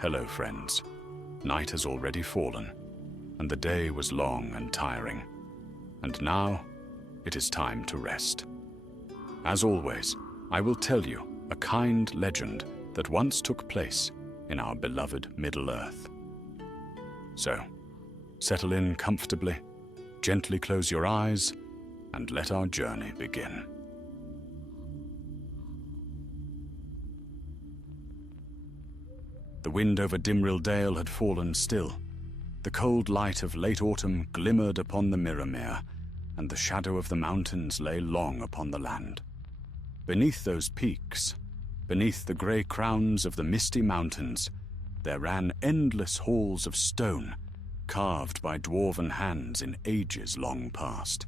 Hello, friends. Night has already fallen, and the day was long and tiring. And now, it is time to rest. As always, I will tell you a kind legend that once took place in our beloved Middle-earth. So, settle in comfortably, gently close your eyes, and let our journey begin. The wind over Dimrill Dale had fallen still. The cold light of late autumn glimmered upon the Mirrormere, and the shadow of the mountains lay long upon the land. Beneath those peaks, beneath the grey crowns of the misty mountains, there ran endless halls of stone, carved by dwarven hands in ages long past.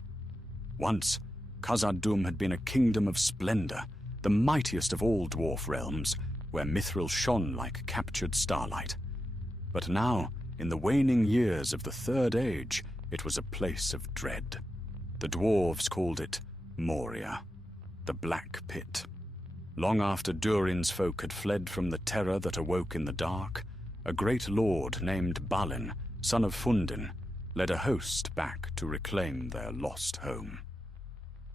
Once, Khazad-dûm had been a kingdom of splendour, the mightiest of all dwarf realms, where Mithril shone like captured starlight. But now, in the waning years of the Third Age, it was a place of dread. The dwarves called it Moria, the Black Pit. Long after Durin's folk had fled from the terror that awoke in the dark, a great lord named Balin, son of Fundin, led a host back to reclaim their lost home.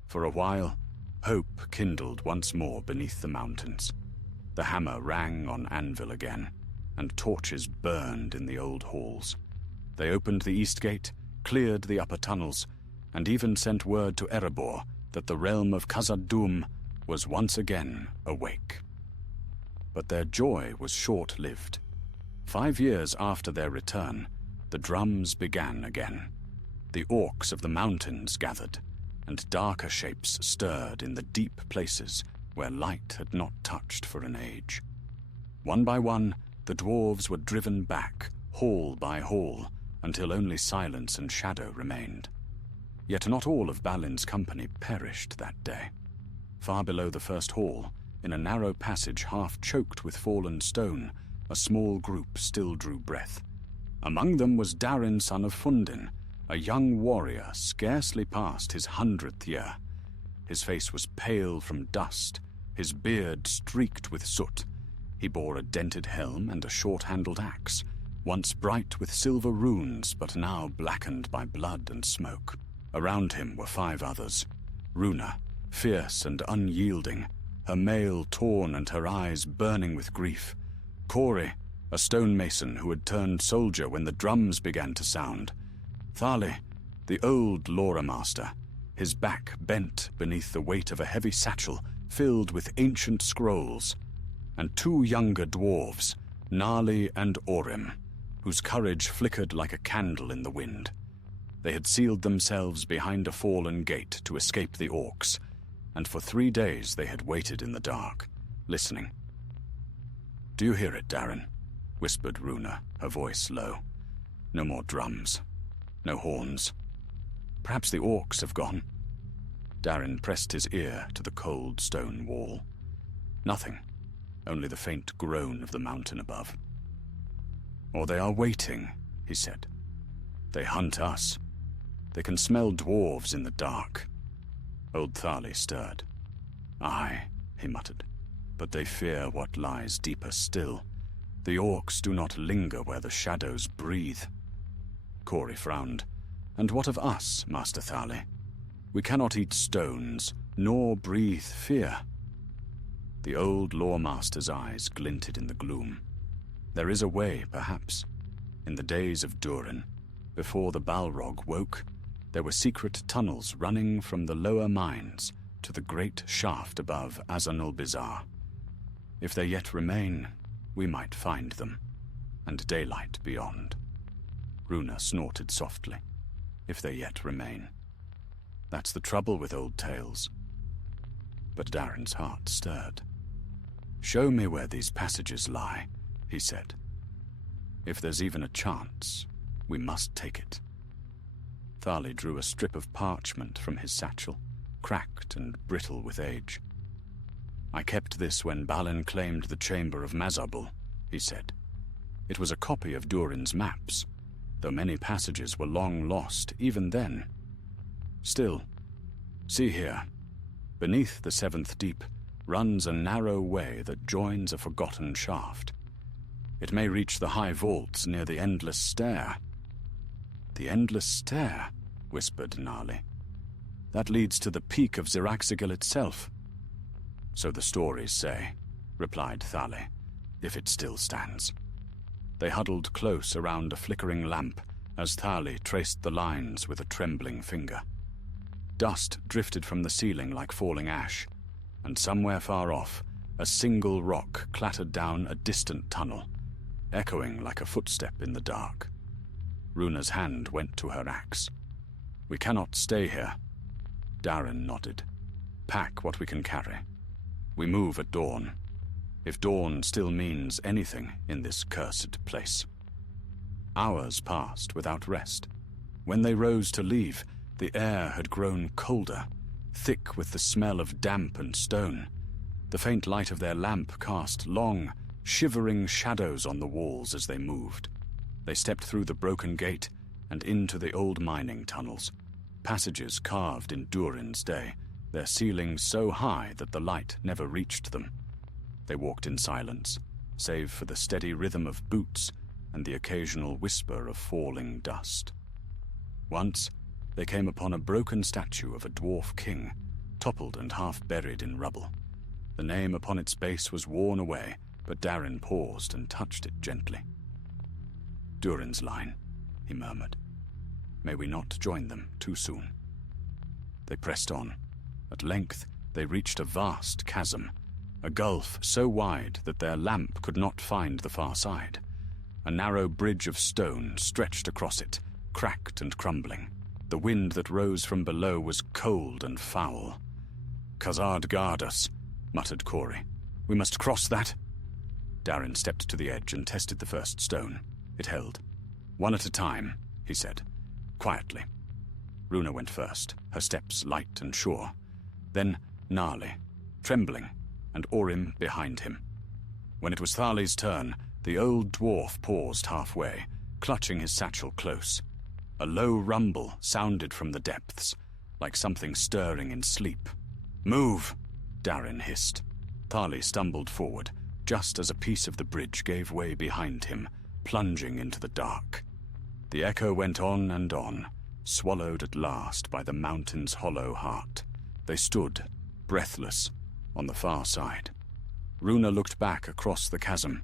For a while, hope kindled once more beneath the mountains. The hammer rang on anvil again, and torches burned in the old halls. They opened the east gate, cleared the upper tunnels, and even sent word to Erebor that the realm of Khazad-dûm was once again awake. But their joy was short-lived. 5 years after their return, the drums began again. The orcs of the mountains gathered, and darker shapes stirred in the deep places where light had not touched for an age. One by one, the dwarves were driven back, hall by hall, until only silence and shadow remained. Yet not all of Balin's company perished that day. Far below the first hall, in a narrow passage half choked with fallen stone, a small group still drew breath. Among them was Darin, son of Fundin, a young warrior scarcely past his 100th year. His face was pale from dust, his beard streaked with soot. He bore a dented helm and a short-handled axe, once bright with silver runes but now blackened by blood and smoke. Around him were 5 others. Runa, fierce and unyielding, her mail torn and her eyes burning with grief. Cori, a stonemason who had turned soldier when the drums began to sound. Thali, the old Lore master, his back bent beneath the weight of a heavy satchel filled with ancient scrolls, and 2 younger dwarves, Nali and Orim, whose courage flickered like a candle in the wind. They had sealed themselves behind a fallen gate to escape the orcs, and for 3 days they had waited in the dark, listening. "Do you hear it, Darin?" whispered Runa, her voice low. "No more drums. No horns. Perhaps the orcs have gone." Darin pressed his ear to the cold stone wall. Nothing, only the faint groan of the mountain above. "Or they are waiting," he said. "They hunt us. They can smell dwarves in the dark." Old Thali stirred. "Aye," he muttered, "but they fear what lies deeper still. The orcs do not linger where the shadows breathe." Cori frowned. "And what of us, Master Thali? We cannot eat stones, nor breathe fear." The old lore master's eyes glinted in the gloom. "There is a way, perhaps. In the days of Durin, before the Balrog woke, there were secret tunnels running from the lower mines to the great shaft above Azanul-Bizar. If they yet remain, we might find them, and daylight beyond." Runa snorted softly. "If they yet remain. That's the trouble with old tales." But Darin's heart stirred. "Show me where these passages lie," he said. "If there's even a chance, we must take it." Thali drew a strip of parchment from his satchel, cracked and brittle with age. "I kept this when Balin claimed the chamber of Mazarbul," he said. "It was a copy of Durin's maps, though many passages were long lost even then. Still, see here, beneath the 7th Deep runs a narrow way that joins a forgotten shaft. It may reach the high vaults near the endless stair." "The endless stair," whispered Gnarly. "That leads to the peak of Ziraxigil itself." "So the stories say," replied Thale, "if it still stands." They huddled close around a flickering lamp as Thale traced the lines with a trembling finger. Dust drifted from the ceiling like falling ash, and somewhere far off, a single rock clattered down a distant tunnel, echoing like a footstep in the dark. Runa's hand went to her axe. "We cannot stay here." Darren nodded. "Pack what we can carry. We move at dawn, if dawn still means anything in this cursed place." Hours passed without rest. When they rose to leave, the air had grown colder, thick with the smell of damp and stone. The faint light of their lamp cast long, shivering shadows on the walls as they moved. They stepped through the broken gate and into the old mining tunnels, passages carved in Durin's day, their ceilings so high that the light never reached them. They walked in silence, save for the steady rhythm of boots and the occasional whisper of falling dust. Once, they came upon a broken statue of a dwarf king, toppled and half buried in rubble. The name upon its base was worn away, but Darren paused and touched it gently. "Durin's line," he murmured. "May we not join them too soon." They pressed on. At length, they reached a vast chasm, a gulf so wide that their lamp could not find the far side. A narrow bridge of stone stretched across it, cracked and crumbling. The wind that rose from below was cold and foul. "Khazard guard us," muttered Corey. "We must cross that." Darren stepped to the edge and tested the first stone. It held. "One at a time," he said, quietly. Runa went first, her steps light and sure. Then Gnarly, trembling, and Orim behind him. When it was Thale's turn, the old dwarf paused halfway, clutching his satchel close. A low rumble sounded from the depths, like something stirring in sleep. "Move!" Darren hissed. Thale stumbled forward, just as a piece of the bridge gave way behind him, plunging into the dark. The echo went on, swallowed at last by the mountain's hollow heart. They stood, breathless, on the far side. Runa looked back across the chasm.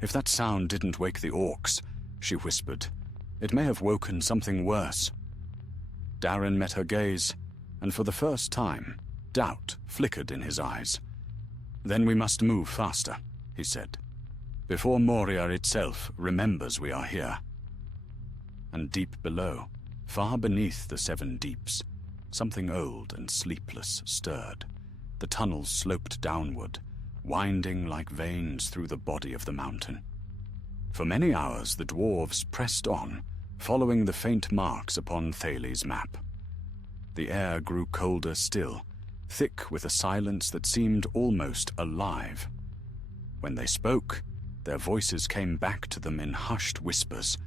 "If that sound didn't wake the orcs," she whispered, "it may have woken something worse." Darren met her gaze, and for the first time, doubt flickered in his eyes. "Then we must move faster," he said, "before Moria itself remembers we are here." And deep below, far beneath the seven deeps, something old and sleepless stirred. The tunnels sloped downward, winding like veins through the body of the mountain. For many hours the dwarves pressed on, following the faint marks upon Thale's map. The air grew colder still, thick with a silence that seemed almost alive. When they spoke, their voices came back to them in hushed whispers,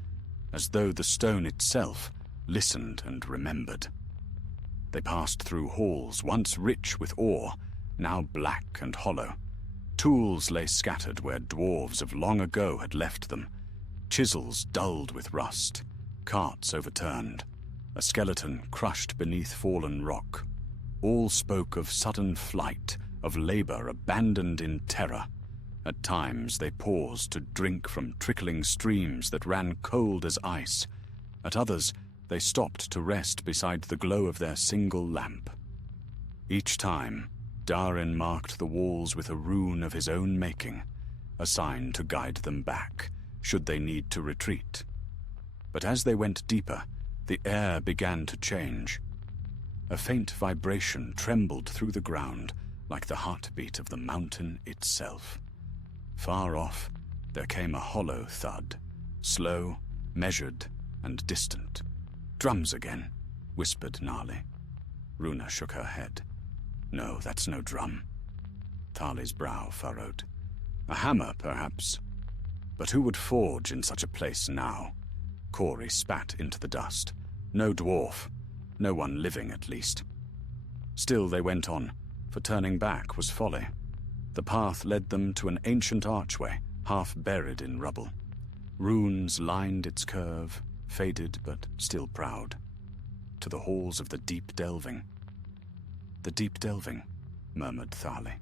as though the stone itself listened and remembered. They passed through halls once rich with ore, now black and hollow. Tools lay scattered where dwarves of long ago had left them, chisels dulled with rust, carts overturned, a skeleton crushed beneath fallen rock. All spoke of sudden flight, of labor abandoned in terror. At times they paused to drink from trickling streams that ran cold as ice. At others, they stopped to rest beside the glow of their single lamp. Each time, Darren marked the walls with a rune of his own making, a sign to guide them back, should they need to retreat. But as they went deeper, the air began to change. A faint vibration trembled through the ground, like the heartbeat of the mountain itself. Far off, there came a hollow thud, slow, measured, and distant. "Drums again," whispered Gnarly. Runa shook her head. "No, that's no drum." Thale's brow furrowed. "A hammer, perhaps. But who would forge in such a place now?" Corey spat into the dust. "No dwarf. No one living, at least." Still they went on, for turning back was folly. The path led them to an ancient archway, half buried in rubble. Runes lined its curve, faded but still proud. To the halls of the deep delving. The deep delving, murmured Thali.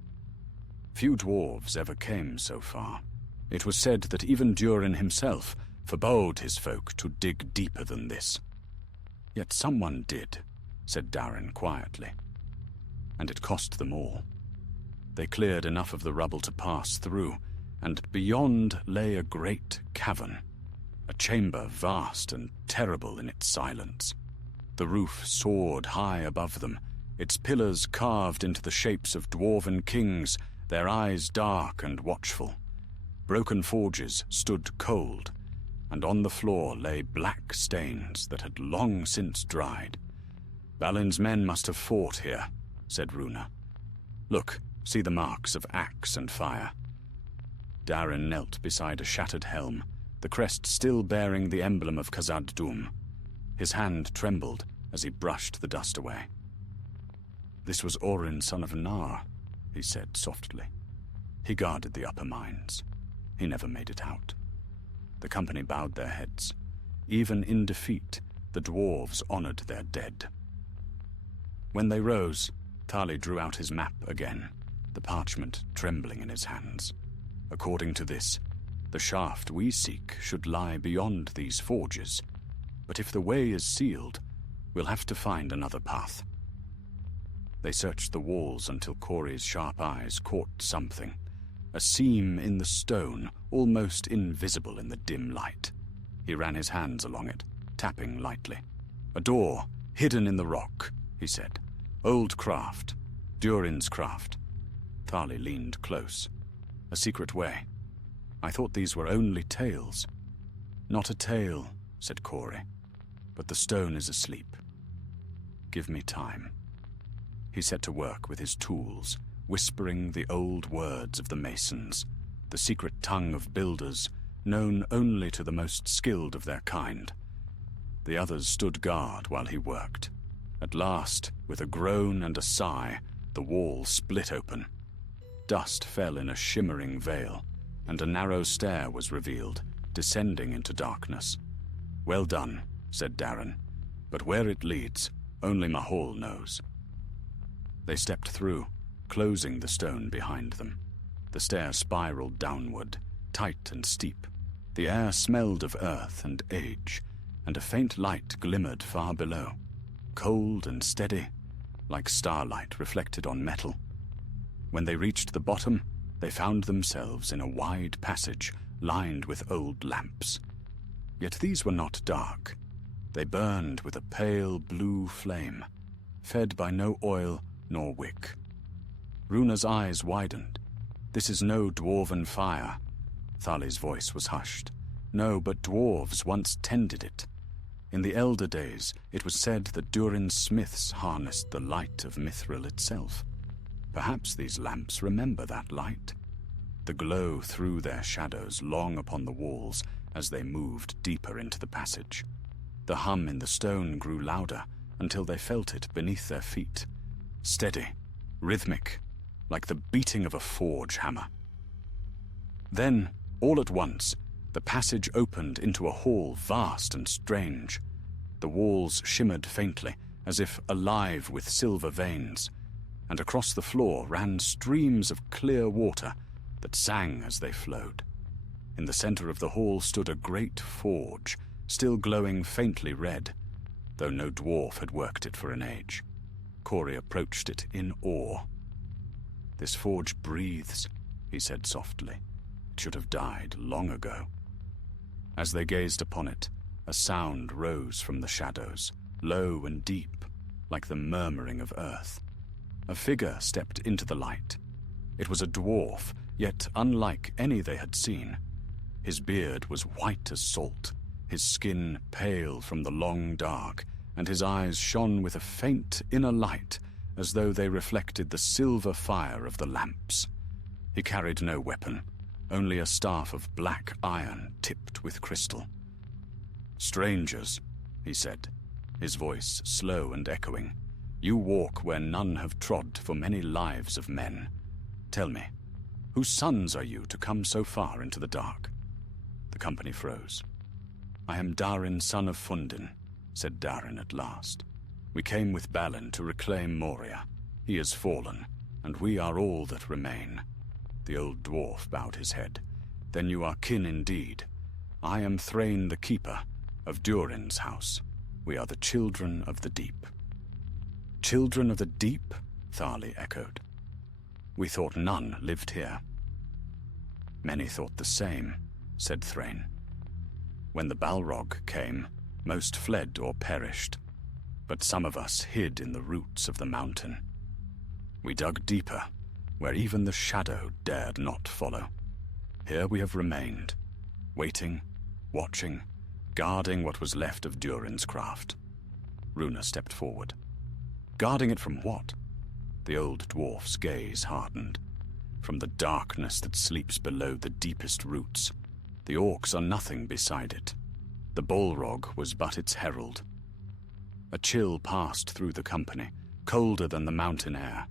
Few dwarves ever came so far. It was said that even Durin himself forbode his folk to dig deeper than this. Yet someone did, said Darin quietly. And it cost them all. They cleared enough of the rubble to pass through, and beyond lay a great cavern, a chamber vast and terrible in its silence. The roof soared high above them, its pillars carved into the shapes of dwarven kings, their eyes dark and watchful. Broken forges stood cold, and on the floor lay black stains that had long since dried. Balin's men must have fought here, said Runa. Look, see the marks of axe and fire. Darin knelt beside a shattered helm, the crest still bearing the emblem of Khazad-dûm. His hand trembled as he brushed the dust away. This was Orin, son of Nar, he said softly. He guarded the upper mines. He never made it out. The company bowed their heads. Even in defeat, the dwarves honored their dead. When they rose, Thali drew out his map again, the parchment trembling in his hands. According to this, the shaft we seek should lie beyond these forges, but if the way is sealed, we'll have to find another path. They searched the walls until Corey's sharp eyes caught something, a seam in the stone, almost invisible in the dim light. He ran his hands along it, tapping lightly. A door, hidden in the rock, he said. Old craft, Durin's craft. Thali leaned close. A secret way. I thought these were only tales. Not a tale, said Corey, but the stone is asleep. Give me time. He set to work with his tools, whispering the old words of the masons, the secret tongue of builders, known only to the most skilled of their kind. The others stood guard while he worked. At last, with a groan and a sigh, the wall split open. Dust fell in a shimmering veil, and a narrow stair was revealed, descending into darkness. Well done, said Darin, but where it leads, only Mahol knows. They stepped through, closing the stone behind them. The stair spiraled downward, tight and steep. The air smelled of earth and age, and a faint light glimmered far below, cold and steady, like starlight reflected on metal. When they reached the bottom, they found themselves in a wide passage lined with old lamps. Yet these were not dark. They burned with a pale blue flame, fed by no oil nor wick. Runa's eyes widened. This is no dwarven fire. Thali's voice was hushed. No, but dwarves once tended it. In the elder days, it was said that Durin's smiths harnessed the light of Mithril itself. Perhaps these lamps remember that light. The glow threw their shadows long upon the walls as they moved deeper into the passage. The hum in the stone grew louder until they felt it beneath their feet. Steady, rhythmic, like the beating of a forge hammer. Then, all at once, the passage opened into a hall vast and strange. The walls shimmered faintly, as if alive with silver veins, and across the floor ran streams of clear water that sang as they flowed. In the center of the hall stood a great forge, still glowing faintly red, though no dwarf had worked it for an age. Corey approached it in awe. "This forge breathes," he said softly. "It should have died long ago." As they gazed upon it, a sound rose from the shadows, low and deep, like the murmuring of earth. A figure stepped into the light. It was a dwarf, yet unlike any they had seen. His beard was white as salt, his skin pale from the long dark, and his eyes shone with a faint inner light, as though they reflected the silver fire of the lamps. He carried no weapon, only a staff of black iron tipped with crystal. "Strangers," he said, his voice slow and echoing, "you walk where none have trod for many lives of men. Tell me, Whose sons are you to come so far into the dark?" The company froze. "I am Darin, son of Fundin," said Darin at last. "We came with Balin to reclaim Moria. He has fallen, and we are all that remain." The old dwarf bowed his head. "Then you are kin indeed. I am Thrain the Keeper, of Durin's house. We are the children of the deep." "Children of the deep?" Tharli echoed. "We thought none lived here." "Many thought the same," said Thrain. "When the Balrog came, most fled or perished, but some of us hid in the roots of the mountain. We dug deeper, where even the shadow dared not follow. Here we have remained, waiting, watching, guarding what was left of Durin's craft." Runa stepped forward. "Guarding it from what?" The old dwarf's gaze hardened. "From the darkness that sleeps below the deepest roots. The orcs are nothing beside it. The Balrog was but its herald." A chill passed through the company, colder than the mountain air.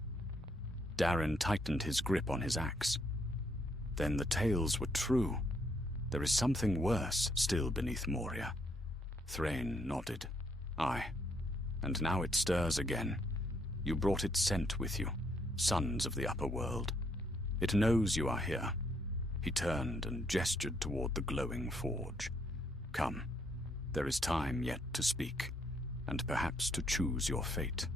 Darin tightened his grip on his axe. Then the tales were true. There is something worse still beneath Moria. Thrain nodded. "Aye. And now it stirs again. You brought its scent with you, sons of the upper world. It knows you are here." He turned and gestured toward the glowing forge. "Come, there is time yet to speak, and perhaps to choose your fate.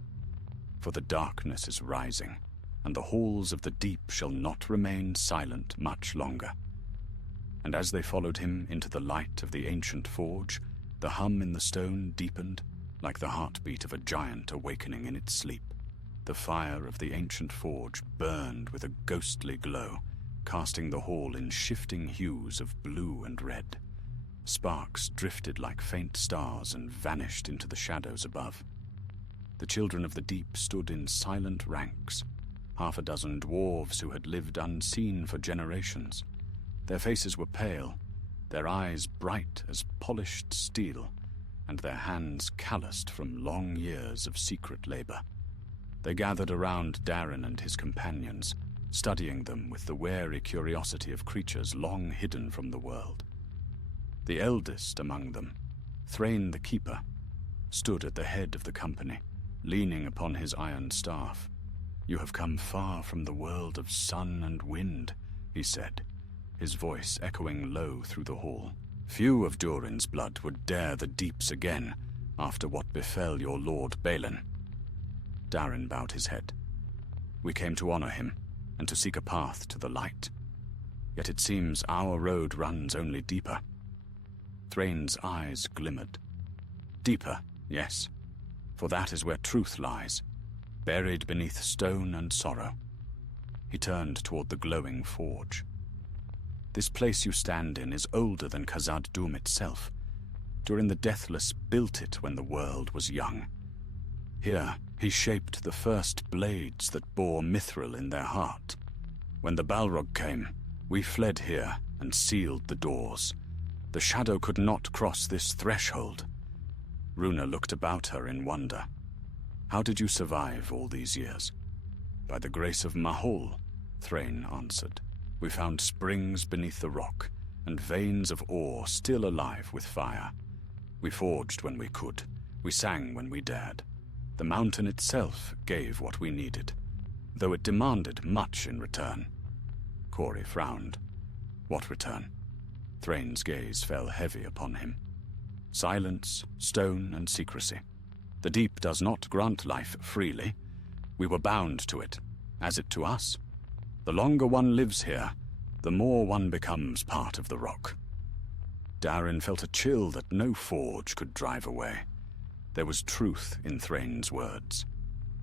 For the darkness is rising, and the halls of the deep shall not remain silent much longer." And as they followed him into the light of the ancient forge, the hum in the stone deepened, like the heartbeat of a giant awakening in its sleep. The fire of the ancient forge burned with a ghostly glow, casting the hall in shifting hues of blue and red. Sparks drifted like faint stars and vanished into the shadows above. The children of the deep stood in silent ranks, half a dozen dwarves who had lived unseen for generations. Their faces were pale, their eyes bright as polished steel, and their hands calloused from long years of secret labor. They gathered around Darin and his companions, studying them with the wary curiosity of creatures long hidden from the world. The eldest among them, Thrain the Keeper, stood at the head of the company, leaning upon his iron staff. "You have come far from the world of sun and wind," he said, his voice echoing low through the hall. "Few of Durin's blood would dare the deeps again after what befell your lord Balin." Darin bowed his head. "We came to honor him, and to seek a path to the light. Yet it seems our road runs only deeper." Thrain's eyes glimmered. "Deeper, yes, for that is where truth lies, buried beneath stone and sorrow." He turned toward the glowing forge. "This place you stand in is older than Khazad-dûm itself. Durin the Deathless built it when the world was young. Here he shaped the first blades that bore Mithril in their heart. When the Balrog came, we fled here and sealed the doors. The shadow could not cross this threshold." Runa looked about her in wonder. "How did you survive all these years?" "By the grace of Mahol," Thrain answered. "We found springs beneath the rock, and veins of ore still alive with fire. We forged when we could. We sang when we dared. The mountain itself gave what we needed, though it demanded much in return." Corey frowned. "What return?" Thrain's gaze fell heavy upon him. "Silence, stone, and secrecy. The deep does not grant life freely. We were bound to it, as it to us. The longer one lives here, the more one becomes part of the rock." Darin felt a chill that no forge could drive away. There was truth in Thrain's words.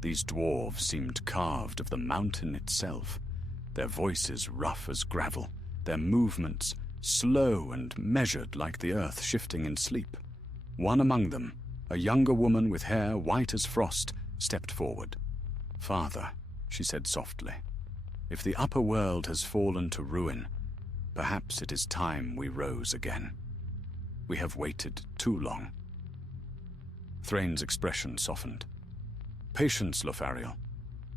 These dwarves seemed carved of the mountain itself, their voices rough as gravel, their movements slow and measured like the earth shifting in sleep. One among them, a younger woman with hair white as frost, stepped forward. "Father," she said softly, "if the upper world has fallen to ruin, perhaps it is time we rose again. We have waited too long." Thrain's expression softened. "Patience, Lothario.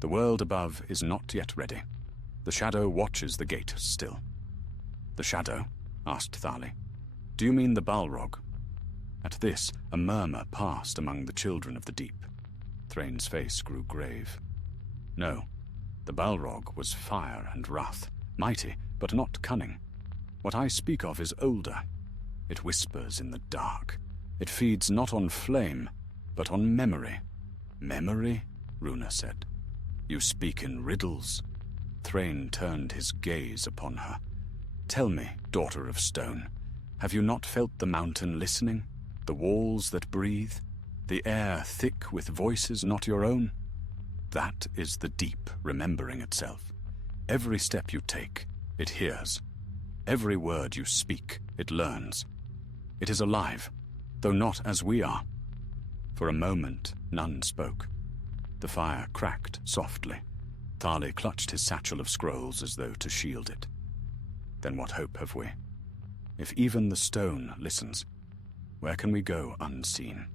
The world above is not yet ready. The shadow watches the gate still. The shadow? Asked Thali. Do you mean the Balrog? At this, a murmur passed among the children of the deep. Thrain's face grew grave. No, the Balrog was fire and wrath, mighty, but not cunning. What I speak of is older. It whispers in the dark. It feeds not on flame, but on memory. Memory? Runa said. You speak in riddles. Thrain turned his gaze upon her. Tell me, daughter of stone, have you not felt the mountain listening? The walls that breathe? The air thick with voices not your own? That is the deep remembering itself. Every step you take, it hears. Every word you speak, it learns. It is alive, though not as we are. For a moment, none spoke. The fire cracked softly. Thali clutched his satchel of scrolls as though to shield it. Then what hope have we? If even the stone listens, where can we go unseen?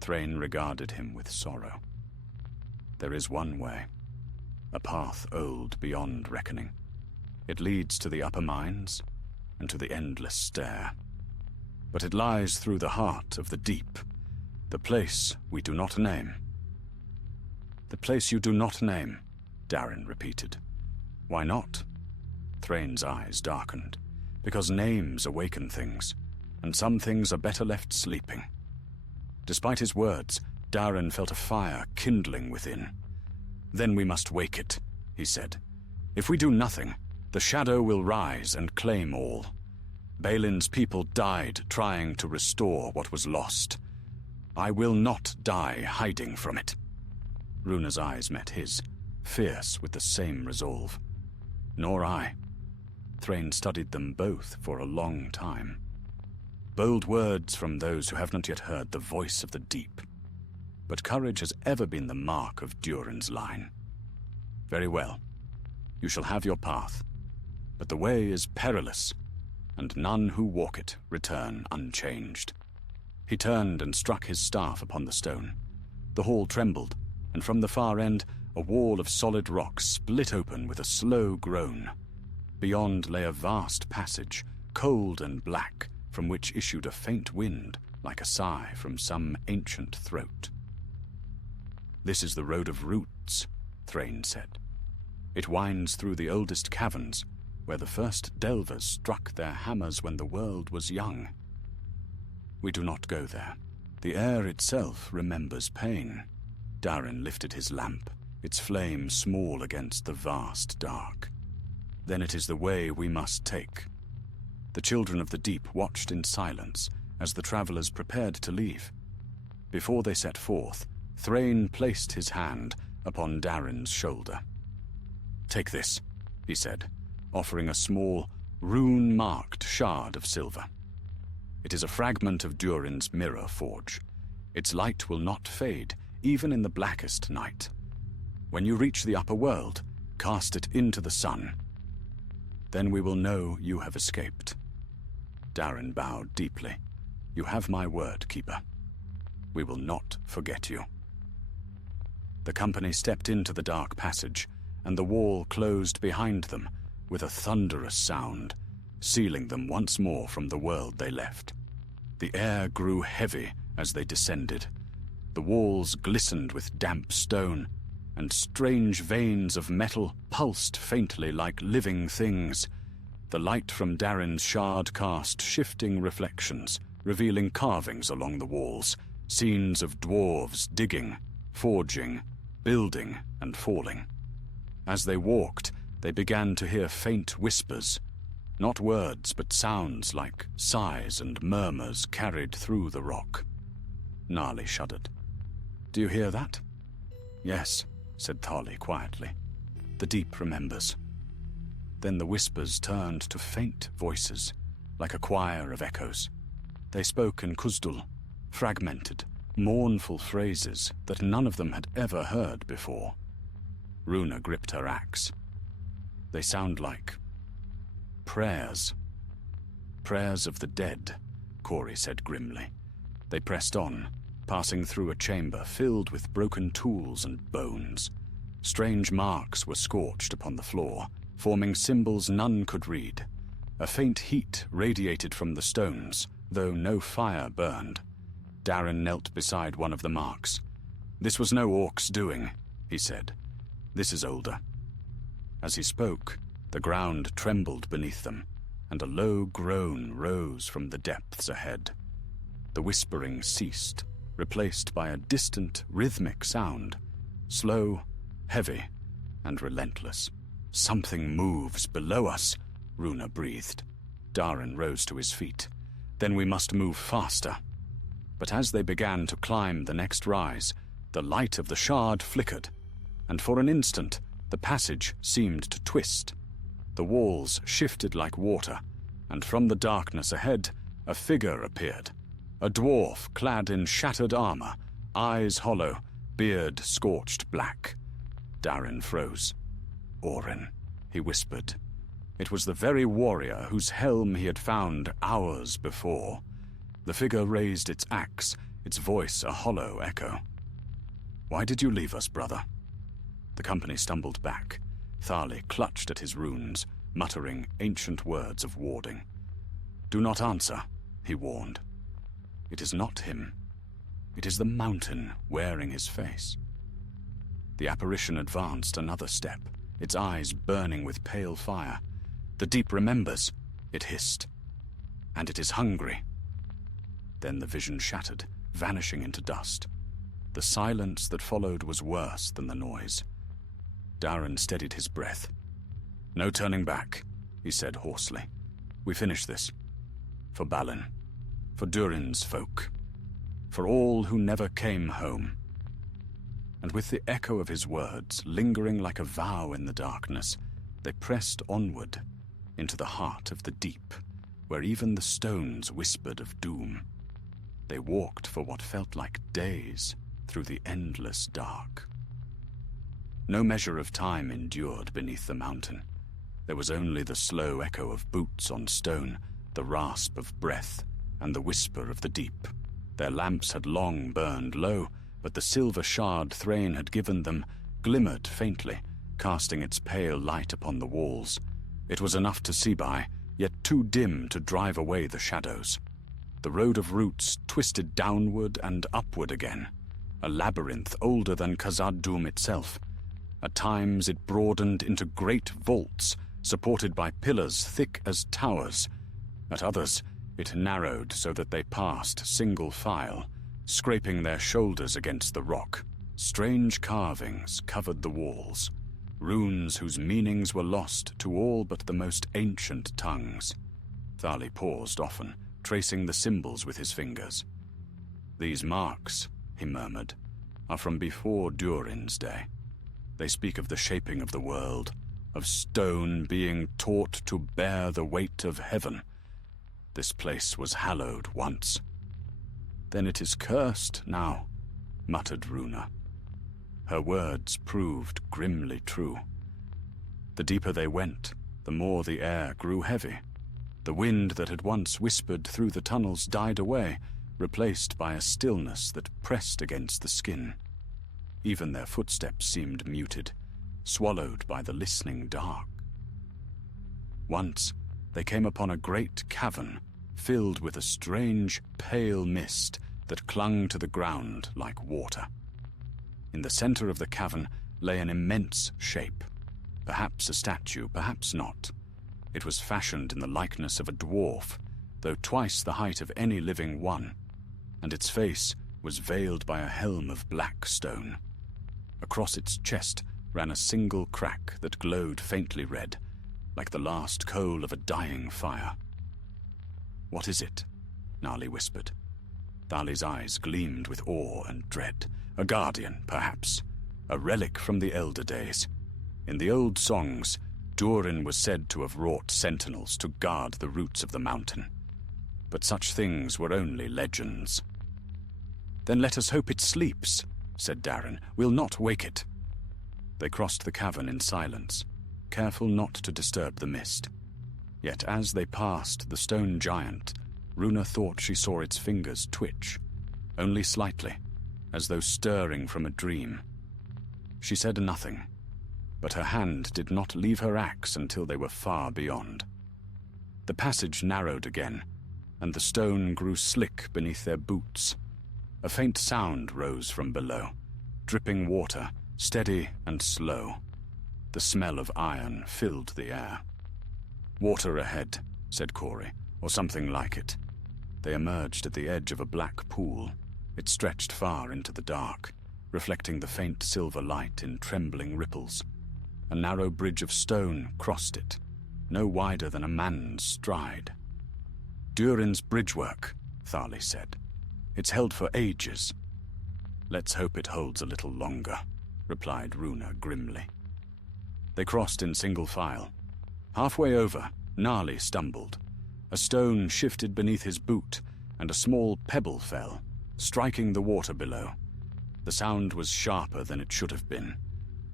Thrain regarded him with sorrow. There is one way, a path old beyond reckoning. It leads to the upper mines and to the endless stare. But it lies through the heart of the deep, the place we do not name. The place you do not name, Darin repeated. Why not? Thrain's eyes darkened. Because names awaken things, and some things are better left sleeping. Despite his words, Darin felt a fire kindling within. Then we must wake it, he said. If we do nothing, the shadow will rise and claim all. Balin's people died trying to restore what was lost. I will not die hiding from it. Runa's eyes met his, fierce with the same resolve. Nor I. Thrain studied them both for a long time. Bold words from those who have not yet heard the voice of the deep. But courage has ever been the mark of Durin's line. Very well. You shall have your path. But the way is perilous, and none who walk it return unchanged. He turned and struck his staff upon the stone. The hall trembled, and from the far end, a wall of solid rock split open with a slow groan. Beyond lay a vast passage, cold and black, from which issued a faint wind, like a sigh from some ancient throat. This is the road of roots, Thrain said. It winds through the oldest caverns, where the first delvers struck their hammers when the world was young. We do not go there. The air itself remembers pain. Darin lifted his lamp, its flame small against the vast dark. Then it is the way we must take. The children of the deep watched in silence as the travelers prepared to leave. Before they set forth, Thrain placed his hand upon Darin's shoulder. Take this, he said, offering a small, rune-marked shard of silver. It is a fragment of Durin's mirror forge. Its light will not fade, even in the blackest night. When you reach the upper world, cast it into the sun. Then we will know you have escaped. Darin bowed deeply. You have my word, Keeper. We will not forget you. The company stepped into the dark passage, and the wall closed behind them with a thunderous sound, sealing them once more from the world they left. The air grew heavy as they descended. The walls glistened with damp stone, and strange veins of metal pulsed faintly like living things. The light from Darin's shard cast shifting reflections, revealing carvings along the walls, scenes of dwarves digging, forging, building, and falling. As they walked, they began to hear faint whispers, not words but sounds like sighs and murmurs carried through the rock. Gnarly shuddered. Do you hear that? Yes, said Thali quietly. The deep remembers. Then the whispers turned to faint voices, like a choir of echoes. They spoke in Kuzdul, fragmented, mournful phrases that none of them had ever heard before. Runa gripped her axe. They sound like prayers. Prayers of the dead, Cori said grimly. They pressed on, passing through a chamber filled with broken tools and bones. Strange marks were scorched upon the floor, forming symbols none could read. A faint heat radiated from the stones, though no fire burned. Darren knelt beside one of the marks. "This was no orc's doing," he said. "This is older." As he spoke, the ground trembled beneath them, and a low groan rose from the depths ahead. The whispering ceased, replaced by a distant, rhythmic sound, slow, heavy, and relentless. "Something moves below us," Runa breathed. Darren rose to his feet. "Then we must move faster." But as they began to climb the next rise, the light of the shard flickered, and for an instant the passage seemed to twist. The walls shifted like water, and from the darkness ahead a figure appeared. A dwarf clad in shattered armor, eyes hollow, beard scorched black. Darren froze. "Orin," he whispered. It was the very warrior whose helm he had found hours before. The figure raised its axe, its voice a hollow echo. "Why did you leave us, brother?" The company stumbled back. Tharli clutched at his runes, muttering ancient words of warding. "Do not answer," he warned. "It is not him. It is the mountain wearing his face." The apparition advanced another step, its eyes burning with pale fire. "The deep remembers," it hissed. "And it is hungry." Then the vision shattered, vanishing into dust. The silence that followed was worse than the noise. Darren steadied his breath. "No turning back," he said hoarsely. "We finish this. For Balin. For Durin's folk. For all who never came home." And with the echo of his words lingering like a vow in the darkness, they pressed onward into the heart of the deep, where even the stones whispered of doom. They walked for what felt like days through the endless dark. No measure of time endured beneath the mountain. There was only the slow echo of boots on stone, the rasp of breath, and the whisper of the deep. Their lamps had long burned low, but the silver shard Thrain had given them glimmered faintly, casting its pale light upon the walls. It was enough to see by, yet too dim to drive away the shadows. The road of roots twisted downward and upward again, a labyrinth older than Khazad-dûm itself. At times it broadened into great vaults, supported by pillars thick as towers. At others, it narrowed so that they passed single file, scraping their shoulders against the rock. Strange carvings covered the walls, runes whose meanings were lost to all but the most ancient tongues. Tharli paused often, tracing the symbols with his fingers. "These marks," he murmured, "are from before Durin's day. They speak of the shaping of the world, of stone being taught to bear the weight of heaven. This place was hallowed once." "Then it is cursed now," muttered Runa. Her words proved grimly true. The deeper they went, the more the air grew heavy. The wind that had once whispered through the tunnels died away, replaced by a stillness that pressed against the skin. Even their footsteps seemed muted, swallowed by the listening dark. Once, they came upon a great cavern filled with a strange, pale mist that clung to the ground like water. In the center of the cavern lay an immense shape, perhaps a statue, perhaps not. It was fashioned in the likeness of a dwarf, though twice the height of any living one, and its face was veiled by a helm of black stone. Across its chest ran a single crack that glowed faintly red, like the last coal of a dying fire. "What is it?" Gnarly whispered. Tharli's eyes gleamed with awe and dread. "A guardian, perhaps. A relic from the elder days. In the old songs, Durin was said to have wrought sentinels to guard the roots of the mountain. But such things were only legends." "Then let us hope it sleeps," said Darren. "We'll not wake it." They crossed the cavern in silence, careful not to disturb the mist. Yet as they passed the stone giant, Runa thought she saw its fingers twitch, only slightly, as though stirring from a dream. She said nothing, but her hand did not leave her axe until they were far beyond. The passage narrowed again, and the stone grew slick beneath their boots. A faint sound rose from below, dripping water, steady and slow. The smell of iron filled the air. "Water ahead," said Corey, "or something like it." They emerged at the edge of a black pool. It stretched far into the dark, reflecting the faint silver light in trembling ripples. A narrow bridge of stone crossed it, no wider than a man's stride. "Durin's bridgework," Tharli said. "It's held for ages." "Let's hope it holds a little longer," replied Runa grimly. They crossed in single file. Halfway over, Gnarly stumbled. A stone shifted beneath his boot, and a small pebble fell, striking the water below. The sound was sharper than it should have been.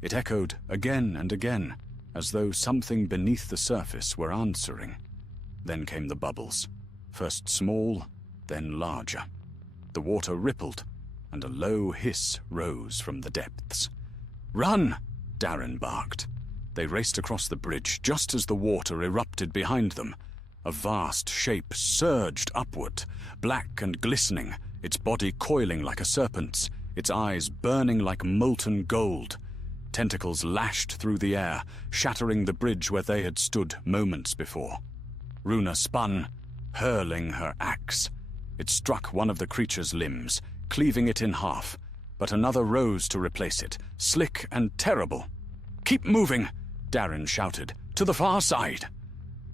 It echoed again and again, as though something beneath the surface were answering. Then came the bubbles, first small, then larger. The water rippled, and a low hiss rose from the depths. "Run!" Darren barked. They raced across the bridge just as the water erupted behind them. A vast shape surged upward, black and glistening, its body coiling like a serpent's, its eyes burning like molten gold. Tentacles lashed through the air, shattering the bridge where they had stood moments before. Runa spun, hurling her axe. It struck one of the creature's limbs, cleaving it in half, but another rose to replace it, slick and terrible. "Keep moving!" Darren shouted. "To the far side!"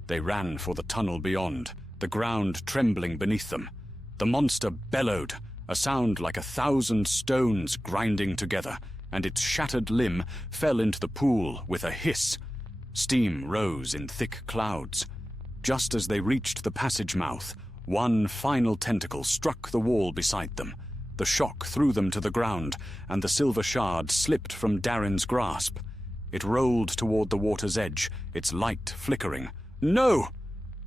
They ran for the tunnel beyond, the ground trembling beneath them. The monster bellowed, a sound like 1,000 stones grinding together, and its shattered limb fell into the pool with a hiss. Steam rose in thick clouds. Just as they reached the passage mouth, one final tentacle struck the wall beside them. The shock threw them to the ground, and the silver shard slipped from Darren's grasp. It rolled toward the water's edge, its light flickering. "No!"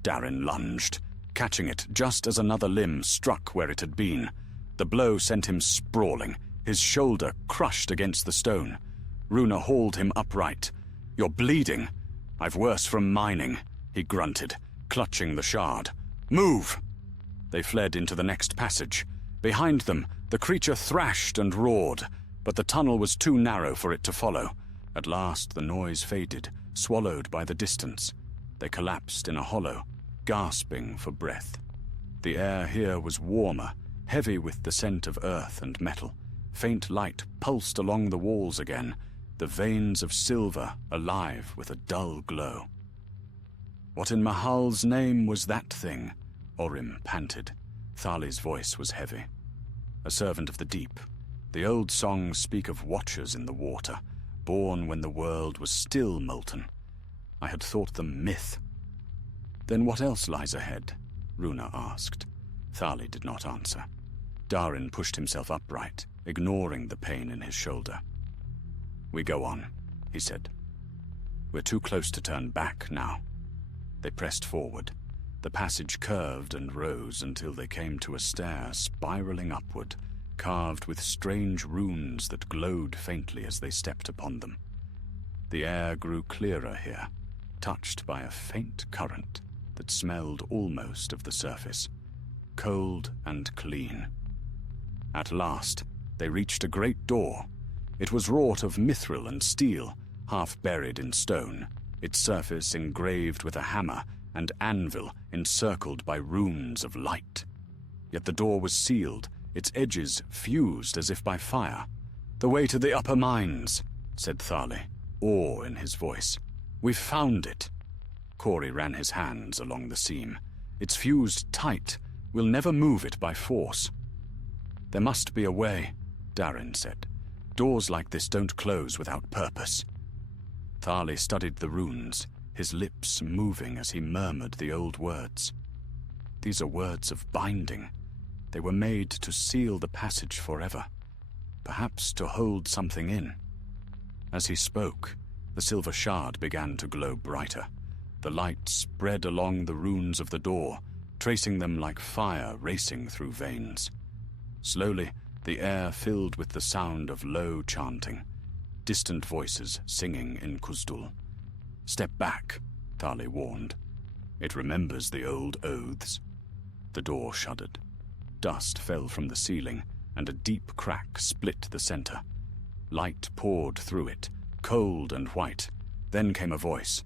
Darren lunged, catching it just as another limb struck where it had been. The blow sent him sprawling, his shoulder crushed against the stone. Runa hauled him upright. "You're bleeding." "I've worse from mining," he grunted, clutching the shard. "Move!" They fled into the next passage. Behind them, the creature thrashed and roared, but the tunnel was too narrow for it to follow. At last the noise faded, swallowed by the distance. They collapsed in a hollow, gasping for breath. The air here was warmer, heavy with the scent of earth and metal. Faint light pulsed along the walls again, the veins of silver alive with a dull glow. "What in Mahal's name was that thing?" Orim panted. Tharli's voice was heavy. "A servant of the deep. The old songs speak of watchers in the water, born when the world was still molten. I had thought them myth." "Then what else lies ahead?" Runa asked. Tharli did not answer. Darren pushed himself upright, ignoring the pain in his shoulder. "We go on," he said. "We're too close to turn back now." They pressed forward. The passage curved and rose until they came to a stair spiraling upward, carved with strange runes that glowed faintly as they stepped upon them. The air grew clearer here, touched by a faint current that smelled almost of the surface, cold and clean. At last, they reached a great door. It was wrought of mithril and steel, half buried in stone, its surface engraved with a hammer and anvil encircled by runes of light. Yet the door was sealed, its edges fused as if by fire. "The way to the upper mines," said Tharli, awe in his voice. "We've found it." Corey ran his hands along the seam. "It's fused tight. We'll never move it by force." "There must be a way," Darren said. "Doors like this don't close without purpose." Tharli studied the runes, his lips moving as he murmured the old words. "These are words of binding. They were made to seal the passage forever, perhaps to hold something in." As he spoke, the silver shard began to glow brighter. The light spread along the runes of the door, tracing them like fire racing through veins. Slowly, the air filled with the sound of low chanting. distant voices singing in Kuzdul. "Step back," Thali warned. "It remembers the old oaths." The door shuddered. Dust fell from the ceiling, and a deep crack split the center. Light poured through it, cold and white. Then came a voice,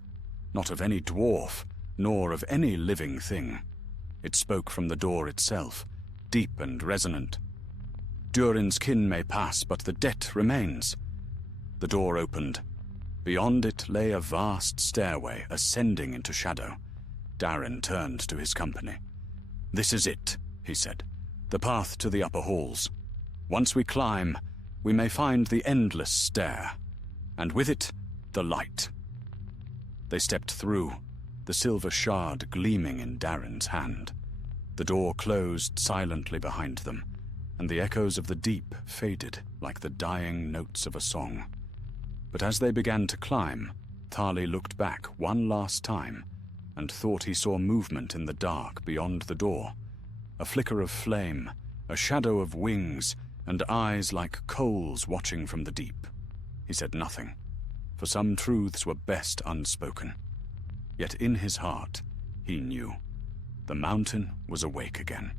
not of any dwarf, nor of any living thing. It spoke from the door itself, deep and resonant. "Durin's kin may pass, but the debt remains." The door opened. Beyond it lay a vast stairway ascending into shadow. Darin turned to his company. "This is it," he said, "the path to the upper halls. Once we climb, we may find the endless stair, and with it, the light." They stepped through, the silver shard gleaming in Darin's hand. The door closed silently behind them, and the echoes of the deep faded like the dying notes of a song. But as they began to climb, Thali looked back one last time and thought he saw movement in the dark beyond the door. A flicker of flame, a shadow of wings, and eyes like coals watching from the deep. He said nothing, for some truths were best unspoken. Yet in his heart, he knew. The mountain was awake again,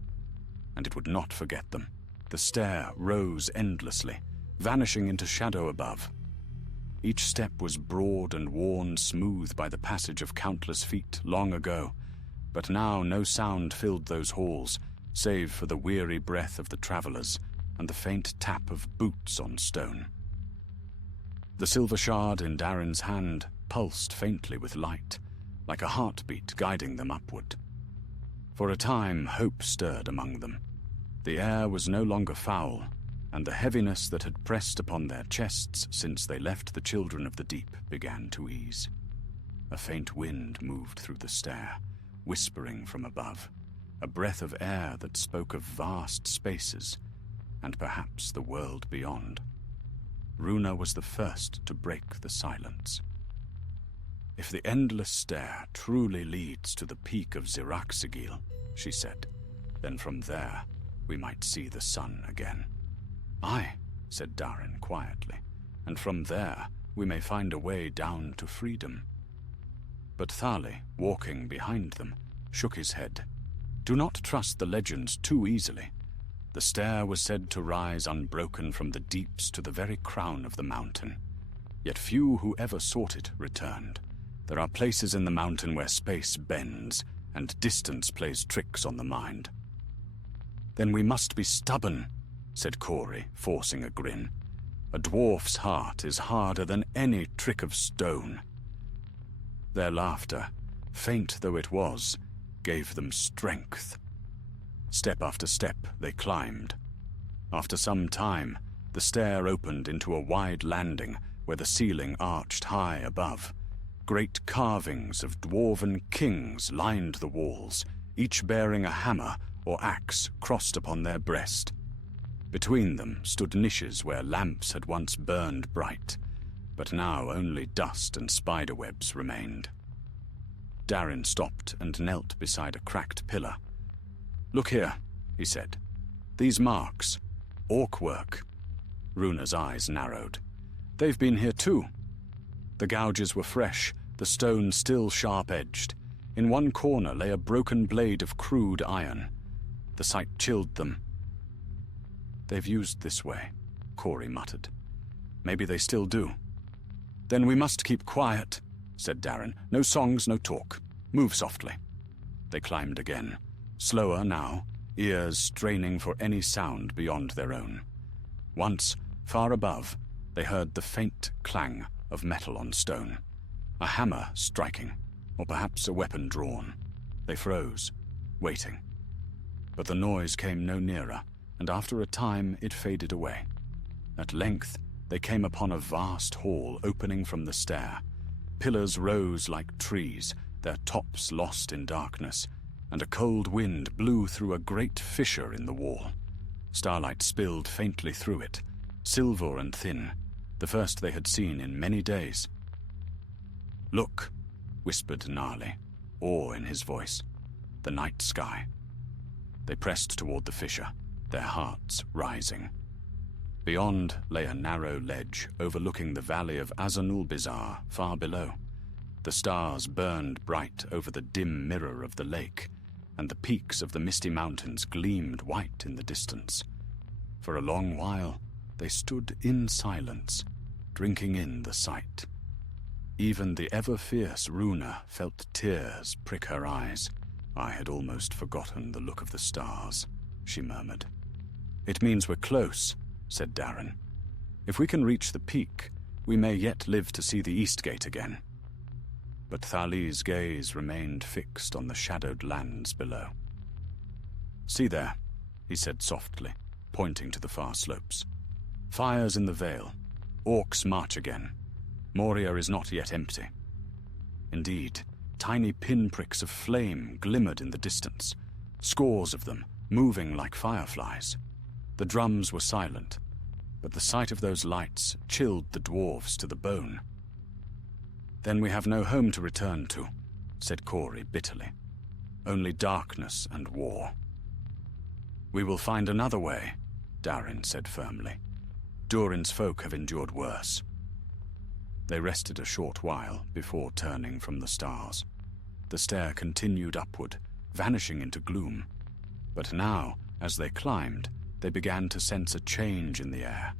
and it would not forget them. The stair rose endlessly, vanishing into shadow above. Each step was broad and worn smooth by the passage of countless feet long ago, but now no sound filled those halls, save for the weary breath of the travelers and the faint tap of boots on stone. The silver shard in Darin's hand pulsed faintly with light, like a heartbeat guiding them upward. For a time, hope stirred among them. The air was no longer foul, and the heaviness that had pressed upon their chests since they left the children of the deep began to ease. A faint wind moved through the stair, whispering from above, a breath of air that spoke of vast spaces, and perhaps the world beyond. Runa was the first to break the silence. "If the endless stair truly leads to the peak of Ziraxigil," she said, "then from there we might see the sun again." "Aye," said Darin quietly, "and from there we may find a way down to freedom." But Thali, walking behind them, shook his head. "Do not trust the legends too easily. The stair was said to rise unbroken from the deeps to the very crown of the mountain. Yet few who ever sought it returned. There are places in the mountain where space bends, and distance plays tricks on the mind." "Then we must be stubborn," said Corey, forcing a grin. "A dwarf's heart is harder than any trick of stone." Their laughter, faint though it was, gave them strength. Step after step they climbed. After some time, the stair opened into a wide landing where the ceiling arched high above. Great carvings of dwarven kings lined the walls, each bearing a hammer or axe crossed upon their breast. Between them stood niches where lamps had once burned bright, but now only dust and spiderwebs remained. Darin stopped and knelt beside a cracked pillar. "Look here," he said. "These marks. Orc work." Runa's eyes narrowed. "They've been here too." The gouges were fresh, the stone still sharp-edged. In one corner lay a broken blade of crude iron. The sight chilled them. "They've used this way," Corey muttered. "Maybe they still do." "Then we must keep quiet," said Darin. "No songs, no talk. Move softly." They climbed again, slower now, ears straining for any sound beyond their own. Once, far above, they heard the faint clang of metal on stone. A hammer striking, or perhaps a weapon drawn. They froze, waiting. But the noise came no nearer, and after a time it faded away. At length, they came upon a vast hall opening from the stair. Pillars rose like trees, their tops lost in darkness, and a cold wind blew through a great fissure in the wall. Starlight spilled faintly through it, silver and thin, the first they had seen in many days. "Look," whispered Gnarly, awe in his voice. "The night sky." They pressed toward the fissure, their hearts rising. Beyond lay a narrow ledge overlooking the valley of Azanulbizar far below. The stars burned bright over the dim mirror of the lake, and the peaks of the misty mountains gleamed white in the distance. For a long while, they stood in silence, drinking in the sight. Even the ever-fierce Runa felt tears prick her eyes. "I had almost forgotten the look of the stars," she murmured. "It means we're close," said Darren. "If we can reach the peak, we may yet live to see the East Gate again." But Thali's gaze remained fixed on the shadowed lands below. "See there," he said softly, pointing to the far slopes. "Fires in the vale. Orcs march again. Moria is not yet empty." Indeed, tiny pinpricks of flame glimmered in the distance, scores of them, moving like fireflies. The drums were silent, but the sight of those lights chilled the dwarves to the bone. "Then we have no home to return to," said Corey bitterly. "Only darkness and war." "We will find another way," Darren said firmly. "Durin's folk have endured worse." They rested a short while before turning from the stars. The stair continued upward, vanishing into gloom. But now, as they climbed, they began to sense a change in the air,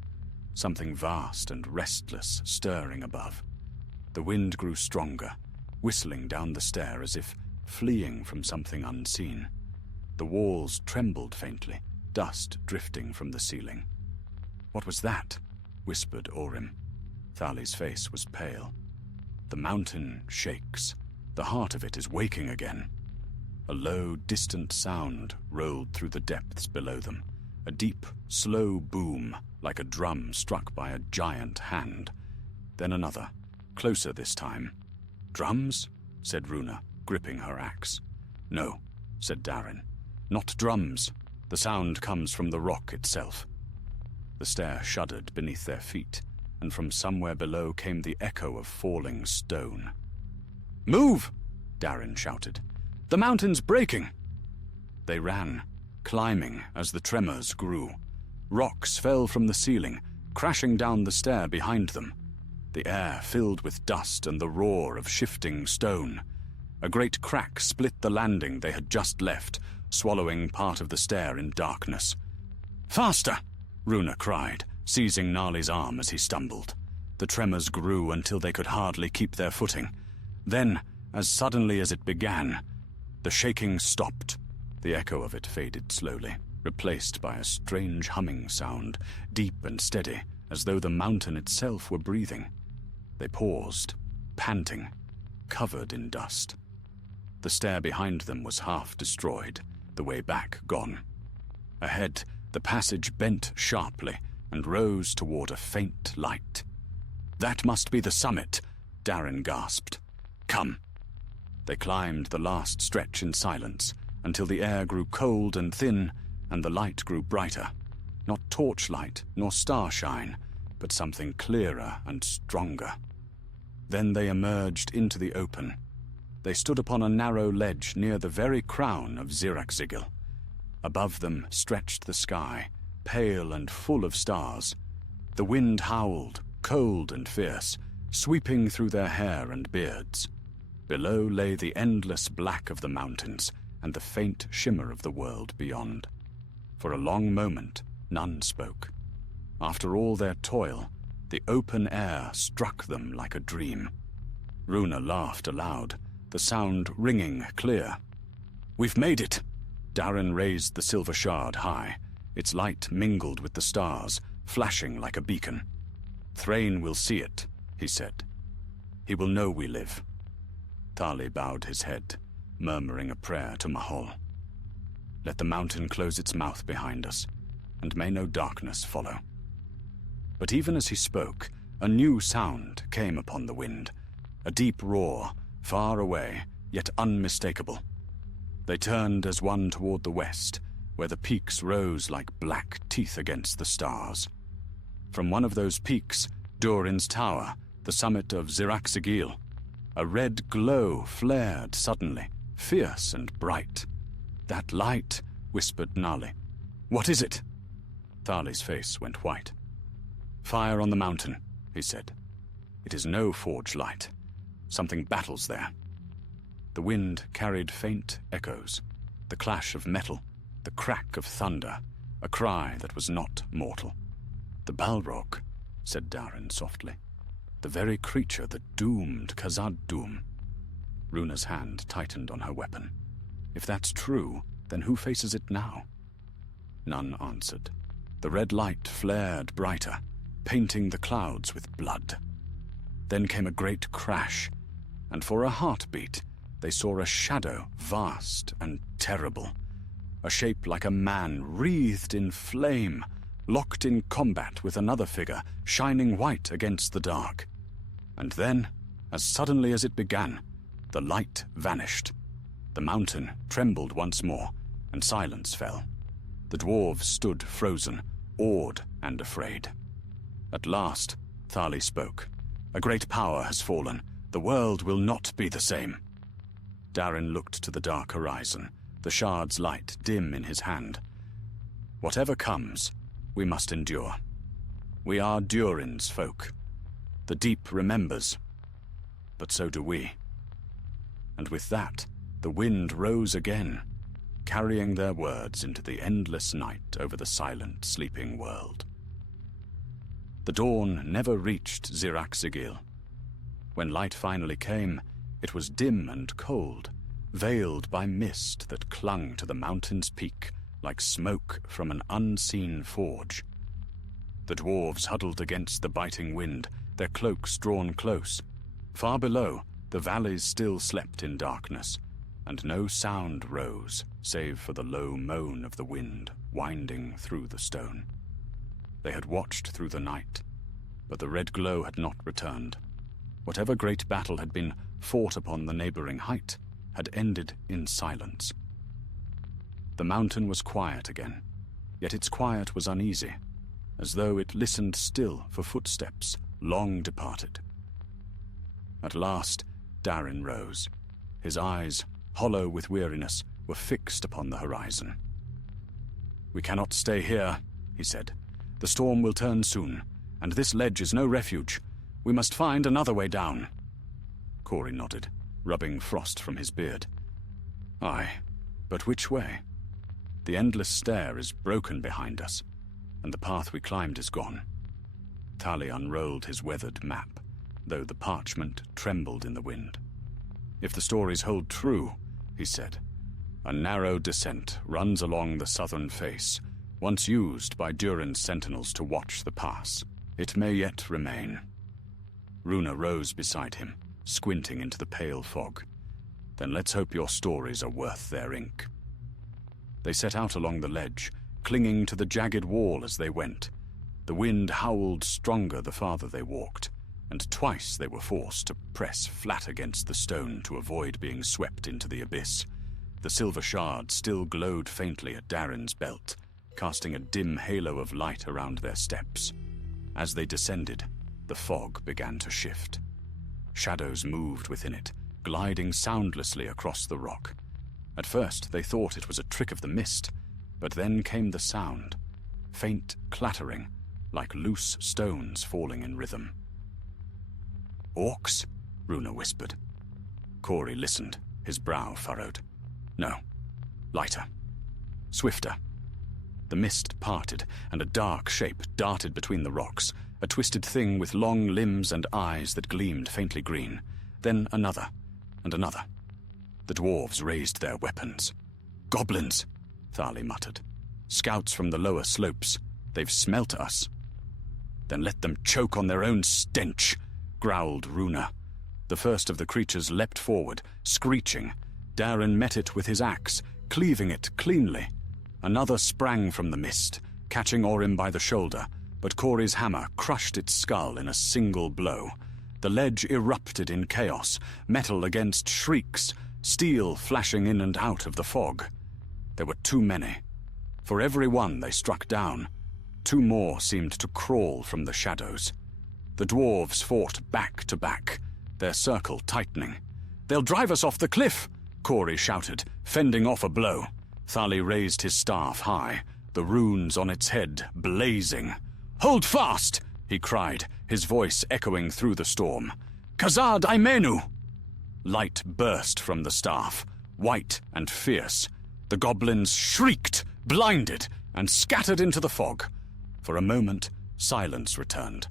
something vast and restless stirring above. The wind grew stronger, whistling down the stair as if fleeing from something unseen. The walls trembled faintly, dust drifting from the ceiling. "What was that?" whispered Orim. Thali's face was pale. "The mountain shakes. The heart of it is waking again." A low, distant sound rolled through the depths below them, a deep, slow boom, like a drum struck by a giant hand. Then another, closer this time. "Drums?" said Runa, gripping her axe. "No," said Darren. "Not drums. The sound comes from the rock itself." The stair shuddered beneath their feet, and from somewhere below came the echo of falling stone. "Move!" Darren shouted. "The mountain's breaking!" They ran, climbing as the tremors grew. Rocks fell from the ceiling, crashing down the stair behind them. The air filled with dust and the roar of shifting stone. A great crack split the landing they had just left, swallowing part of the stair in darkness. "Faster!" Runa cried, seizing Gnarly's arm as he stumbled. The tremors grew until they could hardly keep their footing. Then, as suddenly as it began, the shaking stopped. The echo of it faded slowly, replaced by a strange humming sound, deep and steady, as though the mountain itself were breathing. They paused, panting, covered in dust. The stair behind them was half destroyed, the way back gone. Ahead, the passage bent sharply and rose toward a faint light. "That must be the summit," Darren gasped. "Come." They climbed the last stretch in silence, until the air grew cold and thin, and the light grew brighter. Not torchlight nor starshine, but something clearer and stronger. Then they emerged into the open. They stood upon a narrow ledge near the very crown of Ziraxigil. Above them stretched the sky, pale and full of stars. The wind howled, cold and fierce, sweeping through their hair and beards. Below lay the endless black of the mountains and the faint shimmer of the world beyond. For a long moment, none spoke. After all their toil, the open air struck them like a dream. Runa laughed aloud, the sound ringing clear. "We've made it!" Darren raised the silver shard high. Its light mingled with the stars, flashing like a beacon. "Thrain will see it," he said. "He will know we live." Thali bowed his head, murmuring a prayer to Mahol. "Let the mountain close its mouth behind us, and may no darkness follow." But even as he spoke, a new sound came upon the wind, a deep roar, far away, yet unmistakable. They turned as one toward the west, where the peaks rose like black teeth against the stars. From one of those peaks, Durin's tower, the summit of Ziraxigil, a red glow flared suddenly, fierce and bright. "That light," whispered Nali. "What is it?" Thali's face went white. "Fire on the mountain," he said. "It is no forge light. Something battles there." The wind carried faint echoes, the clash of metal, the crack of thunder, a cry that was not mortal. "The Balrog," said Darin softly. "The very creature that doomed Khazad-dûm." Runa's hand tightened on her weapon. If that's true, then who faces it now? None answered. The red light flared brighter, painting the clouds with blood. Then came a great crash, and for a heartbeat, they saw a shadow vast and terrible, a shape like a man wreathed in flame, locked in combat with another figure, shining white against the dark. And then, as suddenly as it began, the light vanished. The mountain trembled once more, and silence fell. The dwarves stood frozen, awed and afraid. At last, Thali spoke. "A great power has fallen. The world will not be the same." Darin looked to the dark horizon, the shard's light dim in his hand. "Whatever comes, we must endure. We are Durin's folk. The deep remembers, but so do we." And with that, the wind rose again, carrying their words into the endless night over the silent, sleeping world. The dawn never reached Zirac-Sigil. When light finally came, it was dim and cold, veiled by mist that clung to the mountain's peak like smoke from an unseen forge. The dwarves huddled against the biting wind, their cloaks drawn close. Far below, the valleys still slept in darkness, and no sound rose save for the low moan of the wind winding through the stone. They had watched through the night, but the red glow had not returned. Whatever great battle had been fought upon the neighboring height had ended in silence. The mountain was quiet again, yet its quiet was uneasy, as though it listened still for footsteps long departed. At last, Darin rose. His eyes, hollow with weariness, were fixed upon the horizon. "We cannot stay here," he said. "The storm will turn soon, and this ledge is no refuge. We must find another way down." Corey nodded, rubbing frost from his beard. "Aye, but which way? The endless stair is broken behind us, and the path we climbed is gone." Thali unrolled his weathered map, though the parchment trembled in the wind. "If the stories hold true," he said, "a narrow descent runs along the southern face, once used by Durin's sentinels to watch the pass. It may yet remain." Runa rose beside him, squinting into the pale fog. "Then let's hope your stories are worth their ink." They set out along the ledge, clinging to the jagged wall as they went. The wind howled stronger the farther they walked, and twice they were forced to press flat against the stone to avoid being swept into the abyss. The silver shard still glowed faintly at Darin's belt, casting a dim halo of light around their steps. As they descended, the fog began to shift. Shadows moved within it, gliding soundlessly across the rock. At first they thought it was a trick of the mist, but then came the sound, faint clattering, like loose stones falling in rhythm. "Orcs?" Runa whispered. Corey listened, his brow furrowed. "No. Lighter. Swifter." The mist parted, and a dark shape darted between the rocks, a twisted thing with long limbs and eyes that gleamed faintly green. Then another, and another. The dwarves raised their weapons. "Goblins," Thali muttered. "Scouts from the lower slopes. They've smelt us." "Then let them choke on their own stench," growled Runa. The first of the creatures leapt forward, screeching. Darin met it with his axe, cleaving it cleanly. Another sprang from the mist, catching Orim by the shoulder, but Corey's hammer crushed its skull in a single blow. The ledge erupted in chaos, metal against shrieks, steel flashing in and out of the fog. There were too many. For every one they struck down, two more seemed to crawl from the shadows. The dwarves fought back to back, their circle tightening. "They'll drive us off the cliff!" Corey shouted, fending off a blow. Thali raised his staff high, the runes on its head blazing. "Hold fast!" he cried, his voice echoing through the storm. "Khazad Aimenu!" Light burst from the staff, white and fierce. The goblins shrieked, blinded, and scattered into the fog. For a moment, silence returned.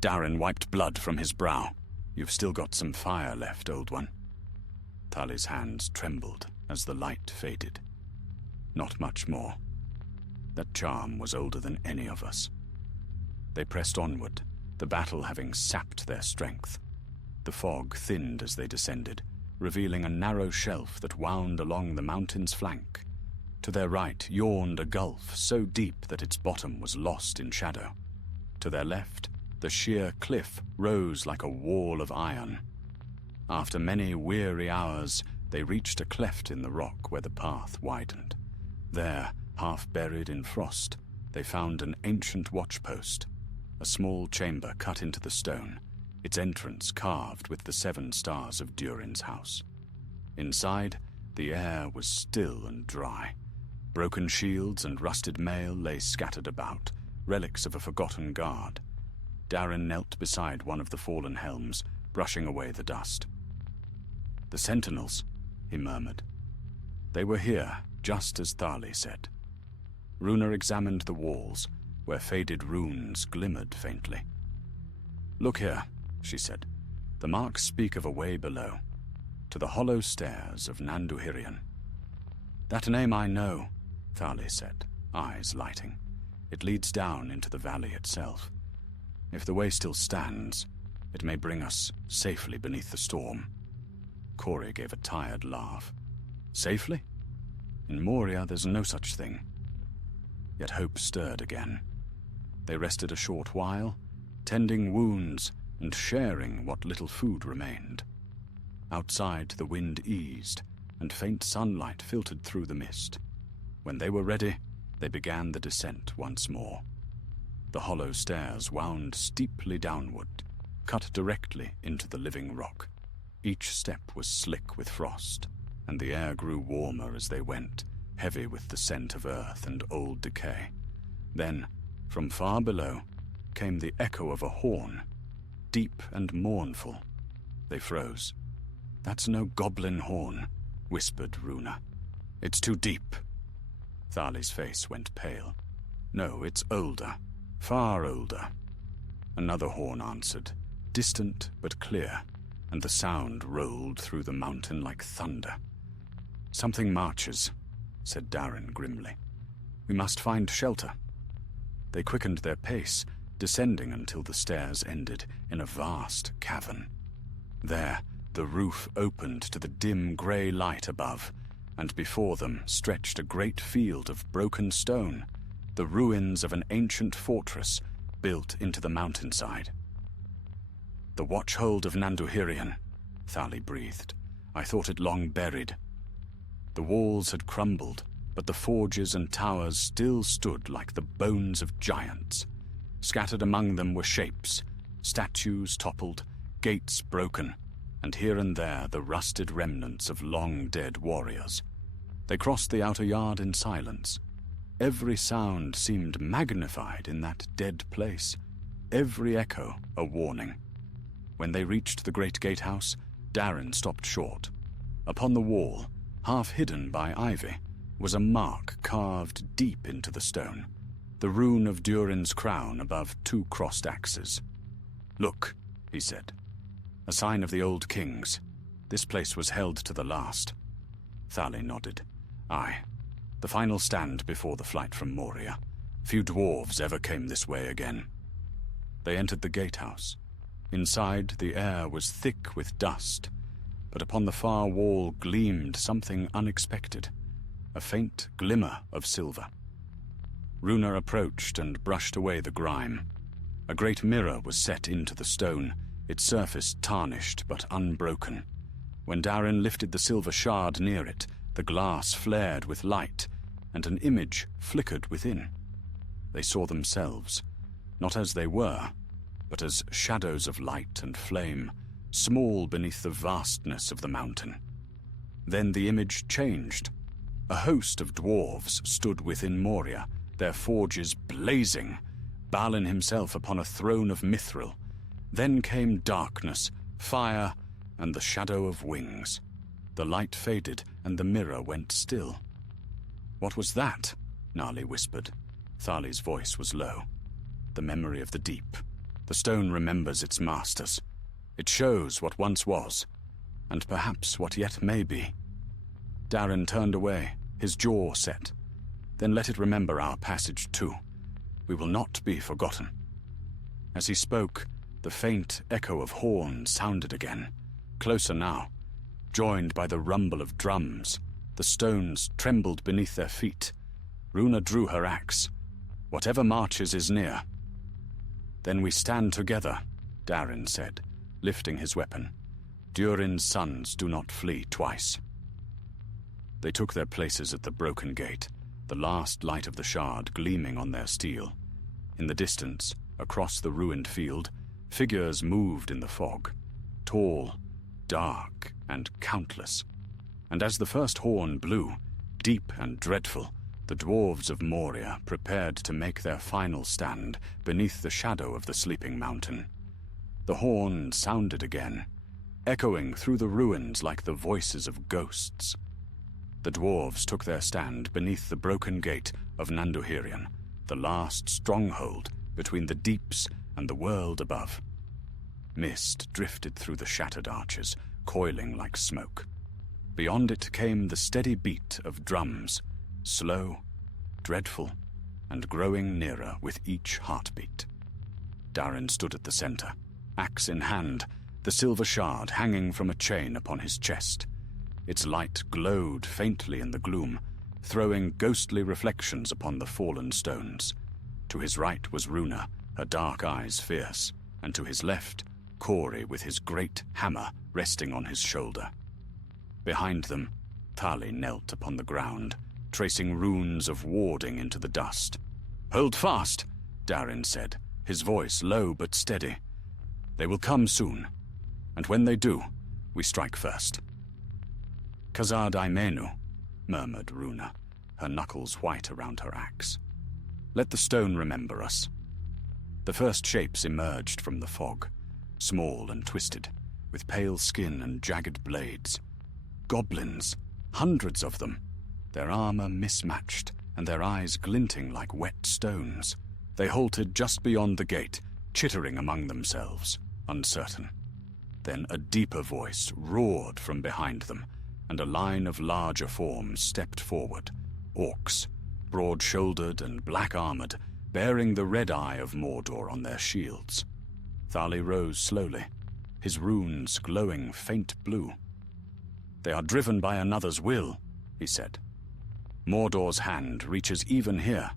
Darren wiped blood from his brow. "You've still got some fire left, old one." Thali's hands trembled as the light faded. "Not much more. That charm was older than any of us." They pressed onward, the battle having sapped their strength. The fog thinned as they descended, revealing a narrow shelf that wound along the mountain's flank. To their right yawned a gulf so deep that its bottom was lost in shadow. To their left, the sheer cliff rose like a wall of iron. After many weary hours, they reached a cleft in the rock where the path widened. There, half buried in frost, they found an ancient watchpost, a small chamber cut into the stone, its entrance carved with the 7 stars of Durin's house. Inside, the air was still and dry. Broken shields and rusted mail lay scattered about, relics of a forgotten guard. Darren knelt beside one of the fallen helms, brushing away the dust. "The sentinels," he murmured. They were here, just as Thali said. Runa examined the walls, where faded runes glimmered faintly. "Look here," she said. "The marks speak of a way below, to the hollow stairs of Nanduhirion." "That name I know," Thali said, eyes lighting. "It leads down into the valley itself. If the way still stands, it may bring us safely beneath the storm." Corey gave a tired laugh. "Safely? In Moria there's no such thing." Yet hope stirred again. They rested a short while, tending wounds and sharing what little food remained. Outside the wind eased, and faint sunlight filtered through the mist. When they were ready, they began the descent once more. The hollow stairs wound steeply downward, cut directly into the living rock. Each step was slick with frost, and the air grew warmer as they went, heavy with the scent of earth and old decay. Then, from far below, came the echo of a horn, deep and mournful. They froze. "That's no goblin horn," whispered Runa. "It's too deep." Thali's face went pale. "No, it's older, far older." Another horn answered, distant but clear, and the sound rolled through the mountain like thunder. "Something marches," said Darren grimly. "We must find shelter." They quickened their pace, descending until the stairs ended in a vast cavern. There, the roof opened to the dim grey light above, and before them stretched a great field of broken stone, the ruins of an ancient fortress built into the mountainside. "The watchhold of Nanduhirion," Thali breathed. "I thought it long buried." The walls had crumbled, but the forges and towers still stood like the bones of giants. Scattered among them were shapes, statues toppled, gates broken, and here and there the rusted remnants of long-dead warriors. They crossed the outer yard in silence. Every sound seemed magnified in that dead place, every echo a warning. When they reached the great gatehouse, Darren stopped short. Upon the wall, half hidden by ivy, was a mark carved deep into the stone, the rune of Durin's crown above 2 crossed axes. "Look," he said. "A sign of the old kings. This place was held to the last." Thali nodded. "Aye. The final stand before the flight from Moria. Few dwarves ever came this way again." They entered the gatehouse. Inside, the air was thick with dust, but upon the far wall gleamed something unexpected, a faint glimmer of silver. Runa approached and brushed away the grime. A great mirror was set into the stone, its surface tarnished but unbroken. When Darren lifted the silver shard near it, the glass flared with light, and an image flickered within. They saw themselves, not as they were, but as shadows of light and flame, small beneath the vastness of the mountain. Then the image changed. A host of dwarves stood within Moria, their forges blazing, Balin himself upon a throne of mithril. Then came darkness, fire, and the shadow of wings. The light faded, and the mirror went still. "What was that?" Nali whispered. Thali's voice was low. "The memory of the deep. The stone remembers its masters. It shows what once was, and perhaps what yet may be." Darin turned away, his jaw set. "Then let it remember our passage too. We will not be forgotten." As he spoke, the faint echo of horns sounded again, closer now, joined by the rumble of drums. The stones trembled beneath their feet. Runa drew her axe. "Whatever marches is near." "Then we stand together," Darin said, lifting his weapon. "Durin's sons do not flee twice." They took their places at the broken gate, the last light of the shard gleaming on their steel. In the distance, across the ruined field, figures moved in the fog, tall, dark, and countless. And as the first horn blew, deep and dreadful, the dwarves of Moria prepared to make their final stand beneath the shadow of the sleeping mountain. The horn sounded again, echoing through the ruins like the voices of ghosts. The dwarves took their stand beneath the broken gate of Nanduhirion, the last stronghold between the deeps and the world above. Mist drifted through the shattered arches, coiling like smoke. Beyond it came the steady beat of drums, slow, dreadful, and growing nearer with each heartbeat. Darin stood at the center, axe in hand, the silver shard hanging from a chain upon his chest. Its light glowed faintly in the gloom, throwing ghostly reflections upon the fallen stones. To his right was Runa, her dark eyes fierce, and to his left, Cori with his great hammer resting on his shoulder. Behind them, Thali knelt upon the ground, tracing runes of warding into the dust. "Hold fast," Darin said, his voice low but steady. "They will come soon, and when they do, we strike first." "Khazad Aimenu," murmured Runa, her knuckles white around her axe. "Let the stone remember us." The first shapes emerged from the fog, small and twisted, with pale skin and jagged blades. Goblins, hundreds of them, their armor mismatched and their eyes glinting like wet stones. They halted just beyond the gate, chittering among themselves, uncertain. Then a deeper voice roared from behind them, and a line of larger forms stepped forward, orcs, broad-shouldered and black-armored, bearing the red eye of Mordor on their shields. Thali rose slowly, his runes glowing faint blue. "They are driven by another's will," he said. "Mordor's hand reaches even here."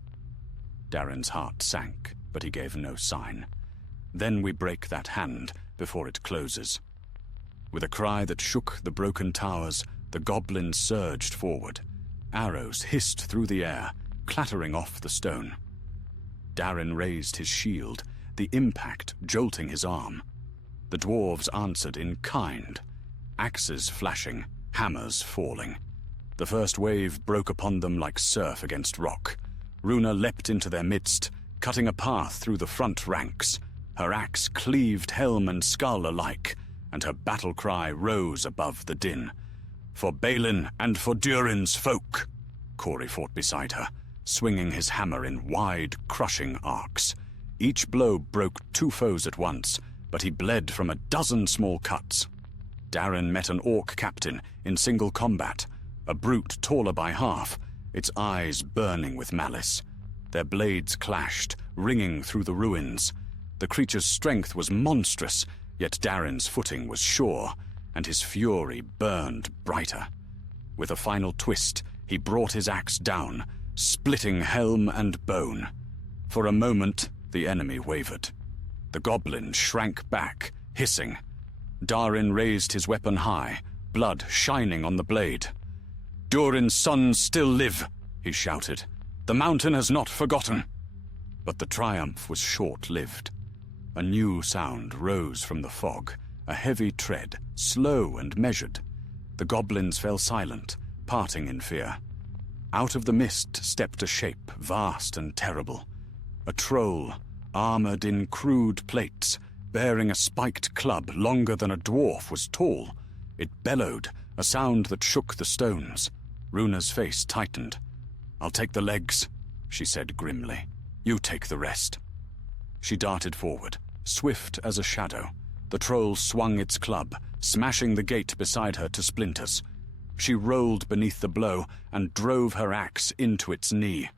Darin's heart sank, but he gave no sign. "Then we break that hand before it closes." With a cry that shook the broken towers, the goblins surged forward. Arrows hissed through the air, clattering off the stone. Darin raised his shield, the impact jolting his arm. The dwarves answered in kind, axes flashing, hammers falling. The first wave broke upon them like surf against rock. Runa leapt into their midst, cutting a path through the front ranks. Her axe cleaved helm and skull alike, and her battle cry rose above the din. "For Balin and for Durin's folk!" Cori fought beside her, swinging his hammer in wide, crushing arcs. Each blow broke two foes at once, but he bled from a dozen small cuts. Darin met an orc captain in single combat, a brute taller by half, its eyes burning with malice. Their blades clashed, ringing through the ruins. The creature's strength was monstrous, yet Darin's footing was sure, and his fury burned brighter. With a final twist, he brought his axe down, splitting helm and bone. For a moment, the enemy wavered. The goblin shrank back, hissing. Darin raised his weapon high, blood shining on the blade. "Durin's sons still live," he shouted. "The mountain has not forgotten." But the triumph was short-lived. A new sound rose from the fog, a heavy tread, slow and measured. The goblins fell silent, parting in fear. Out of the mist stepped a shape vast and terrible. A troll, armored in crude plates, bearing a spiked club longer than a dwarf was tall. It bellowed, a sound that shook the stones. Runa's face tightened. "I'll take the legs," she said grimly. "You take the rest." She darted forward, swift as a shadow. The troll swung its club, smashing the gate beside her to splinters. She rolled beneath the blow and drove her axe into its knee.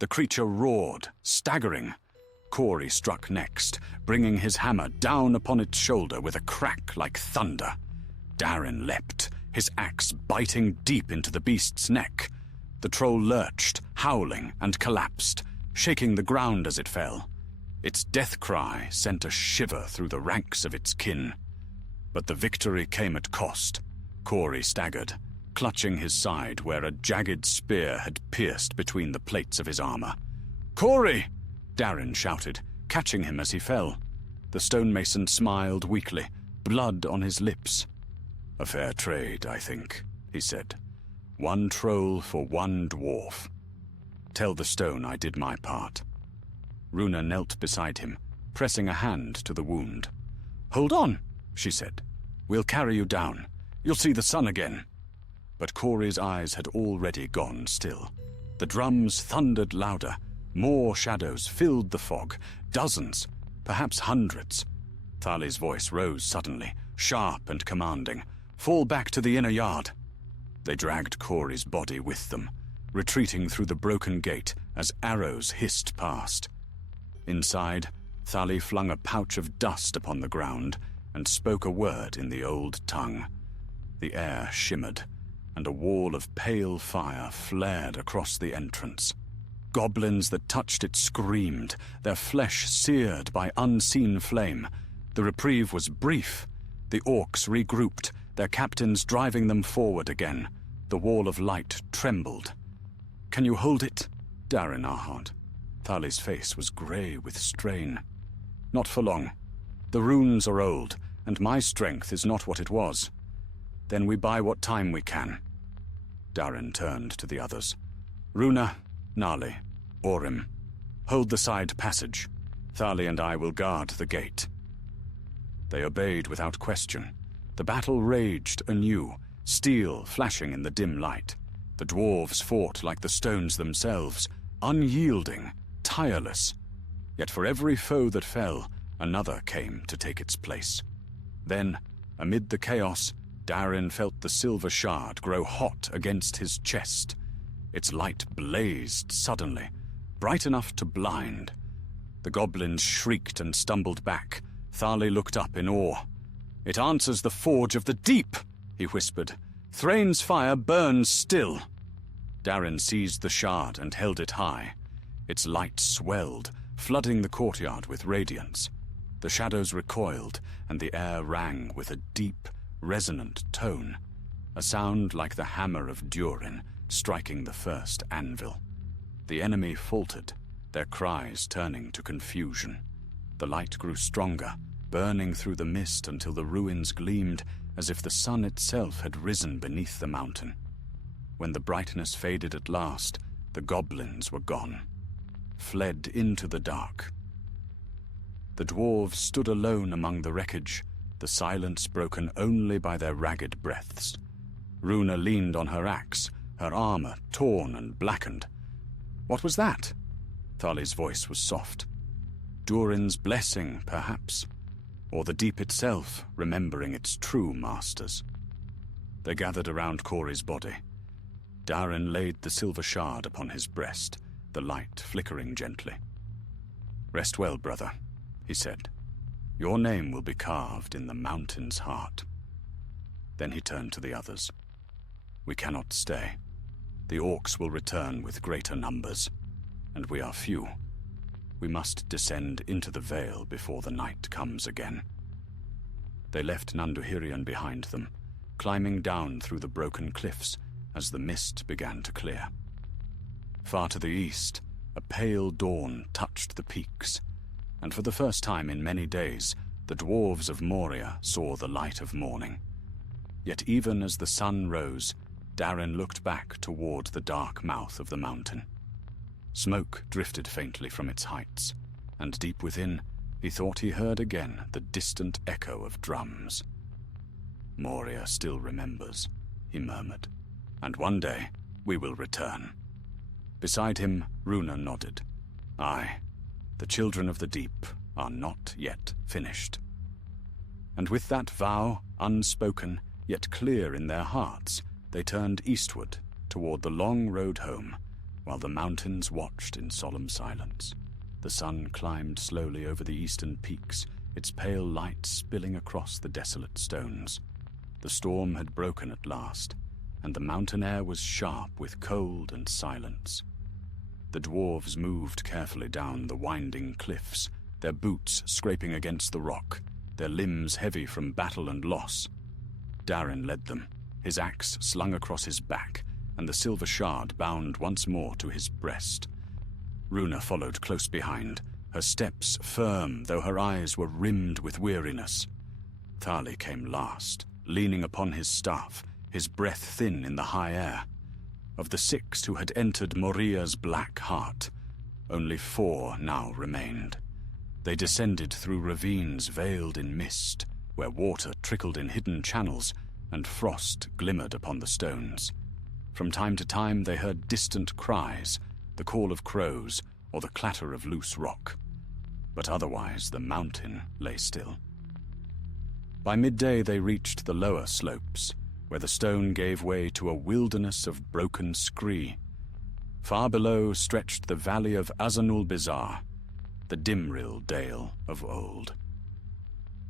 The creature roared, staggering. Corey struck next, bringing his hammer down upon its shoulder with a crack like thunder. Darren leapt, his axe biting deep into the beast's neck. The troll lurched, howling, and collapsed, shaking the ground as it fell. Its death cry sent a shiver through the ranks of its kin. But the victory came at cost. Corey staggered, clutching his side where a jagged spear had pierced between the plates of his armor. "Corey!" Darren shouted, catching him as he fell. The stonemason smiled weakly, blood on his lips. "A fair trade, I think," he said. "One troll for one dwarf. Tell the stone I did my part." Runa knelt beside him, pressing a hand to the wound. "Hold on," she said. "We'll carry you down. You'll see the sun again." But Corey's eyes had already gone still. The drums thundered louder. More shadows filled the fog. Dozens, perhaps hundreds. Thali's voice rose suddenly, sharp and commanding. "Fall back to the inner yard." They dragged Corey's body with them, retreating through the broken gate as arrows hissed past. Inside, Thali flung a pouch of dust upon the ground and spoke a word in the old tongue. The air shimmered, and a wall of pale fire flared across the entrance. Goblins that touched it screamed, their flesh seared by unseen flame. The reprieve was brief. The orcs regrouped, their captains driving them forward again. The wall of light trembled. "Can you hold it?" Darren asked. Thali's face was grey with strain. "Not for long. The runes are old, and my strength is not what it was. Then we buy what time we can." Darren turned to the others. "Runa, Nali, Orim, hold the side passage. Thali and I will guard the gate." They obeyed without question. The battle raged anew, steel flashing in the dim light. The dwarves fought like the stones themselves, unyielding, tireless. Yet for every foe that fell, another came to take its place. Then, amid the chaos, Darren felt the silver shard grow hot against his chest. Its light blazed suddenly, bright enough to blind. The goblins shrieked and stumbled back. Thali looked up in awe. "It answers the forge of the deep," he whispered. "Thrain's fire burns still." Darren seized the shard and held it high. Its light swelled, flooding the courtyard with radiance. The shadows recoiled, and the air rang with a deep, resonant tone, a sound like the hammer of Durin striking the first anvil. The enemy faltered, their cries turning to confusion. The light grew stronger, burning through the mist until the ruins gleamed as if the sun itself had risen beneath the mountain. When the brightness faded at last, the goblins were gone, fled into the dark. The dwarves stood alone among the wreckage, the silence broken only by their ragged breaths. Runa leaned on her axe, her armor torn and blackened. "What was that?" Thali's voice was soft. Durin's blessing, perhaps, or the deep itself remembering its true masters. They gathered around Corey's body. Darren laid the silver shard upon his breast, the light flickering gently. "Rest well, brother," he said. "Your name will be carved in the mountain's heart." Then he turned to the others. "We cannot stay. The orcs will return with greater numbers, and we are few. We must descend into the vale before the night comes again." They left Nanduhirion behind them, climbing down through the broken cliffs as the mist began to clear. Far to the east, a pale dawn touched the peaks, and for the first time in many days, the dwarves of Moria saw the light of morning. Yet even as the sun rose, Darren looked back toward the dark mouth of the mountain. Smoke drifted faintly from its heights. and deep within, he thought he heard again the distant echo of drums. "Moria still remembers," he murmured, "and one day we will return." Beside him, Runa nodded. "Aye, the children of the deep are not yet finished." And with that vow, unspoken, yet clear in their hearts, they turned eastward toward the long road home, while the mountains watched in solemn silence. The sun climbed slowly over the eastern peaks, its pale light spilling across the desolate stones. The storm had broken at last, and the mountain air was sharp with cold and silence. The dwarves moved carefully down the winding cliffs, their boots scraping against the rock, their limbs heavy from battle and loss. Darin led them, his axe slung across his back, and the silver shard bound once more to his breast. Runa followed close behind, her steps firm though her eyes were rimmed with weariness. Thali came last, leaning upon his staff, his breath thin in the high air. Of the 6 who had entered Moria's black heart, only 4 now remained. They descended through ravines veiled in mist, where water trickled in hidden channels and frost glimmered upon the stones. From time to time they heard distant cries, the call of crows or the clatter of loose rock. But otherwise the mountain lay still. By midday they reached the lower slopes, where the stone gave way to a wilderness of broken scree. Far below stretched the valley of Azanul-Bizar, the Dimril Dale of old.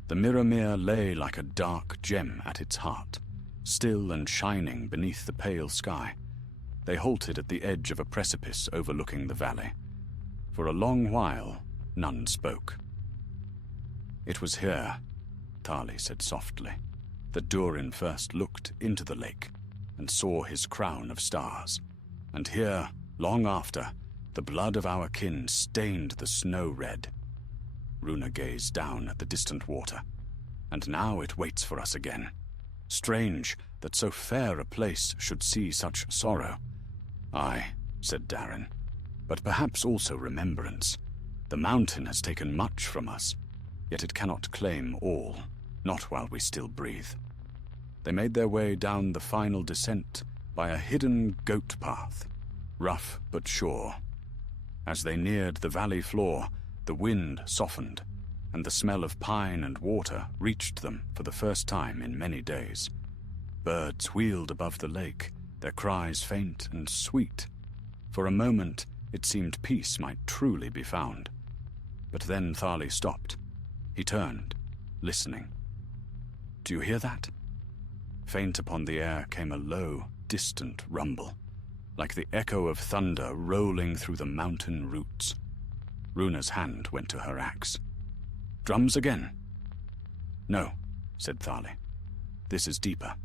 The Mirrormere lay like a dark gem at its heart, still and shining beneath the pale sky. They halted at the edge of a precipice overlooking the valley. For a long while, none spoke. "It was here," Thali said softly, "that Durin first looked into the lake and saw his crown of stars. And here, long after, the blood of our kin stained the snow red." Runa gazed down at the distant water. "And now it waits for us again. Strange that so fair a place should see such sorrow." "Aye," said Darin, "but perhaps also remembrance. The mountain has taken much from us, yet it cannot claim all, not while we still breathe." They made their way down the final descent by a hidden goat path, rough but sure. As they neared the valley floor, the wind softened, and the smell of pine and water reached them for the first time in many days. Birds wheeled above the lake, their cries faint and sweet. For a moment, it seemed peace might truly be found. But then Thali stopped. He turned, listening. "Do you hear that?" Faint upon the air came a low, distant rumble, like the echo of thunder rolling through the mountain roots. Runa's hand went to her axe. "Drums again?" "No," said Thali. "This is deeper.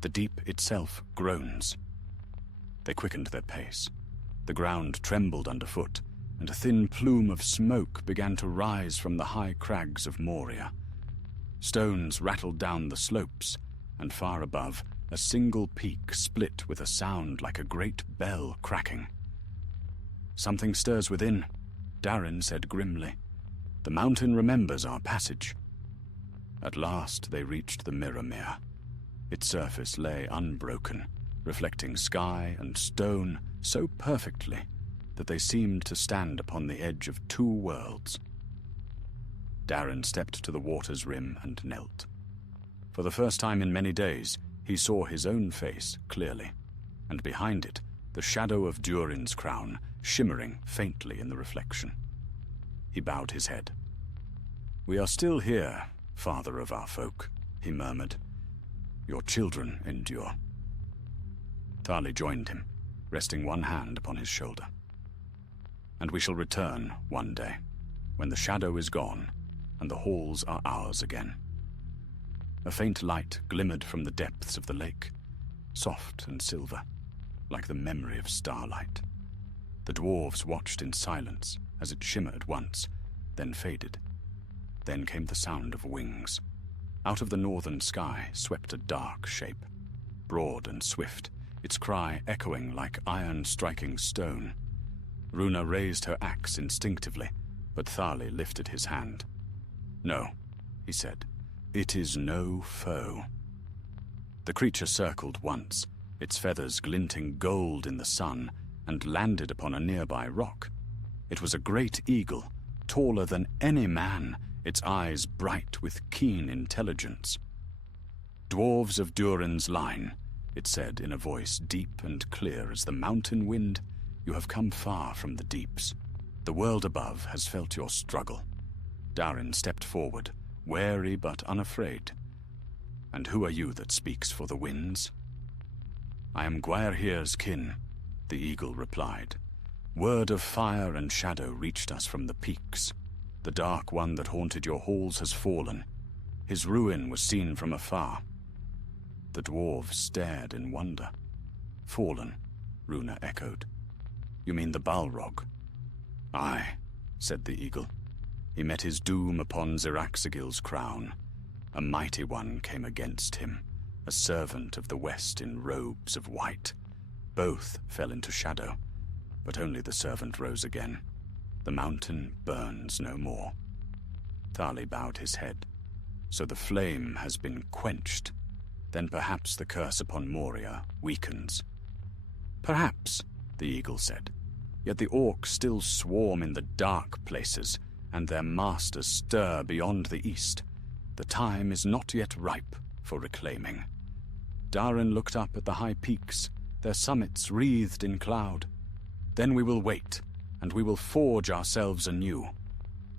The deep itself groans." They quickened their pace. The ground trembled underfoot, and a thin plume of smoke began to rise from the high crags of Moria. Stones rattled down the slopes, and far above, a single peak split with a sound like a great bell cracking. "Something stirs within," Darin said grimly. "The mountain remembers our passage." At last they reached the Mirrormere. Its surface lay unbroken, reflecting sky and stone so perfectly that they seemed to stand upon the edge of 2 worlds. Darin stepped to the water's rim and knelt. For the first time in many days, he saw his own face clearly, and behind it, the shadow of Durin's crown shimmering faintly in the reflection. He bowed his head. "We are still here, father of our folk," he murmured. "Your children endure." Thali joined him, resting one hand upon his shoulder. "And we shall return one day, when the shadow is gone and the halls are ours again." A faint light glimmered from the depths of the lake, soft and silver, like the memory of starlight. The dwarves watched in silence as it shimmered once, then faded. Then came the sound of wings. Out of the northern sky swept a dark shape, broad and swift, its cry echoing like iron striking stone. Runa raised her axe instinctively, but Thali lifted his hand. "No," he said, "it is no foe." The creature circled once, its feathers glinting gold in the sun, and landed upon a nearby rock. It was a great eagle, taller than any man, its eyes bright with keen intelligence. "Dwarves of Durin's line," it said in a voice deep and clear as the mountain wind, "you have come far from the deeps. The world above has felt your struggle." Darin stepped forward, wary but unafraid. "And who are you that speaks for the winds?" "I am Gwairhir's kin," the eagle replied. "Word of fire and shadow reached us from the peaks. The dark one that haunted your halls has fallen. His ruin was seen from afar." The dwarves stared in wonder. "Fallen," Runa echoed. "You mean the Balrog?" "Aye," said the eagle. "He met his doom upon Ziraxagil's crown. A mighty one came against him, a servant of the West in robes of white. Both fell into shadow, but only the servant rose again. The mountain burns no more." Thali bowed his head. "So the flame has been quenched. Then perhaps the curse upon Moria weakens." "Perhaps," the eagle said. "Yet the orcs still swarm in the dark places, and their masters stir beyond the east. The time is not yet ripe for reclaiming." Darin looked up at the high peaks, their summits wreathed in cloud. "Then we will wait, and we will forge ourselves anew.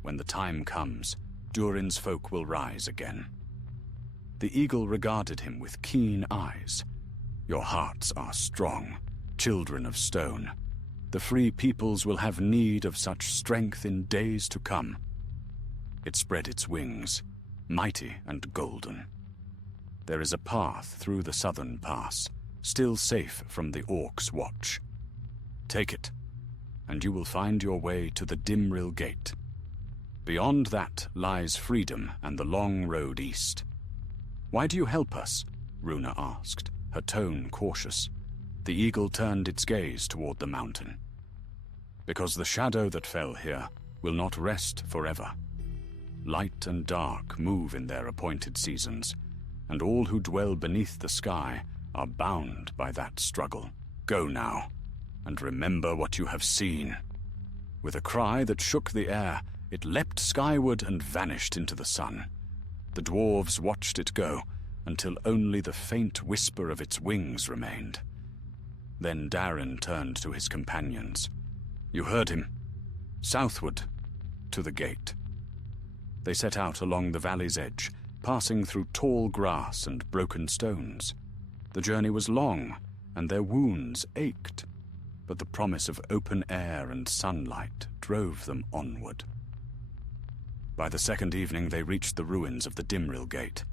When the time comes, Durin's folk will rise again." The eagle regarded him with keen eyes. "Your hearts are strong, children of stone. The free peoples will have need of such strength in days to come." It spread its wings, mighty and golden. "There is a path through the southern pass, still safe from the orcs' watch. Take it, and you will find your way to the Dimril Gate. Beyond that lies freedom and the long road east." "Why do you help us?" Runa asked, her tone cautious. The eagle turned its gaze toward the mountain. "Because the shadow that fell here will not rest forever. Light and dark move in their appointed seasons, and all who dwell beneath the sky are bound by that struggle. Go now, and remember what you have seen." With a cry that shook the air, it leapt skyward and vanished into the sun. The dwarves watched it go, until only the faint whisper of its wings remained. Then Darin turned to his companions. "You heard him. Southward, to the gate." They set out along the valley's edge, passing through tall grass and broken stones. The journey was long, and their wounds ached, but the promise of open air and sunlight drove them onward. By the second evening they reached the ruins of the Dimril Gate.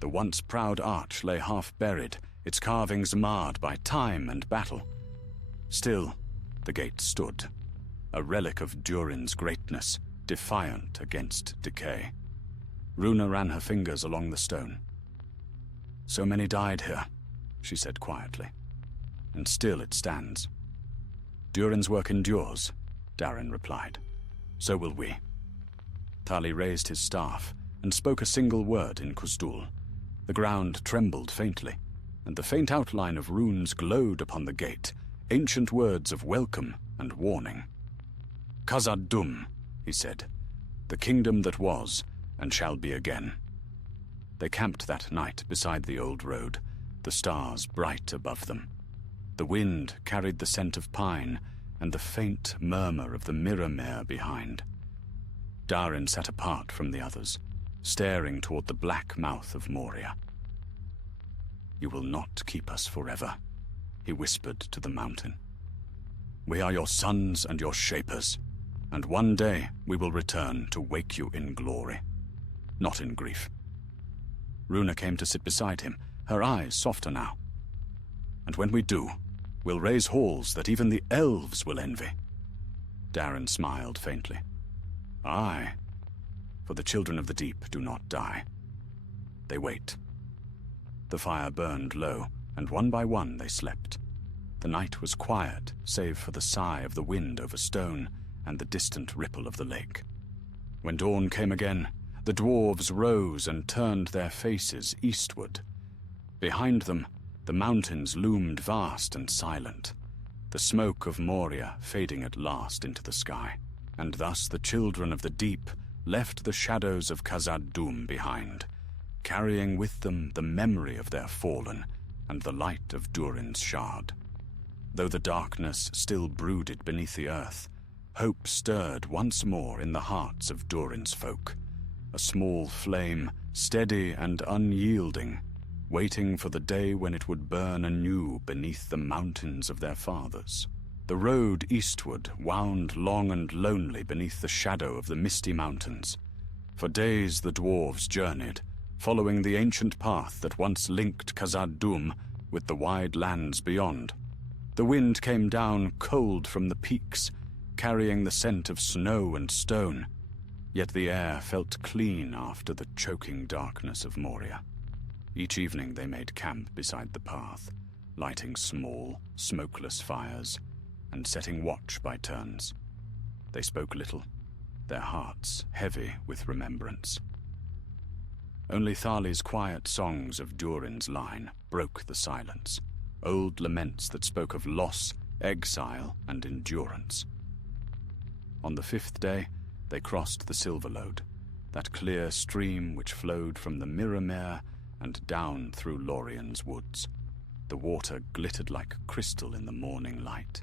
The once proud arch lay half buried, its carvings marred by time and battle. Still, the gate stood, a relic of Durin's greatness, defiant against decay. Runa ran her fingers along the stone. "So many died here," she said quietly, "and still it stands." "Durin's work endures," Darin replied. "So will we." Thali raised his staff and spoke a single word in Khuzdul. The ground trembled faintly, and the faint outline of runes glowed upon the gate, ancient words of welcome and warning. "Khazad-dûm," he said, "the kingdom that was and shall be again." They camped that night beside the old road, the stars bright above them. The wind carried the scent of pine and the faint murmur of the mirror mare behind. Darin sat apart from the others, staring toward the black mouth of Moria. "You will not keep us forever," he whispered to the mountain. "We are your sons and your shapers, and one day we will return to wake you in glory, not in grief." Runa came to sit beside him, her eyes softer now. "And when we do, we'll raise halls that even the elves will envy." Darin smiled faintly. "Aye, for the children of the deep do not die. They wait." The fire burned low, and one by one they slept. The night was quiet, save for the sigh of the wind over stone and the distant ripple of the lake. When dawn came again, the dwarves rose and turned their faces eastward. Behind them, the mountains loomed vast and silent, the smoke of Moria fading at last into the sky. And thus the children of the deep left the shadows of Khazad-dûm behind, carrying with them the memory of their fallen and the light of Durin's shard. Though the darkness still brooded beneath the earth, hope stirred once more in the hearts of Durin's folk, a small flame, steady and unyielding, waiting for the day when it would burn anew beneath the mountains of their fathers. The road eastward wound long and lonely beneath the shadow of the misty mountains. For days the dwarves journeyed, following the ancient path that once linked Khazad-dûm with the wide lands beyond. The wind came down cold from the peaks, carrying the scent of snow and stone, yet the air felt clean after the choking darkness of Moria. Each evening they made camp beside the path, lighting small, smokeless fires and setting watch by turns. They spoke little, their hearts heavy with remembrance. Only Thali's quiet songs of Durin's line broke the silence, old laments that spoke of loss, exile, and endurance. On the 5th day, they crossed the Silverlode, that clear stream which flowed from the Mirror and down through Lorien's woods. The water glittered like crystal in the morning light,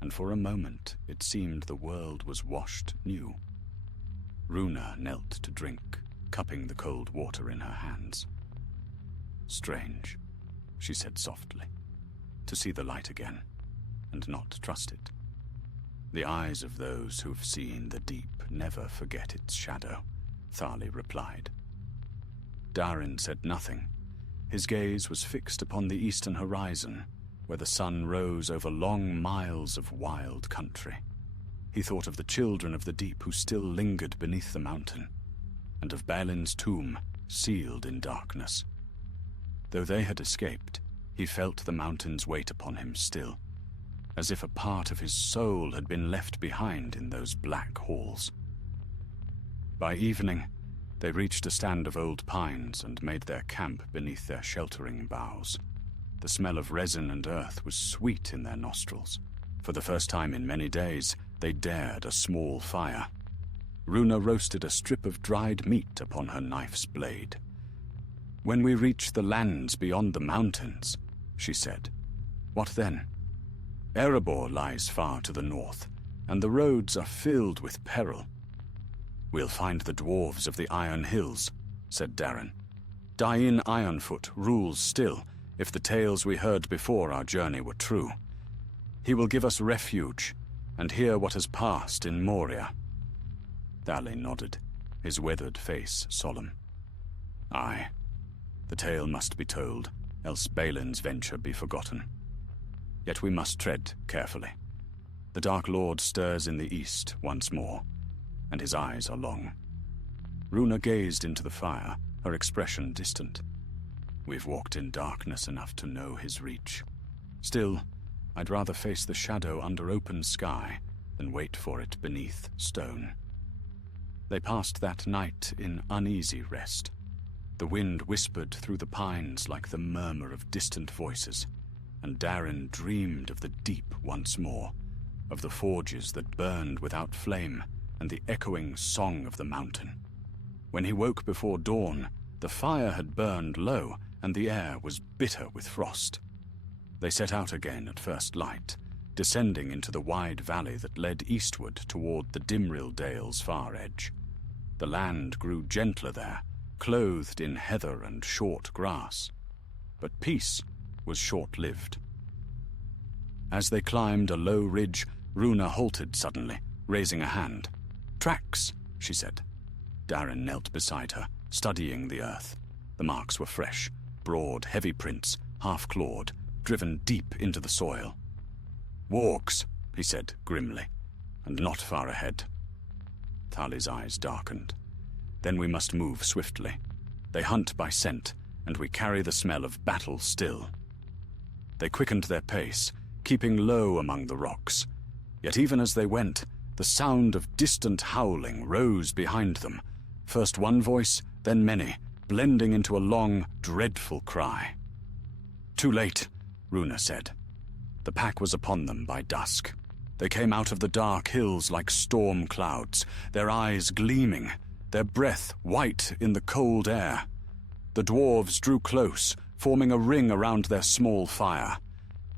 and for a moment it seemed the world was washed new. Runa knelt to drink, cupping the cold water in her hands. "Strange," she said softly, "to see the light again, and not trust it. The eyes of those who've seen the deep never forget its shadow," Thali replied. Darin said nothing. His gaze was fixed upon the eastern horizon, where the sun rose over long miles of wild country. He thought of the children of the deep who still lingered beneath the mountain, and of Balin's tomb, sealed in darkness. Though they had escaped, he felt the mountain's weight upon him still, as if a part of his soul had been left behind in those black halls. By evening, they reached a stand of old pines and made their camp beneath their sheltering boughs. The smell of resin and earth was sweet in their nostrils. For the first time in many days, they dared a small fire. Runa roasted a strip of dried meat upon her knife's blade. "When we reach the lands beyond the mountains," she said, "what then? Erebor lies far to the north, and the roads are filled with peril." "We'll find the dwarves of the Iron Hills," said Darin. "Dain Ironfoot rules still, if the tales we heard before our journey were true. He will give us refuge, and hear what has passed in Moria." Thali nodded, his weathered face solemn. "Aye, the tale must be told, else Balin's venture be forgotten. Yet we must tread carefully. The Dark Lord stirs in the east once more, and his eyes are long." Runa gazed into the fire, her expression distant. "We've walked in darkness enough to know his reach. Still, I'd rather face the shadow under open sky than wait for it beneath stone." They passed that night in uneasy rest. The wind whispered through the pines like the murmur of distant voices, and Darin dreamed of the deep once more, of the forges that burned without flame, and the echoing song of the mountain. When he woke before dawn, the fire had burned low, and the air was bitter with frost. They set out again at first light, descending into the wide valley that led eastward toward the Dimril Dale's far edge. The land grew gentler there, clothed in heather and short grass. But peace was short-lived. As they climbed a low ridge, Runa halted suddenly, raising a hand. "Tracks," she said. Darin knelt beside her, studying the earth. The marks were fresh, broad, heavy prints, half-clawed, driven deep into the soil. "Wargs," he said grimly, "and not far ahead." Thali's eyes darkened. "Then we must move swiftly. They hunt by scent, and we carry the smell of battle still." They quickened their pace, keeping low among the rocks. Yet even as they went, The sound of distant howling rose behind them, first one voice, then many, blending into a long, dreadful cry. "Too late," Runa said. The pack was upon them by dusk. They came out of the dark hills like storm clouds, their eyes gleaming, their breath white in the cold air. The dwarves drew close, forming a ring around their small fire.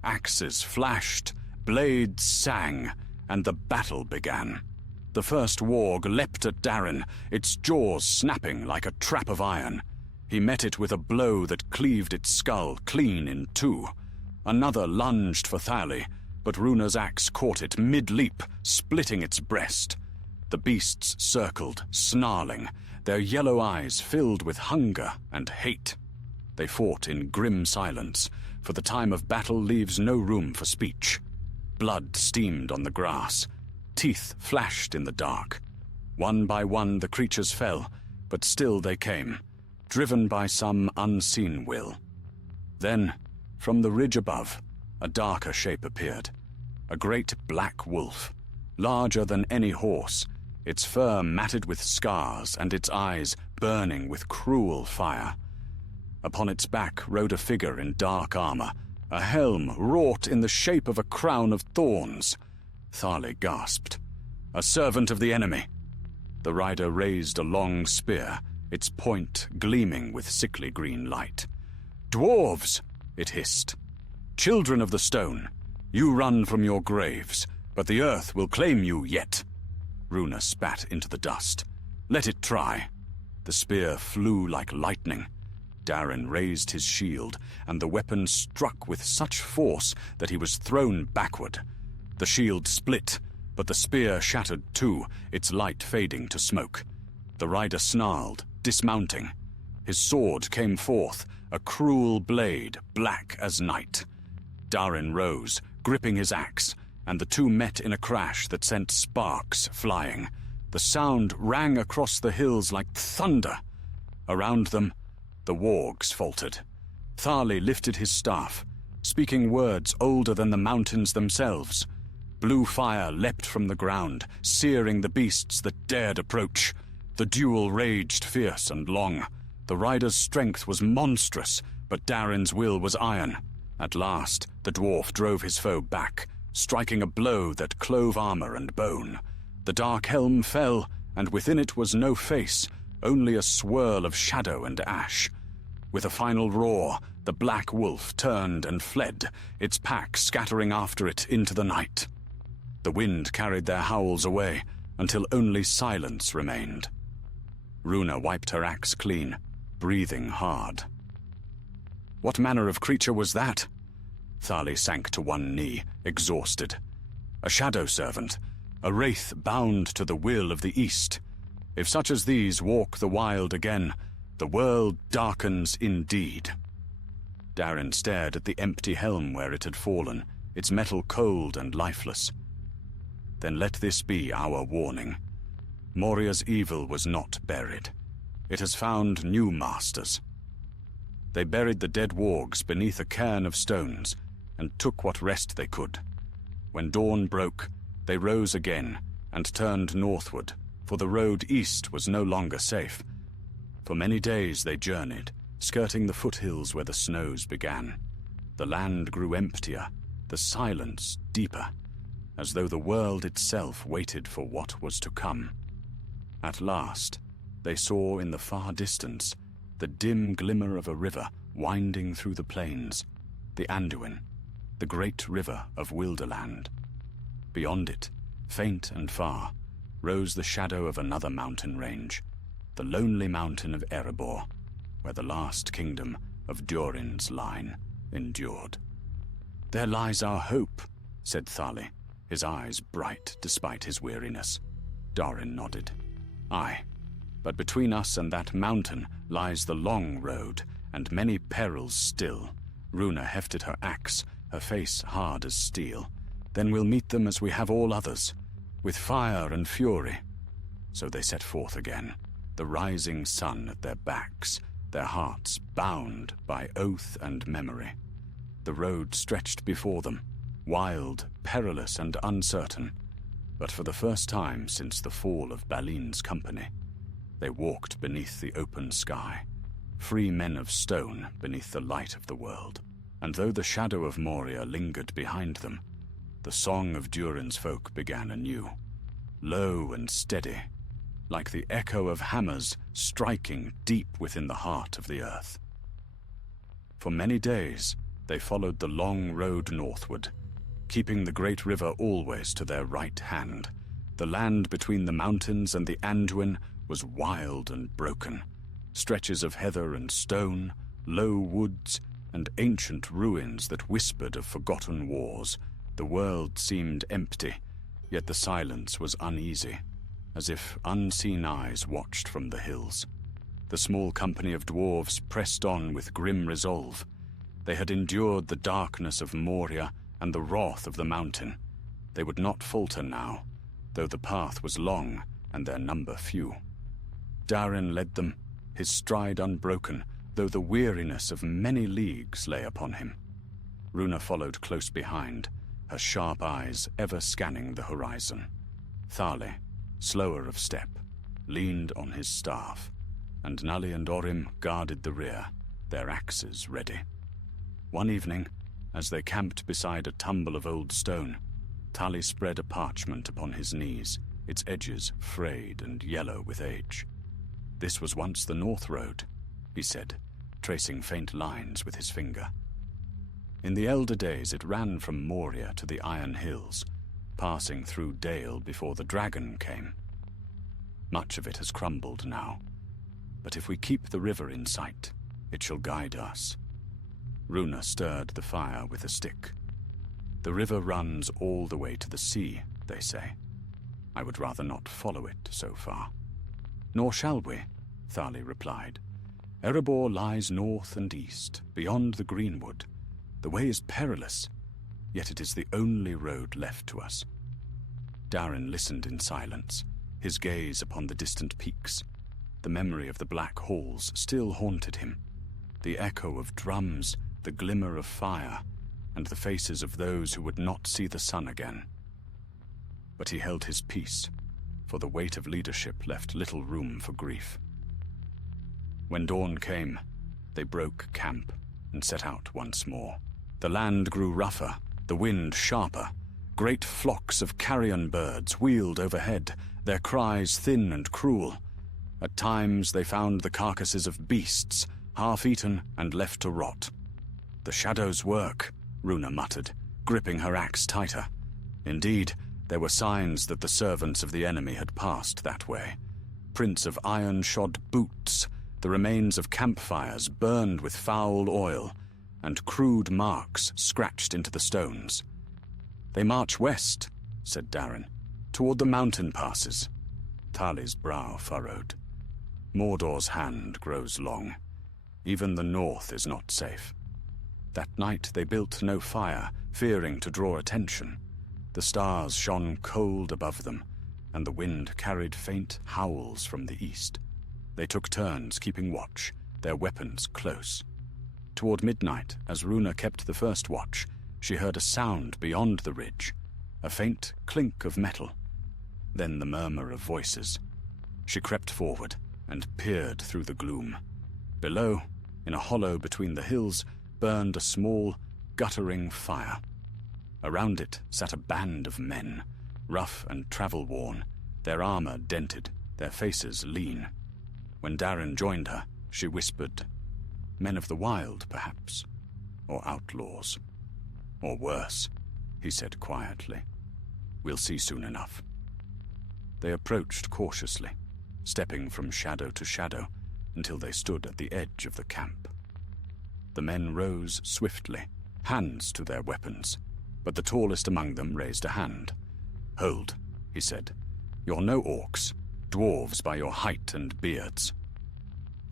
Axes flashed, blades sang, and the battle began. The first warg leapt at Darin, its jaws snapping like a trap of iron. He met it with a blow that cleaved its skull clean in two. Another lunged for Thali, but Runa's axe caught it mid-leap, splitting its breast. The beasts circled, snarling, their yellow eyes filled with hunger and hate. They fought in grim silence, for the time of battle leaves no room for speech. Blood steamed on the grass. Teeth flashed in the dark. One by one the creatures fell, but still they came, driven by some unseen will. Then, from the ridge above, a darker shape appeared. A great black wolf, larger than any horse, its fur matted with scars and its eyes burning with cruel fire. Upon its back rode a figure in dark armor, a helm wrought in the shape of a crown of thorns. Thali gasped. "A servant of the enemy." The rider raised a long spear, its point gleaming with sickly green light. "Dwarves!" it hissed. "Children of the stone, you run from your graves, but the earth will claim you yet." Runa spat into the dust. "Let it try." The spear flew like lightning. Darin raised his shield, and the weapon struck with such force that he was thrown backward. The shield split, but the spear shattered too, its light fading to smoke. The rider snarled, dismounting. His sword came forth, a cruel blade, black as night. Darin rose, gripping his axe, and the two met in a crash that sent sparks flying. The sound rang across the hills like thunder. Around them, the wargs faltered. Thali lifted his staff, speaking words older than the mountains themselves. Blue fire leapt from the ground, searing the beasts that dared approach. The duel raged fierce and long. The rider's strength was monstrous, but Darin's will was iron. At last, the dwarf drove his foe back, striking a blow that clove armor and bone. The dark helm fell, and within it was no face, only a swirl of shadow and ash. With a final roar, the black wolf turned and fled, its pack scattering after it into the night. The wind carried their howls away, until only silence remained. Runa wiped her axe clean, breathing hard. What manner of creature was that? Thali sank to one knee, exhausted. A shadow servant, a wraith bound to the will of the East. If such as these walk the wild again, the world darkens indeed. Darin stared at the empty helm where it had fallen, its metal cold and lifeless. Then let this be our warning. Moria's evil was not buried. It has found new masters. They buried the dead wargs beneath a cairn of stones, and took what rest they could. When dawn broke, they rose again, and turned northward, for the road east was no longer safe. For many days they journeyed, skirting the foothills where the snows began. The land grew emptier, the silence deeper, as though the world itself waited for what was to come. At last, they saw in the far distance the dim glimmer of a river winding through the plains, the Anduin, the great river of Wilderland. Beyond it, faint and far, rose the shadow of another mountain range, the lonely mountain of Erebor, where the last kingdom of Durin's line endured. "There lies our hope," said Thali, his eyes bright despite his weariness. Darin nodded. "Aye, but between us and that mountain lies the long road, and many perils still." Runa hefted her axe, her face hard as steel. "Then we'll meet them as we have all others, with fire and fury." So they set forth again, the rising sun at their backs, their hearts bound by oath and memory. The road stretched before them, wild, perilous, and uncertain. But for the first time since the fall of Balin's company, they walked beneath the open sky, free men of stone beneath the light of the world. And though the shadow of Moria lingered behind them, the song of Durin's folk began anew, low and steady, like the echo of hammers striking deep within the heart of the earth. For many days they followed the long road northward, keeping the great river always to their right hand. The land between the mountains and the Anduin was wild and broken, stretches of heather and stone, low woods, and ancient ruins that whispered of forgotten wars. The world seemed empty, yet the silence was uneasy, as if unseen eyes watched from the hills. The small company of dwarves pressed on with grim resolve. They had endured the darkness of Moria and the wrath of the mountain. They would not falter now, though the path was long and their number few. Darin led them, his stride unbroken, though the weariness of many leagues lay upon him. Runa followed close behind, her sharp eyes ever scanning the horizon. Thale, slower of step, leaned on his staff, and Nali and Orim guarded the rear, their axes ready. One evening, as they camped beside a tumble of old stone, Tali spread a parchment upon his knees, its edges frayed and yellow with age. "This was once the North Road," he said, tracing faint lines with his finger. "In the elder days it ran from Moria to the Iron Hills, passing through Dale before the dragon came. Much of it has crumbled now, but if we keep the river in sight, it shall guide us." Runa stirred the fire with a stick. "The river runs all the way to the sea, they say. I would rather not follow it so far." "Nor shall we," Thali replied. "Erebor lies north and east, beyond the greenwood. The way is perilous, yet it is the only road left to us." Darin listened in silence, his gaze upon the distant peaks. The memory of the black halls still haunted him, the echo of drums, the glimmer of fire, and the faces of those who would not see the sun again. But he held his peace, for the weight of leadership left little room for grief. When dawn came, they broke camp and set out once more. The land grew rougher, the wind sharper. Great flocks of carrion birds wheeled overhead, their cries thin and cruel. At times they found the carcasses of beasts, half-eaten and left to rot. "The shadows work," Runa muttered, gripping her axe tighter. Indeed, there were signs that the servants of the enemy had passed that way. Prints of iron-shod boots, the remains of campfires burned with foul oil, and crude marks scratched into the stones. "They march west," said Darin, "toward the mountain passes." Tali's brow furrowed. "Mordor's hand grows long. Even the north is not safe." That night they built no fire, fearing to draw attention. The stars shone cold above them, and the wind carried faint howls from the east. They took turns keeping watch, their weapons close. Toward midnight, as Runa kept the first watch, she heard a sound beyond the ridge, a faint clink of metal, then the murmur of voices. She crept forward and peered through the gloom. Below, in a hollow between the hills, burned a small, guttering fire. Around it sat a band of men, rough and travel-worn, their armor dented, their faces lean. When Darin joined her, she whispered, "Men of the wild, perhaps, or outlaws. Or worse," he said quietly. "We'll see soon enough." They approached cautiously, stepping from shadow to shadow until they stood at the edge of the camp. The men rose swiftly, hands to their weapons, but the tallest among them raised a hand. "Hold," he said. "You're no orcs, dwarves by your height and beards."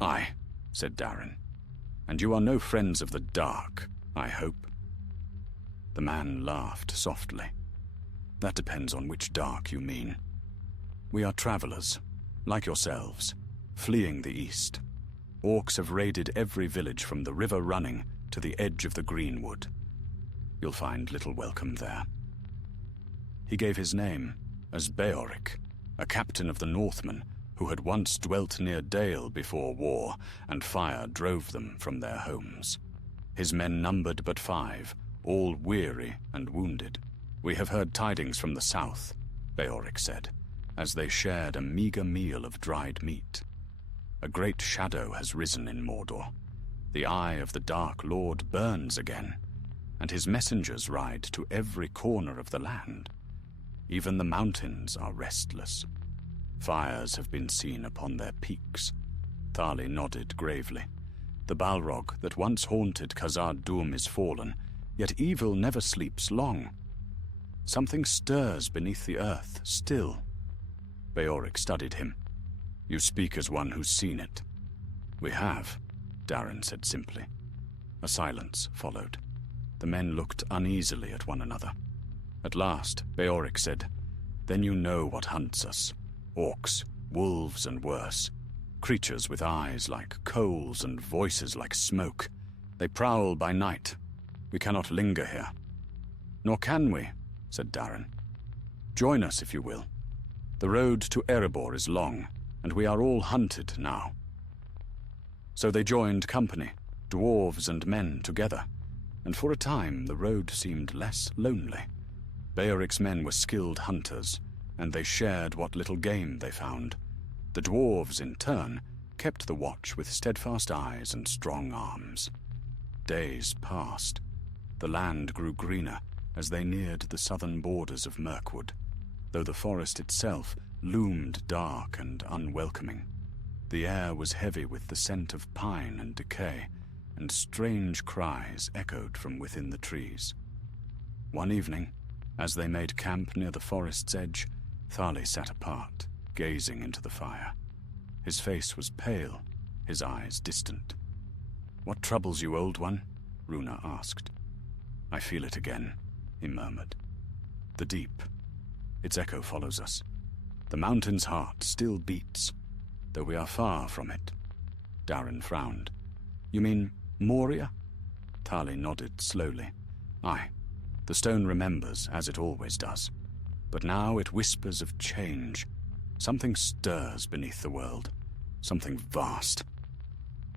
"Aye," said Darin. "And you are no friends of the dark, I hope." The man laughed softly. "That depends on which dark you mean. We are travelers, like yourselves, fleeing the east. Orcs have raided every village from the river running to the edge of the greenwood. You'll find little welcome there." He gave his name, as Beoric, a captain of the Northmen who had once dwelt near Dale before war, and fire drove them from their homes. His men numbered but 5, all weary and wounded. "We have heard tidings from the south," Beoric said, as they shared a meager meal of dried meat. "A great shadow has risen in Mordor. The eye of the Dark Lord burns again, and his messengers ride to every corner of the land. Even the mountains are restless. Fires have been seen upon their peaks." Thali nodded gravely. "The Balrog that once haunted Khazad-dûm is fallen, yet evil never sleeps long. Something stirs beneath the earth still." Beoric studied him. "You speak as one who's seen it." "We have," Darin said simply. A silence followed. The men looked uneasily at one another. At last, Beoric said, "Then you know what hunts us. Orcs, wolves, and worse. Creatures with eyes like coals and voices like smoke. They prowl by night. We cannot linger here." "Nor can we," said Darin. "Join us if you will. The road to Erebor is long, and we are all hunted now." So they joined company, dwarves and men together, and for a time the road seemed less lonely. Beoric's men were skilled hunters, and they shared what little game they found. The dwarves, in turn, kept the watch with steadfast eyes and strong arms. Days passed. The land grew greener as they neared the southern borders of Mirkwood, though the forest itself loomed dark and unwelcoming. The air was heavy with the scent of pine and decay, and strange cries echoed from within the trees. One evening, as they made camp near the forest's edge, Thali sat apart, gazing into the fire. His face was pale, his eyes distant. "What troubles you, old one?" Runa asked. "I feel it again," he murmured. "The deep. Its echo follows us. The mountain's heart still beats, though we are far from it." Darin frowned. "You mean Moria?" Thali nodded slowly. "Aye. The stone remembers, as it always does. But now it whispers of change. Something stirs beneath the world. Something vast."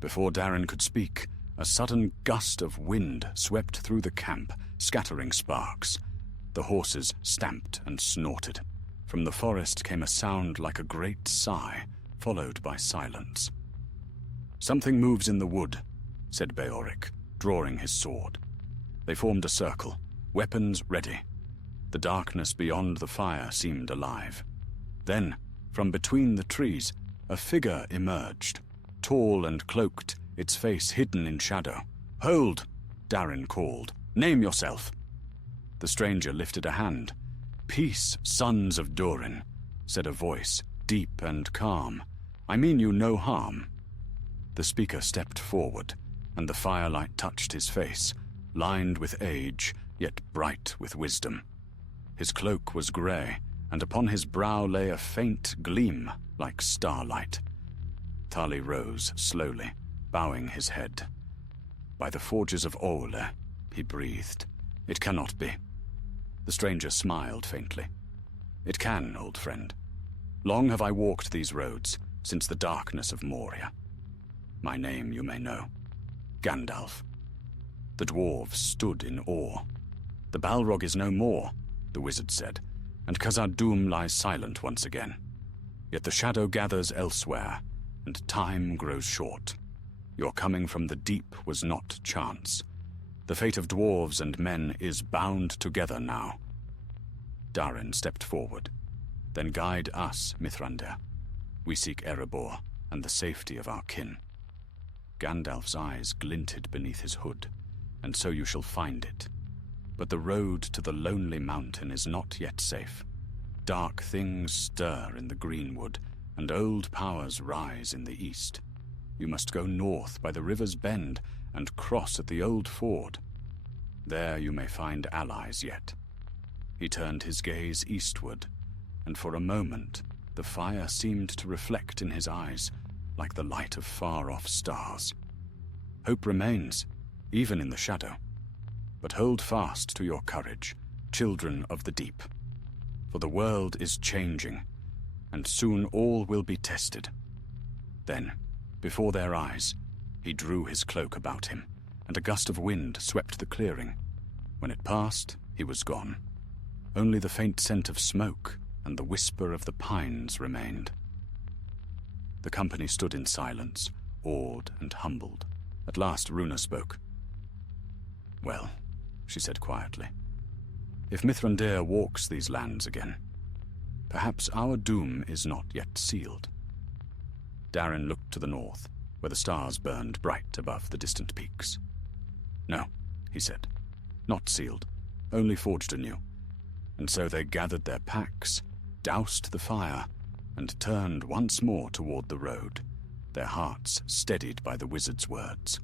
Before Darin could speak, a sudden gust of wind swept through the camp, scattering sparks. The horses stamped and snorted. From the forest came a sound like a great sigh, followed by silence. "Something moves in the wood," said Beoric, drawing his sword. They formed a circle, weapons ready. The darkness beyond the fire seemed alive. Then, from between the trees, a figure emerged, tall and cloaked, its face hidden in shadow. "Hold!" Darin called. "Name yourself." The stranger lifted a hand. "Peace, sons of Durin," said a voice, deep and calm. "I mean you no harm." The speaker stepped forward, and the firelight touched his face, lined with age, yet bright with wisdom. His cloak was grey, and upon his brow lay a faint gleam like starlight. Thali rose slowly, bowing his head. "By the forges of Ole," he breathed. "It cannot be." The stranger smiled faintly. "It can, old friend. Long have I walked these roads, since the darkness of Moria. My name you may know. Gandalf." The dwarves stood in awe. "The Balrog is no more," the wizard said, "and Khazad-dûm lies silent once again. Yet the shadow gathers elsewhere, and time grows short. Your coming from the deep was not chance. The fate of dwarves and men is bound together now." Darin stepped forward. "Then guide us, Mithrandir. We seek Erebor and the safety of our kin." Gandalf's eyes glinted beneath his hood. "And so you shall find it. But the road to the lonely mountain is not yet safe. Dark things stir in the greenwood, and old powers rise in the east. You must go north by the river's bend and cross at the old ford. There you may find allies yet." He turned his gaze eastward, and for a moment the fire seemed to reflect in his eyes like the light of far-off stars. "Hope remains, even in the shadow. But hold fast to your courage, children of the deep." for the world is changing, and soon all will be tested. Then, before their eyes, he drew his cloak about him, and a gust of wind swept the clearing. When it passed, he was gone. Only the faint scent of smoke and the whisper of the pines remained. The company stood in silence, awed and humbled. At last Runa spoke. "Well," she said quietly, "if Mithrandir walks these lands again, perhaps our doom is not yet sealed." Darin looked to the north, where the stars burned bright above the distant peaks. "No," he said, "not sealed, only forged anew." And so they gathered their packs, doused the fire, and turned once more toward the road, their hearts steadied by the wizard's words.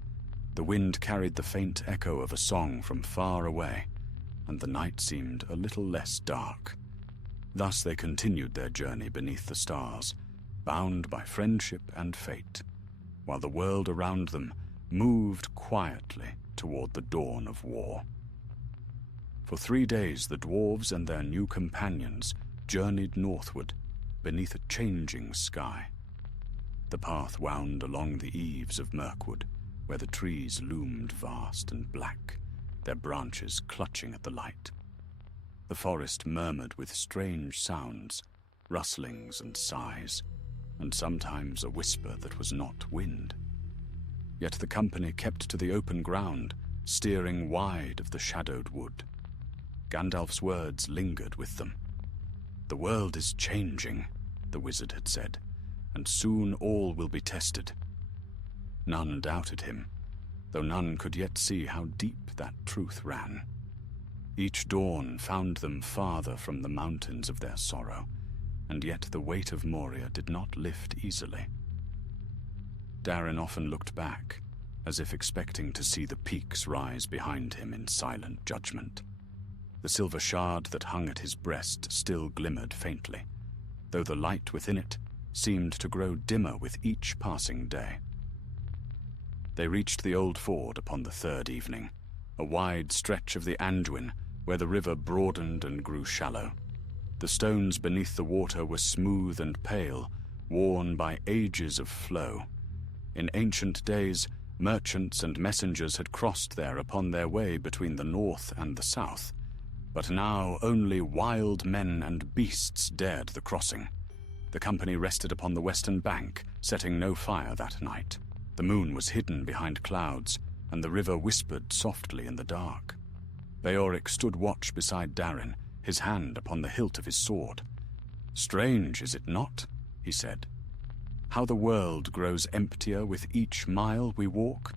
The wind carried the faint echo of a song from far away, and the night seemed a little less dark. Thus they continued their journey beneath the stars, bound by friendship and fate, while the world around them moved quietly toward the dawn of war. For 3 days the dwarves and their new companions journeyed northward beneath a changing sky. The path wound along the eaves of Mirkwood, where the trees loomed vast and black, their branches clutching at the light. The forest murmured with strange sounds, rustlings and sighs, and sometimes a whisper that was not wind. Yet the company kept to the open ground, steering wide of the shadowed wood. Gandalf's words lingered with them. "The world is changing," the wizard had said, "and soon all will be tested." None doubted him, though none could yet see how deep that truth ran. Each dawn found them farther from the mountains of their sorrow, and yet the weight of Moria did not lift easily. Darin often looked back, as if expecting to see the peaks rise behind him in silent judgment. The silver shard that hung at his breast still glimmered faintly, though the light within it seemed to grow dimmer with each passing day. They reached the old ford upon the 3rd evening, a wide stretch of the Anduin where the river broadened and grew shallow. The stones beneath the water were smooth and pale, worn by ages of flow. In ancient days, merchants and messengers had crossed there upon their way between the north and the south, but now only wild men and beasts dared the crossing. The company rested upon the western bank, setting no fire that night. The moon was hidden behind clouds, and the river whispered softly in the dark. Beoric stood watch beside Darin, his hand upon the hilt of his sword. "Strange, is it not?" he said. "How the world grows emptier with each mile we walk.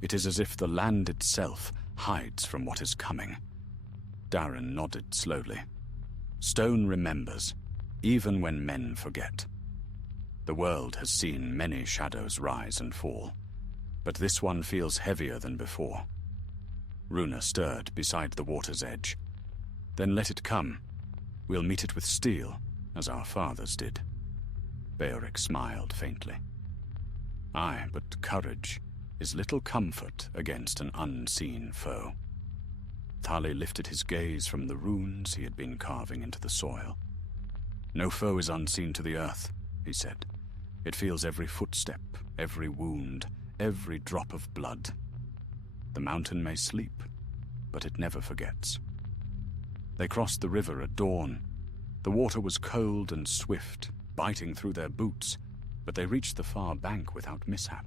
It is as if the land itself hides from what is coming." Darin nodded slowly. "Stone remembers, even when men forget. The world has seen many shadows rise and fall, but this one feels heavier than before." Runa stirred beside the water's edge. "Then let it come. We'll meet it with steel, as our fathers did." Beoric smiled faintly. "Aye, but courage is little comfort against an unseen foe." Thali lifted his gaze from the runes he had been carving into the soil. "No foe is unseen to the earth," he said. "It feels every footstep, every wound, every drop of blood. The mountain may sleep, but it never forgets." They crossed the river at dawn. The water was cold and swift, biting through their boots, but they reached the far bank without mishap.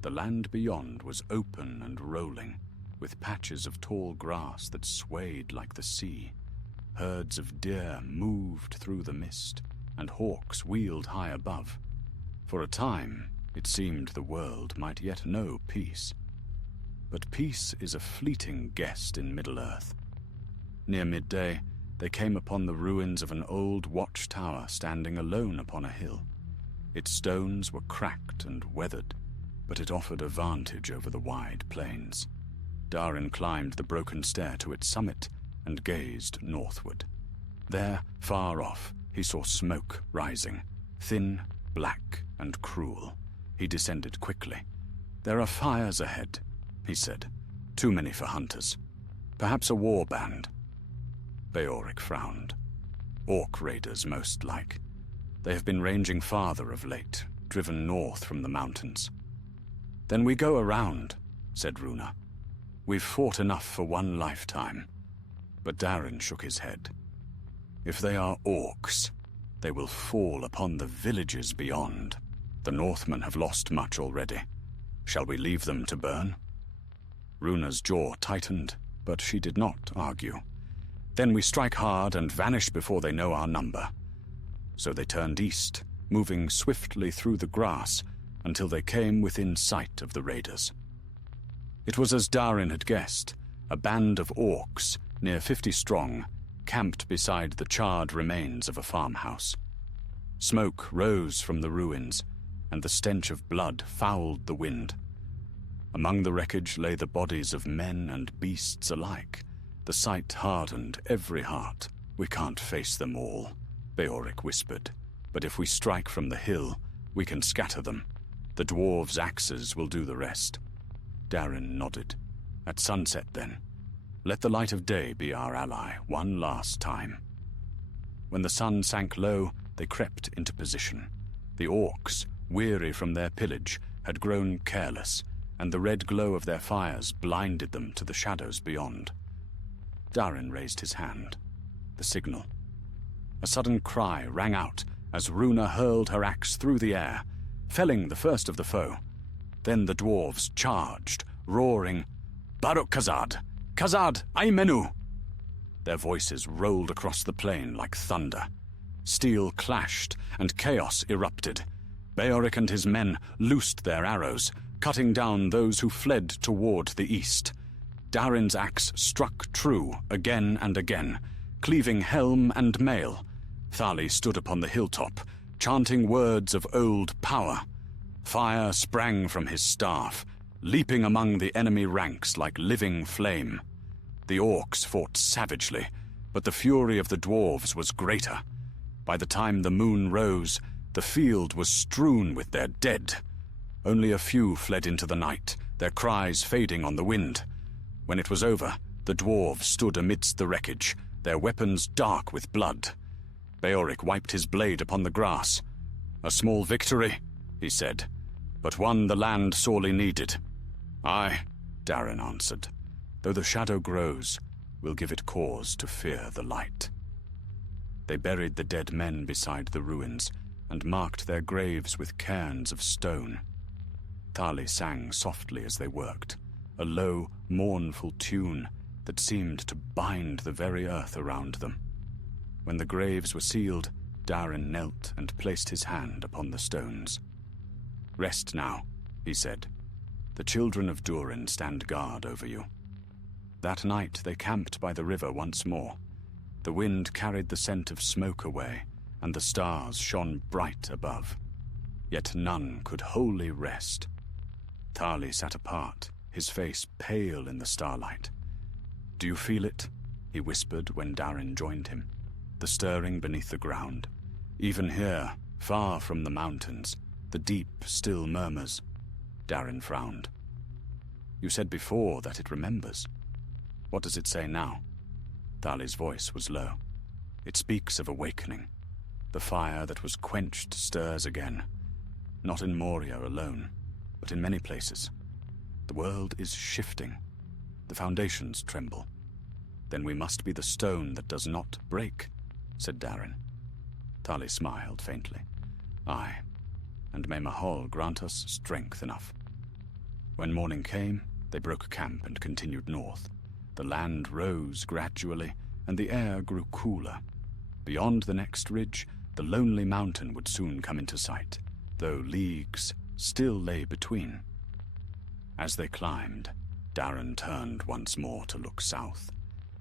The land beyond was open and rolling, with patches of tall grass that swayed like the sea. Herds of deer moved through the mist, and hawks wheeled high above. For a time, it seemed the world might yet know peace. But peace is a fleeting guest in Middle-earth. Near midday, they came upon the ruins of an old watchtower standing alone upon a hill. Its stones were cracked and weathered, but it offered a vantage over the wide plains. Darin climbed the broken stair to its summit and gazed northward. There, far off, he saw smoke rising, thin, black, and cruel. He descended quickly. "There are fires ahead," he said. "Too many for hunters. Perhaps a war band." Beoric frowned. Orc raiders, most like. They have been ranging farther of late, driven north from the mountains. Then we go around, said Runa. We've fought enough for one lifetime. But Darren shook his head. If they are orcs, they will fall upon the villages beyond. The Northmen have lost much already. Shall we leave them to burn? Runa's jaw tightened, but she did not argue. Then we strike hard and vanish before they know our number. So they turned east, moving swiftly through the grass until they came within sight of the raiders. It was as Darin had guessed, a band of orcs, near 50 strong, camped beside the charred remains of a farmhouse. Smoke rose from the ruins, and the stench of blood fouled the wind. Among the wreckage lay the bodies of men and beasts alike. The sight hardened every heart. We can't face them all, Beoric whispered. But if we strike from the hill, we can scatter them. The dwarves' axes will do the rest. Darin nodded. At sunset, then. Let the light of day be our ally, one last time. When the sun sank low, they crept into position. The orcs, weary from their pillage, had grown careless, and the red glow of their fires blinded them to the shadows beyond. Darin raised his hand. The signal. A sudden cry rang out as Runa hurled her axe through the air, felling the first of the foe. Then the dwarves charged, roaring, "Baruk Kazad! Kazad, Aimenu!" Their voices rolled across the plain like thunder. Steel clashed, and chaos erupted. Beoric and his men loosed their arrows, cutting down those who fled toward the east. Darin's axe struck true again and again, cleaving helm and mail. Thali stood upon the hilltop, chanting words of old power. Fire sprang from his staff, leaping among the enemy ranks like living flame. The orcs fought savagely, but the fury of the dwarves was greater. By the time the moon rose, the field was strewn with their dead. Only a few fled into the night, their cries fading on the wind. When it was over, the dwarves stood amidst the wreckage, their weapons dark with blood. Beoric wiped his blade upon the grass. "A small victory," he said, "but one the land sorely needed." "Aye," Darin answered. "Though the shadow grows, we'll give it cause to fear the light." They buried the dead men beside the ruins and marked their graves with cairns of stone. Thali sang softly as they worked, a low, mournful tune that seemed to bind the very earth around them. When the graves were sealed, Darin knelt and placed his hand upon the stones. "Rest now," he said. "The children of Durin stand guard over you." That night they camped by the river once more. The wind carried the scent of smoke away, and the stars shone bright above. Yet none could wholly rest. Thali sat apart, his face pale in the starlight. "Do you feel it?" he whispered when Darin joined him. "The stirring beneath the ground. Even here, far from the mountains, the deep still murmurs." Darin frowned. "You said before that it remembers. What does it say now?" Thali's voice was low. "It speaks of awakening. The fire that was quenched stirs again. Not in Moria alone, but in many places. The world is shifting. The foundations tremble. Then we must be the stone that does not break," said Darin. Thali smiled faintly. "Aye, and may Mahol grant us strength enough." When morning came, they broke camp and continued north. The land rose gradually, and the air grew cooler. Beyond the next ridge, the lonely mountain would soon come into sight, though leagues still lay between. As they climbed, Darin turned once more to look south.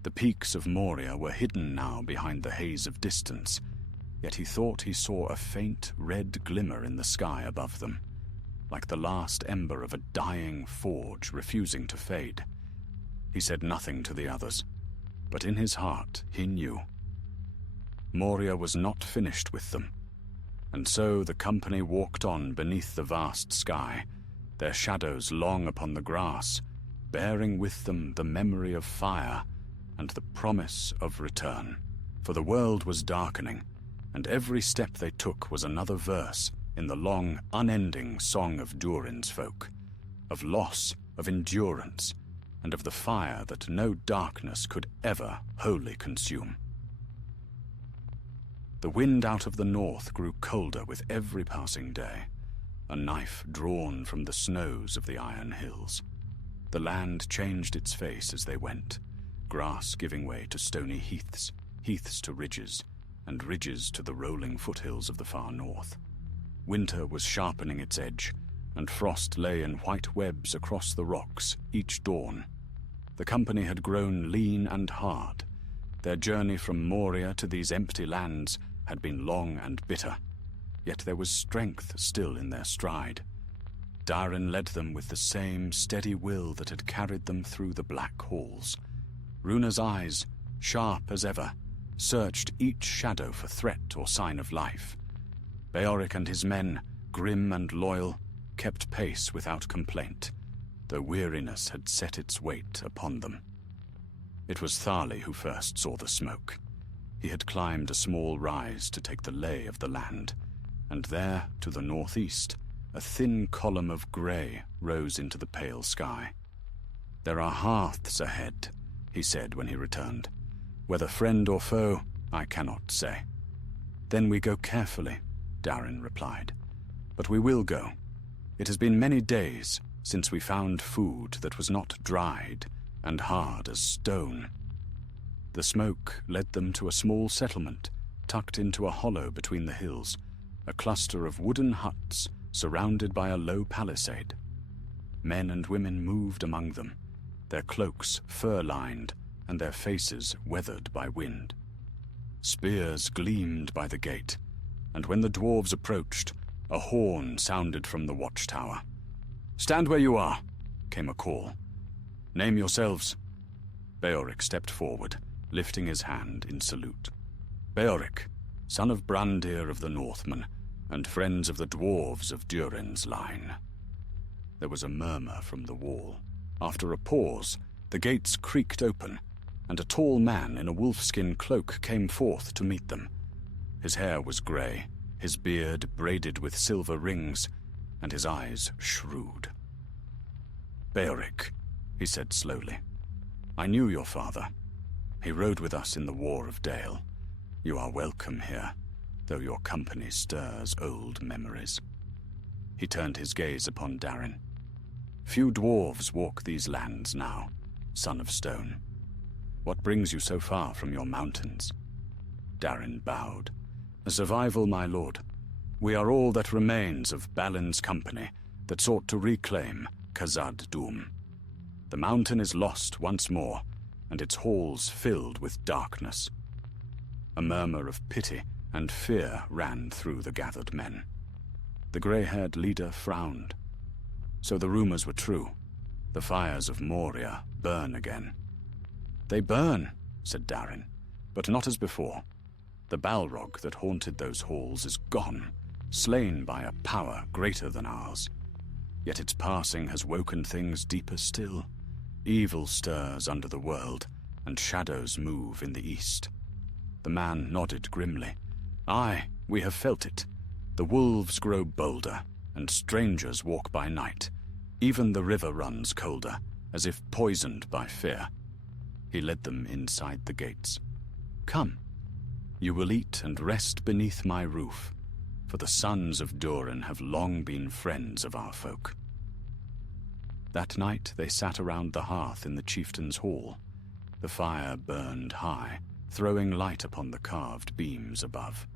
The peaks of Moria were hidden now behind the haze of distance, yet he thought he saw a faint red glimmer in the sky above them, like the last ember of a dying forge refusing to fade. He said nothing to the others, but in his heart he knew. Moria was not finished with them, and so the company walked on beneath the vast sky, their shadows long upon the grass, bearing with them the memory of fire and the promise of return. for the world was darkening, and every step they took was another verse in the long, unending song of Durin's folk, of loss, of endurance, and of the fire that no darkness could ever wholly consume. The wind out of the north grew colder with every passing day, a knife drawn from the snows of the iron hills. The land changed its face as they went, grass giving way to stony heaths, heaths to ridges, and ridges to the rolling foothills of the far north. Winter was sharpening its edge, and frost lay in white webs across the rocks each dawn. The company had grown lean and hard. Their journey from Moria to these empty lands had been long and bitter, yet there was strength still in their stride. Darin led them with the same steady will that had carried them through the black halls. Runa's eyes, sharp as ever, searched each shadow for threat or sign of life. Beoric and his men, grim and loyal, kept pace without complaint, though weariness had set its weight upon them. It was Tharli who first saw the smoke. He had climbed a small rise to take the lay of the land, and there, to the northeast, a thin column of grey rose into the pale sky. "There are hearths ahead," he said when he returned. "Whether friend or foe, I cannot say." "Then we go carefully," Darin replied. "But we will go. It has been many days since we found food that was not dried and hard as stone." The smoke led them to a small settlement tucked into a hollow between the hills, a cluster of wooden huts surrounded by a low palisade. Men and women moved among them, their cloaks fur-lined and their faces weathered by wind. Spears gleamed by the gate, and when the dwarves approached, a horn sounded from the watchtower. "Stand where you are," came a call. "Name yourselves." Beoric stepped forward, lifting his hand in salute. "Beoric, son of Brandir of the Northmen, and friends of the dwarves of Durin's line." There was a murmur from the wall. After a pause, the gates creaked open, and a tall man in a wolfskin cloak came forth to meet them. His hair was grey, his beard braided with silver rings, and his eyes shrewd. "Beoric," he said slowly, "I knew your father. He rode with us in the War of Dale. You are welcome here, though your company stirs old memories." He turned his gaze upon Darin. "Few dwarves walk these lands now, son of stone. What brings you so far from your mountains?" Darin bowed. "A survival, my lord. We are all that remains of Balin's company that sought to reclaim Khazad-dûm. The mountain is lost once more, and its halls filled with darkness." A murmur of pity and fear ran through the gathered men. The grey-haired leader frowned. So the rumors were true. The fires of Moria burn again. "They burn," said Darin, "but not as before. The Balrog that haunted those halls is gone, slain by a power greater than ours. Yet its passing has woken things deeper still. Evil stirs under the world, and shadows move in the east." The man nodded grimly. "Aye, we have felt it. The wolves grow bolder, and strangers walk by night. Even the river runs colder, as if poisoned by fear." He led them inside the gates. "Come. You will eat and rest beneath my roof, for the sons of Durin have long been friends of our folk." That night they sat around the hearth in the chieftain's hall. The fire burned high, throwing light upon the carved beams above.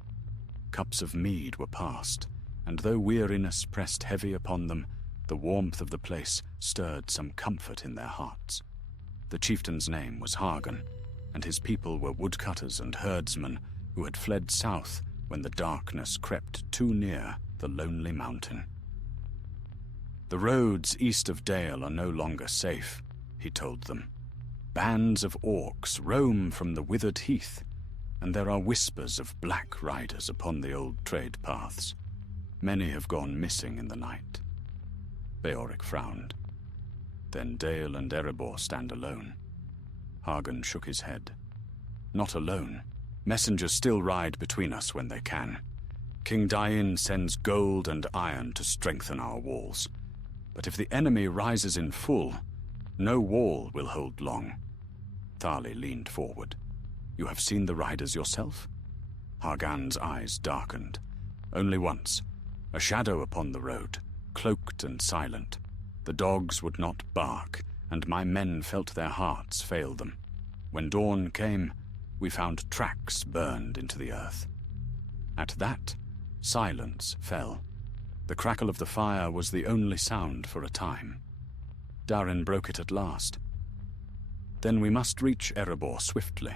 Cups of mead were passed, and though weariness pressed heavy upon them, the warmth of the place stirred some comfort in their hearts. The chieftain's name was Hagen, and his people were woodcutters and herdsmen who had fled south when the darkness crept too near the lonely mountain. "The roads east of Dale are no longer safe," he told them. "Bands of orcs roam from the withered heath, and there are whispers of black riders upon the old trade paths. Many have gone missing in the night." Beoric frowned. "Then Dale and Erebor stand alone." Hagen shook his head. "Not alone. Messengers still ride between us when they can. King Dain sends gold and iron to strengthen our walls. But if the enemy rises in full, no wall will hold long. Thali leaned forward. You have seen the riders yourself? Hargan's eyes darkened. Only once. A shadow upon the road, cloaked and silent. The dogs would not bark, and my men felt their hearts fail them. When dawn came, we found tracks burned into the earth. At that, silence fell. The crackle of the fire was the only sound for a time. Darin broke it at last. Then we must reach Erebor swiftly.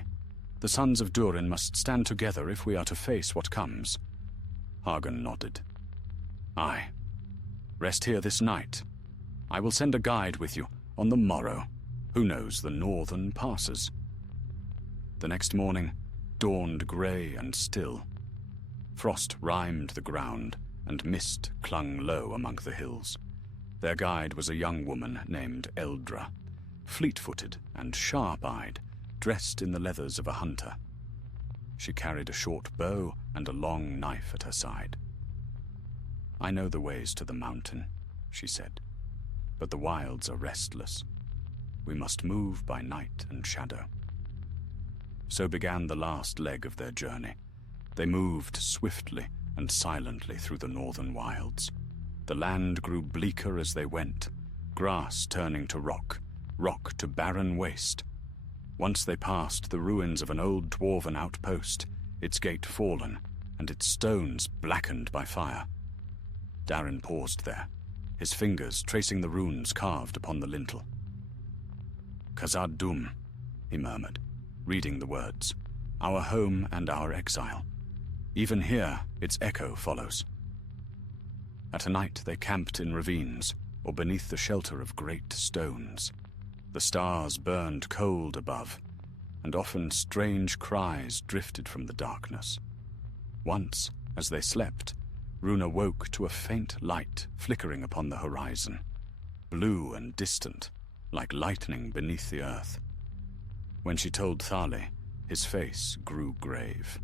The sons of Durin must stand together if we are to face what comes. Hargan nodded. Aye. Rest here this night. I will send a guide with you on the morrow. Who knows the northern passes? The next morning dawned grey and still. Frost rimed the ground, and mist clung low among the hills. Their guide was a young woman named Eldra, fleet-footed and sharp-eyed, dressed in the leathers of a hunter. She carried a short bow and a long knife at her side. I know the ways to the mountain, she said, but the wilds are restless. We must move by night and shadow. So began the last leg of their journey. They moved swiftly and silently through the northern wilds. The land grew bleaker as they went, grass turning to rock, rock to barren waste. Once they passed the ruins of an old dwarven outpost, its gate fallen, and its stones blackened by fire. Darin paused there, his fingers tracing the runes carved upon the lintel. Khazad Dum, he murmured, reading the words, our home and our exile. Even here, its echo follows. At night they camped in ravines, or beneath the shelter of great stones. The stars burned cold above, and often strange cries drifted from the darkness. Once, as they slept, Runa woke to a faint light flickering upon the horizon, blue and distant, like lightning beneath the earth. When she told Thali, his face grew grave.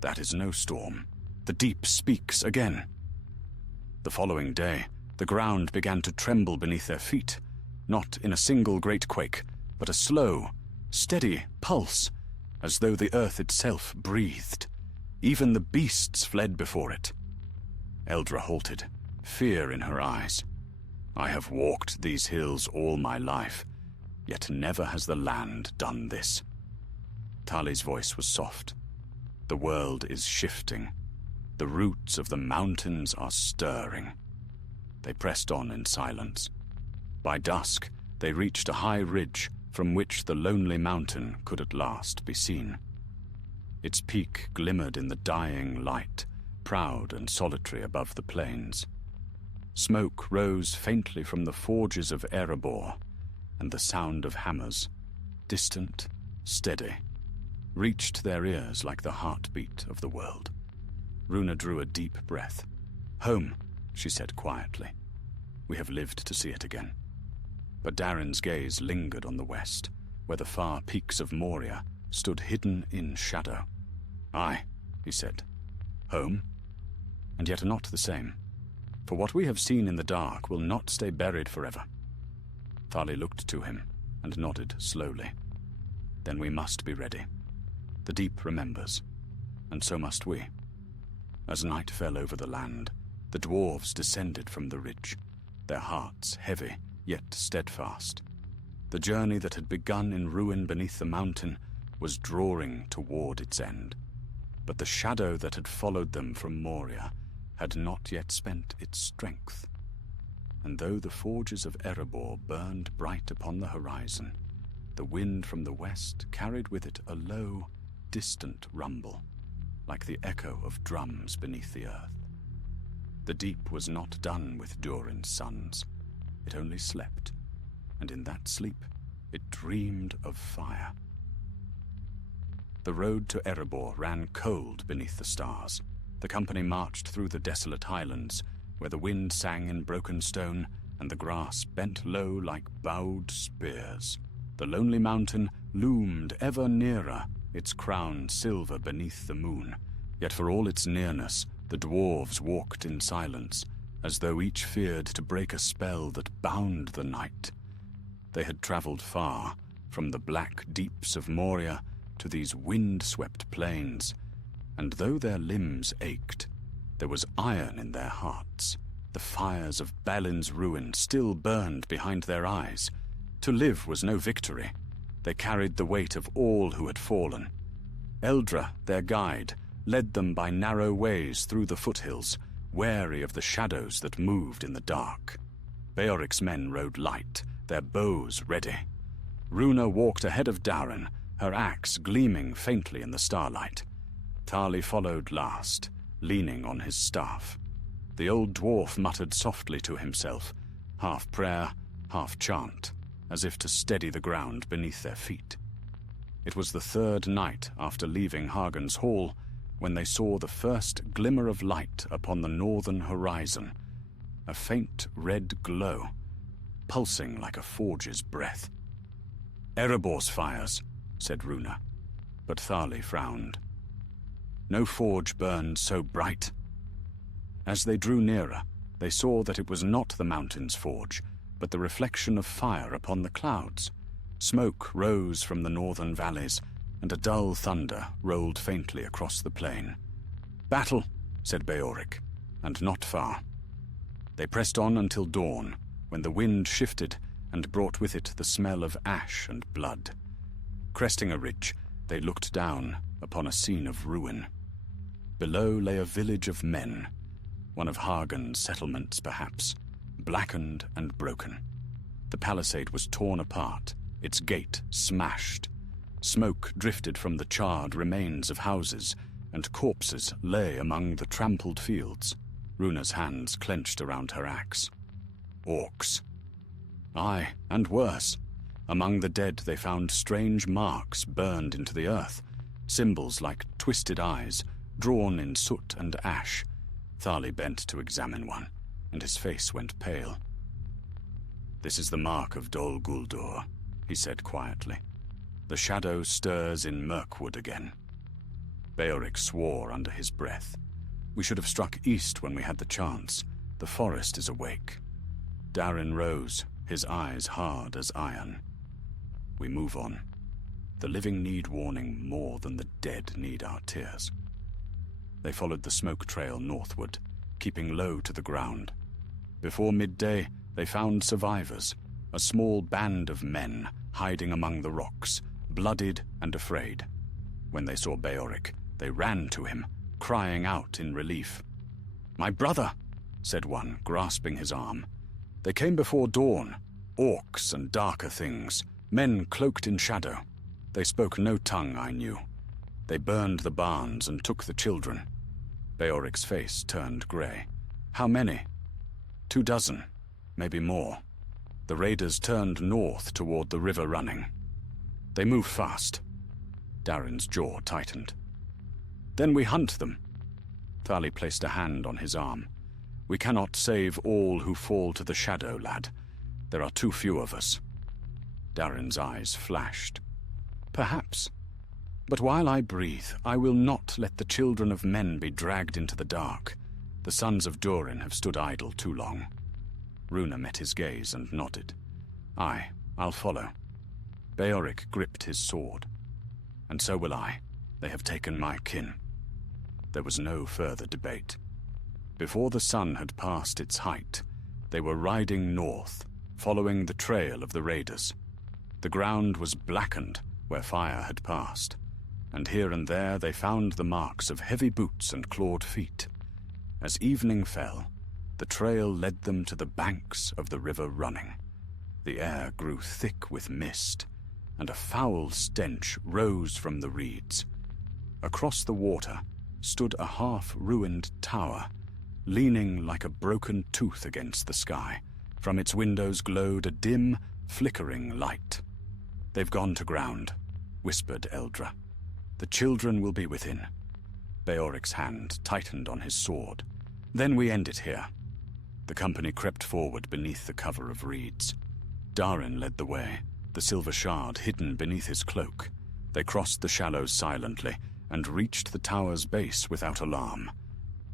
That is no storm. The deep speaks again. The following day, the ground began to tremble beneath their feet, not in a single great quake, but a slow, steady pulse, as though the earth itself breathed. Even the beasts fled before it. Eldra halted, fear in her eyes. I have walked these hills all my life, yet never has the land done this. Thali's voice was soft. The world is shifting. The roots of the mountains are stirring. They pressed on in silence. By dusk, they reached a high ridge from which the lonely mountain could at last be seen. Its peak glimmered in the dying light, proud and solitary above the plains. Smoke rose faintly from the forges of Erebor, and the sound of hammers, distant, steady, reached their ears like the heartbeat of the world. Runa drew a deep breath. Home, she said quietly. We have lived to see it again. But Darin's gaze lingered on the west, where the far peaks of Moria stood hidden in shadow. Aye, he said. Home? And yet not the same. For what we have seen in the dark will not stay buried forever. Thali looked to him and nodded slowly. Then we must be ready. The deep remembers, and so must we. As night fell over the land, the dwarves descended from the ridge, their hearts heavy yet steadfast. The journey that had begun in ruin beneath the mountain was drawing toward its end, but the shadow that had followed them from Moria had not yet spent its strength. And though the forges of Erebor burned bright upon the horizon, the wind from the west carried with it a low, distant rumble, like the echo of drums beneath the earth. The deep was not done with Durin's sons. It only slept, and in that sleep it dreamed of fire. The road to Erebor ran cold beneath the stars. The company marched through the desolate highlands, where the wind sang in broken stone and the grass bent low like bowed spears. The lonely mountain loomed ever nearer, its crown silver beneath the moon, yet for all its nearness, the dwarves walked in silence, as though each feared to break a spell that bound the night. They had travelled far, from the black deeps of Moria to these wind-swept plains, and though their limbs ached, there was iron in their hearts. The fires of Balin's ruin still burned behind their eyes. To live was no victory. They carried the weight of all who had fallen. Eldra, their guide, led them by narrow ways through the foothills, wary of the shadows that moved in the dark. Beoric's men rode light, their bows ready. Runa walked ahead of Darin, her axe gleaming faintly in the starlight. Tali followed last, leaning on his staff. The old dwarf muttered softly to himself, half prayer, half chant, as if to steady the ground beneath their feet. It was the third night after leaving Hagen's hall when they saw the first glimmer of light upon the northern horizon, a faint red glow, pulsing like a forge's breath. "Erebor's fires," said Runa, but Thali frowned. No forge burned so bright. As they drew nearer, they saw that it was not the mountain's forge, but the reflection of fire upon the clouds. Smoke rose from the northern valleys, and a dull thunder rolled faintly across the plain. "Battle," said Beoric, and not far. They pressed on until dawn, when the wind shifted and brought with it the smell of ash and blood. Cresting a ridge, they looked down upon a scene of ruin. Below lay a village of men, one of Hagen's settlements perhaps, blackened and broken. The palisade was torn apart, its gate smashed. Smoke drifted from the charred remains of houses, and corpses lay among the trampled fields. Runa's hands clenched around her axe. Orcs. Aye, and worse. Among the dead they found strange marks burned into the earth, symbols like twisted eyes, drawn in soot and ash. Thali bent to examine one, and his face went pale. "This is the mark of Dol Guldur," he said quietly. "The shadow stirs in Mirkwood again." Beoric swore under his breath. "We should have struck east when we had the chance. The forest is awake." Darin rose, his eyes hard as iron. "We move on. The living need warning more than the dead need our tears." They followed the smoke trail northward, keeping low to the ground. Before midday, they found survivors, a small band of men hiding among the rocks, bloodied and afraid. When they saw Beoric, they ran to him, crying out in relief. "My brother," said one, grasping his arm. "They came before dawn, orcs and darker things, men cloaked in shadow. They spoke no tongue I knew. They burned the barns and took the children." Beoric's face turned grey. "How many?" 24, maybe more. The raiders turned north toward the river running. They move fast." Darin's jaw tightened. "Then we hunt them." Thali placed a hand on his arm. "We cannot save all who fall to the shadow, lad. There are too few of us." Darin's eyes flashed. "Perhaps. But while I breathe, I will not let the children of men be dragged into the dark. The sons of Durin have stood idle too long." Runa met his gaze and nodded. "Aye, I'll follow." Beoric gripped his sword. "And so will I. They have taken my kin." There was no further debate. Before the sun had passed its height, they were riding north, following the trail of the raiders. The ground was blackened where fire had passed, and here and there they found the marks of heavy boots and clawed feet. As evening fell, the trail led them to the banks of the river running. The air grew thick with mist, and a foul stench rose from the reeds. Across the water stood a half-ruined tower, leaning like a broken tooth against the sky. From its windows glowed a dim, flickering light. "They've gone to ground," whispered Eldra. "The children will be within." Beoric's hand tightened on his sword. "Then we end it here." The company crept forward beneath the cover of reeds. Darin led the way, the silver shard hidden beneath his cloak. They crossed the shallows silently and reached the tower's base without alarm.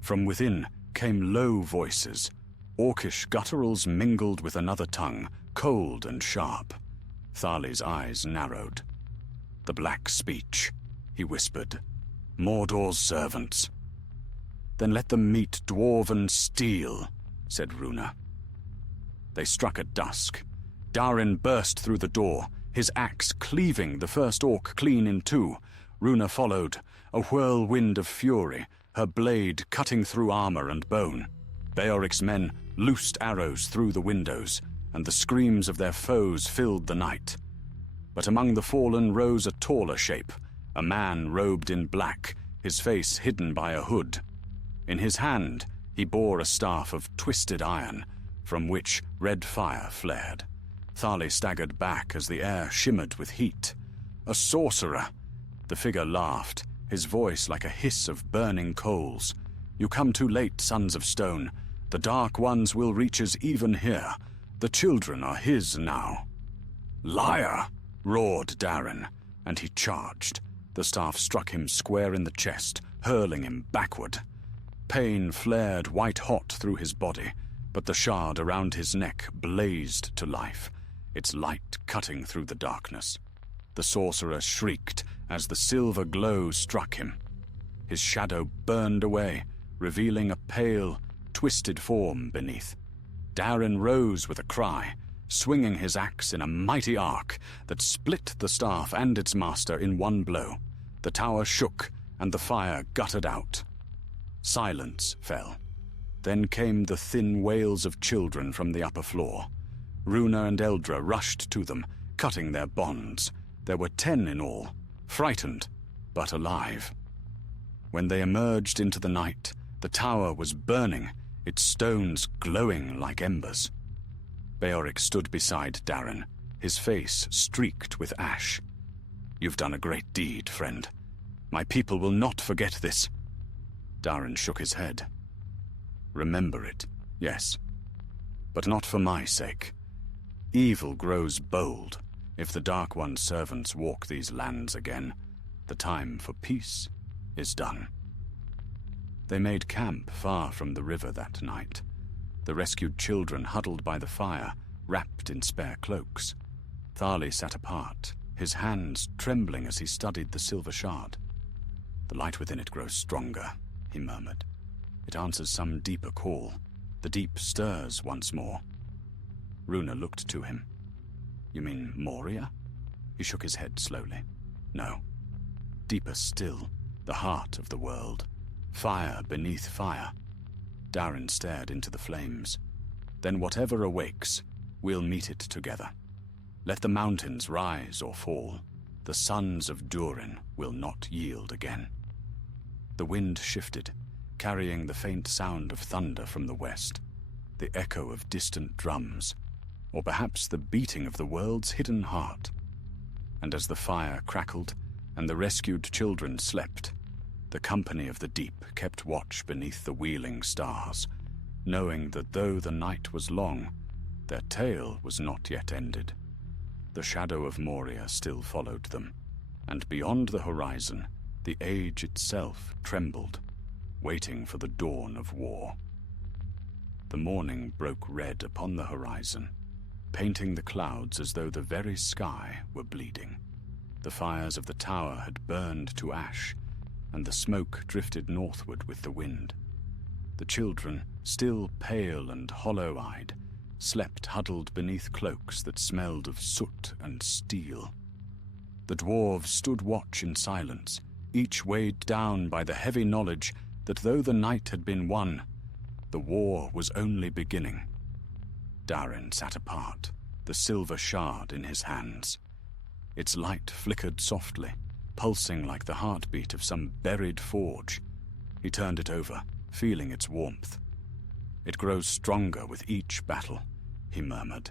From within came low voices. Orcish gutturals mingled with another tongue, cold and sharp. Thali's eyes narrowed. "The Black Speech," he whispered. "Mordor's servants." "Then let them meet dwarven steel," said Runa. They struck at dusk. Darin burst through the door, his axe cleaving the first orc clean in two. Runa followed, a whirlwind of fury, her blade cutting through armor and bone. Beoric's men loosed arrows through the windows, and the screams of their foes filled the night. But among the fallen rose a taller shape, a man robed in black, his face hidden by a hood. In his hand he bore a staff of twisted iron, from which red fire flared. Thali staggered back as the air shimmered with heat. "A sorcerer!" The figure laughed, his voice like a hiss of burning coals. "You come too late, sons of stone. The Dark Ones will reach us even here. The children are his now." "Liar!" roared Darin, and he charged. The staff struck him square in the chest, hurling him backward. Pain flared white-hot through his body, but the shard around his neck blazed to life, its light cutting through the darkness. The sorcerer shrieked as the silver glow struck him. His shadow burned away, revealing a pale, twisted form beneath. Darin rose with a cry, swinging his axe in a mighty arc that split the staff and its master in one blow. The tower shook, and the fire guttered out. Silence fell. Then came the thin wails of children from the upper floor. Runa and Eldra rushed to them, cutting their bonds. There were 10 in all, frightened, but alive. When they emerged into the night, the tower was burning, its stones glowing like embers. Beoric stood beside Darin, his face streaked with ash. "You've done a great deed, friend. My people will not forget this." Darin shook his head. "Remember it, yes, but not for my sake. Evil grows bold. If the Dark One's servants walk these lands again, the time for peace is done." They made camp far from the river that night. The rescued children huddled by the fire, wrapped in spare cloaks. Thali sat apart, his hands trembling as he studied the silver shard. "The light within it grows stronger," he murmured. "It answers some deeper call. The deep stirs once more." Runa looked to him. "You mean Moria?" He shook his head slowly. "No. Deeper still, the heart of the world. Fire beneath fire." Darin stared into the flames. "Then whatever awakes, we'll meet it together. Let the mountains rise or fall. The sons of Durin will not yield again." The wind shifted, carrying the faint sound of thunder from the west, the echo of distant drums, or perhaps the beating of the world's hidden heart. And as the fire crackled and the rescued children slept, the company of the deep kept watch beneath the wheeling stars, knowing that though the night was long, their tale was not yet ended. The shadow of Moria still followed them, and beyond the horizon, the age itself trembled, waiting for the dawn of war. The morning broke red upon the horizon, painting the clouds as though the very sky were bleeding. The fires of the tower had burned to ash, and the smoke drifted northward with the wind. The children, still pale and hollow-eyed, slept huddled beneath cloaks that smelled of soot and steel. The dwarves stood watch in silence, each weighed down by the heavy knowledge that though the night had been won, the war was only beginning. Darin sat apart, the silver shard in his hands. Its light flickered softly, pulsing like the heartbeat of some buried forge. He turned it over, feeling its warmth. "It grows stronger with each battle," he murmured.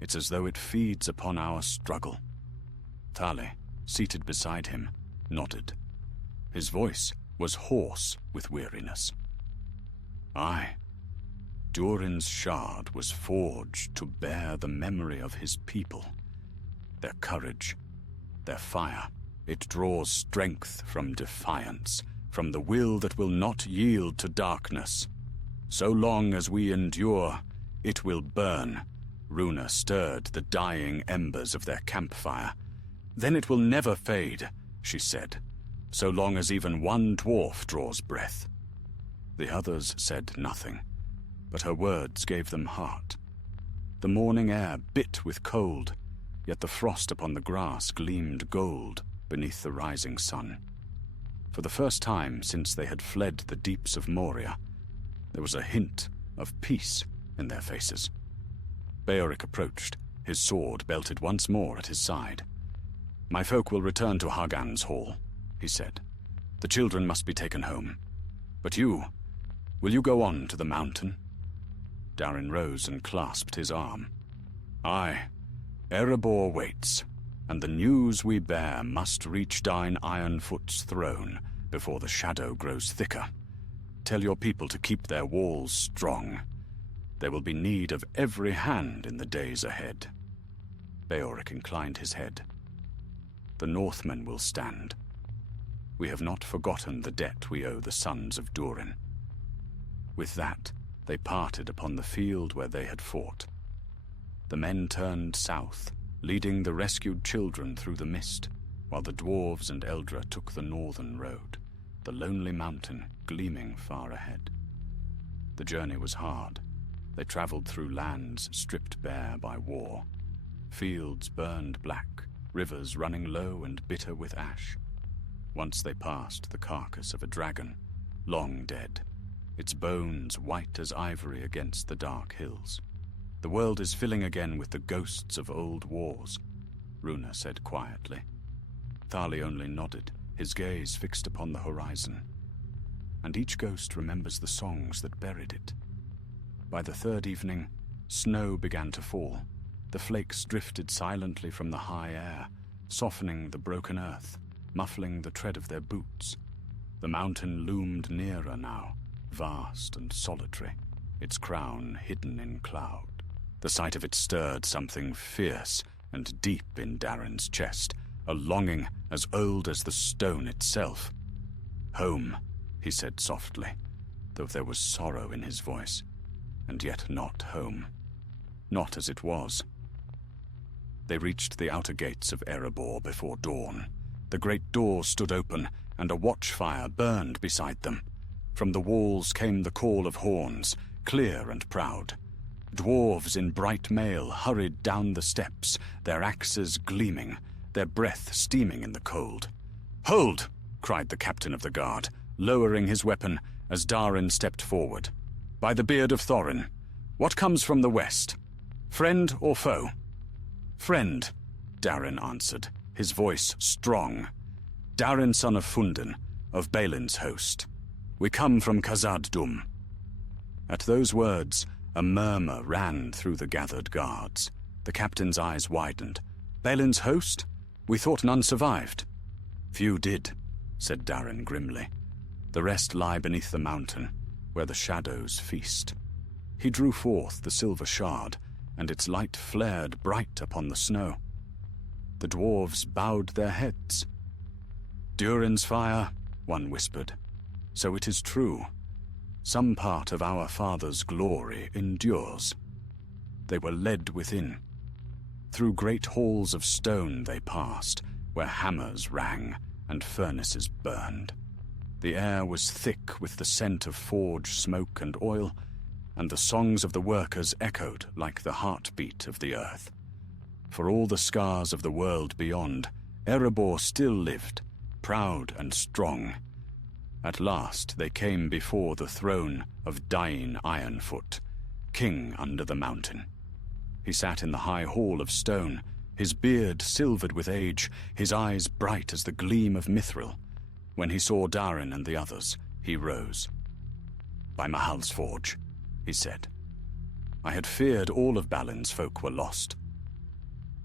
"It's as though it feeds upon our struggle." Thali, seated beside him, nodded. His voice was hoarse with weariness. "Aye. Durin's shard was forged to bear the memory of his people, their courage, their fire. It draws strength from defiance, from the will that will not yield to darkness. So long as we endure, it will burn. Runa stirred the dying embers of their campfire. Then it will never fade, she said, so long as even one dwarf draws breath. The others said nothing, but her words gave them heart. The morning air bit with cold, yet the frost upon the grass gleamed gold beneath the rising sun. For the first time since they had fled the deeps of Moria, there was a hint of peace in their faces. Beoric approached, his sword belted once more at his side. "My folk will return to Hagan's hall," he said. "The children must be taken home. But you, will you go on to the mountain?" Darin rose and clasped his arm. "Aye, Erebor waits, and the news we bear must reach Dine Ironfoot's throne before the shadow grows thicker. Tell your people to keep their walls strong. There will be need of every hand in the days ahead." Beoric inclined his head. "The Northmen will stand. We have not forgotten the debt we owe the sons of Durin." With that, they parted upon the field where they had fought. The men turned south, leading the rescued children through the mist, while the dwarves and Eldra took the northern road, the lonely mountain gleaming far ahead. The journey was hard. They traveled through lands stripped bare by war. Fields burned black, rivers running low and bitter with ash. Once they passed the carcass of a dragon, long dead, its bones white as ivory against the dark hills. "The world is filling again with the ghosts of old wars," Runa said quietly. Thali only nodded, his gaze fixed upon the horizon. "And each ghost remembers the songs that buried it." By the third evening, snow began to fall. The flakes drifted silently from the high air, softening the broken earth, muffling the tread of their boots. The mountain loomed nearer now, vast and solitary, its crown hidden in cloud. The sight of it stirred something fierce and deep in Darin's chest, a longing as old as the stone itself. "Home," he said softly, though there was sorrow in his voice, and yet not home. Not as it was. They reached the outer gates of Erebor before dawn. The great door stood open, and a watchfire burned beside them. From the walls came the call of horns, clear and proud. Dwarves in bright mail hurried down the steps, their axes gleaming, their breath steaming in the cold. "Hold!" cried the captain of the guard, lowering his weapon as Darin stepped forward. "By the beard of Thorin, what comes from the west? Friend or foe?" "Friend," Darin answered, his voice strong. "Darin, son of Fundin, of Balin's host. We come from Khazad-dûm." At those words, a murmur ran through the gathered guards. The captain's eyes widened. "Balin's host? We thought none survived." "Few did," said Darin grimly. "The rest lie beneath the mountain, where the shadows feast." He drew forth the silver shard, and its light flared bright upon the snow. The dwarves bowed their heads. "Durin's fire," one whispered. "So it is true. Some part of our father's glory endures." They were led within. Through great halls of stone they passed, where hammers rang and furnaces burned. The air was thick with the scent of forge smoke and oil, and the songs of the workers echoed like the heartbeat of the earth. For all the scars of the world beyond, Erebor still lived, proud and strong. At last they came before the throne of Dine Ironfoot, king under the mountain. He sat in the high hall of stone, his beard silvered with age, his eyes bright as the gleam of mithril. When he saw Darin and the others, he rose. "By Mahal's forge," he said. "I had feared all of Balin's folk were lost."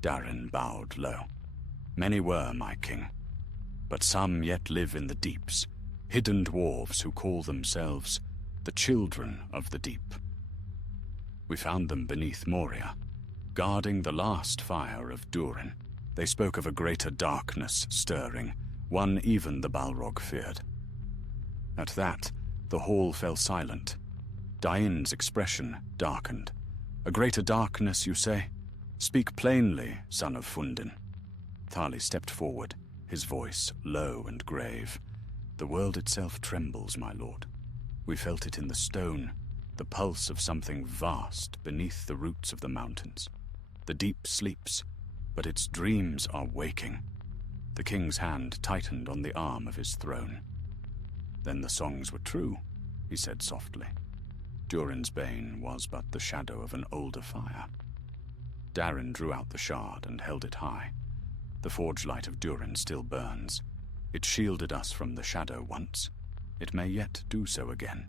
Darin bowed low. "Many were, my king, but some yet live in the deeps, hidden dwarves who call themselves the children of the deep. We found them beneath Moria, guarding the last fire of Durin. They spoke of a greater darkness stirring, one even the Balrog feared. At that, the hall fell silent. Dain's expression darkened. A greater darkness, you say? Speak plainly, son of Fundin. Thali stepped forward, his voice low and grave. The world itself trembles, my lord. We felt it in the stone, the pulse of something vast beneath the roots of the mountains. The deep sleeps, but its dreams are waking. The king's hand tightened on the arm of his throne. Then the songs were true, he said softly. Durin's bane was but the shadow of an older fire. Darin drew out the shard and held it high. The forge light of Durin still burns. It shielded us from the shadow once. It may yet do so again.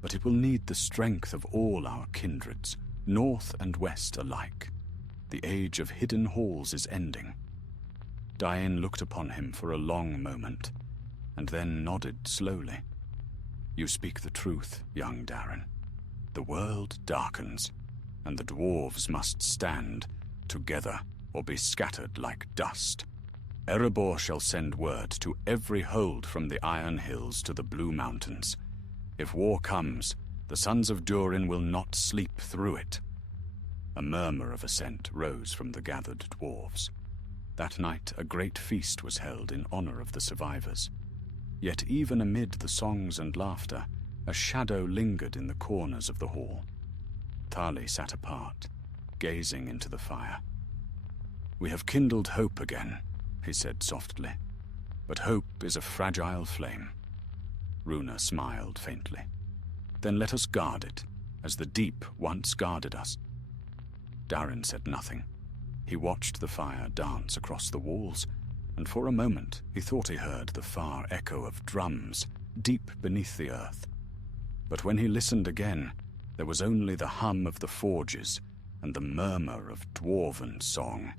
But it will need the strength of all our kindreds, north and west alike. The age of hidden halls is ending. Dain looked upon him for a long moment, and then nodded slowly. You speak the truth, young Darin. The world darkens, and the dwarves must stand together or be scattered like dust. Erebor shall send word to every hold from the Iron Hills to the Blue Mountains. If war comes, the sons of Durin will not sleep through it. A murmur of assent rose from the gathered dwarves. That night a great feast was held in honor of the survivors. Yet even amid the songs and laughter, a shadow lingered in the corners of the hall. Thali sat apart, gazing into the fire. We have kindled hope again, he said softly. But hope is a fragile flame. Runa smiled faintly. Then let us guard it, as the deep once guarded us. Darin said nothing. He watched the fire dance across the walls, and for a moment he thought he heard the far echo of drums deep beneath the earth. But when he listened again, there was only the hum of the forges and the murmur of dwarven song.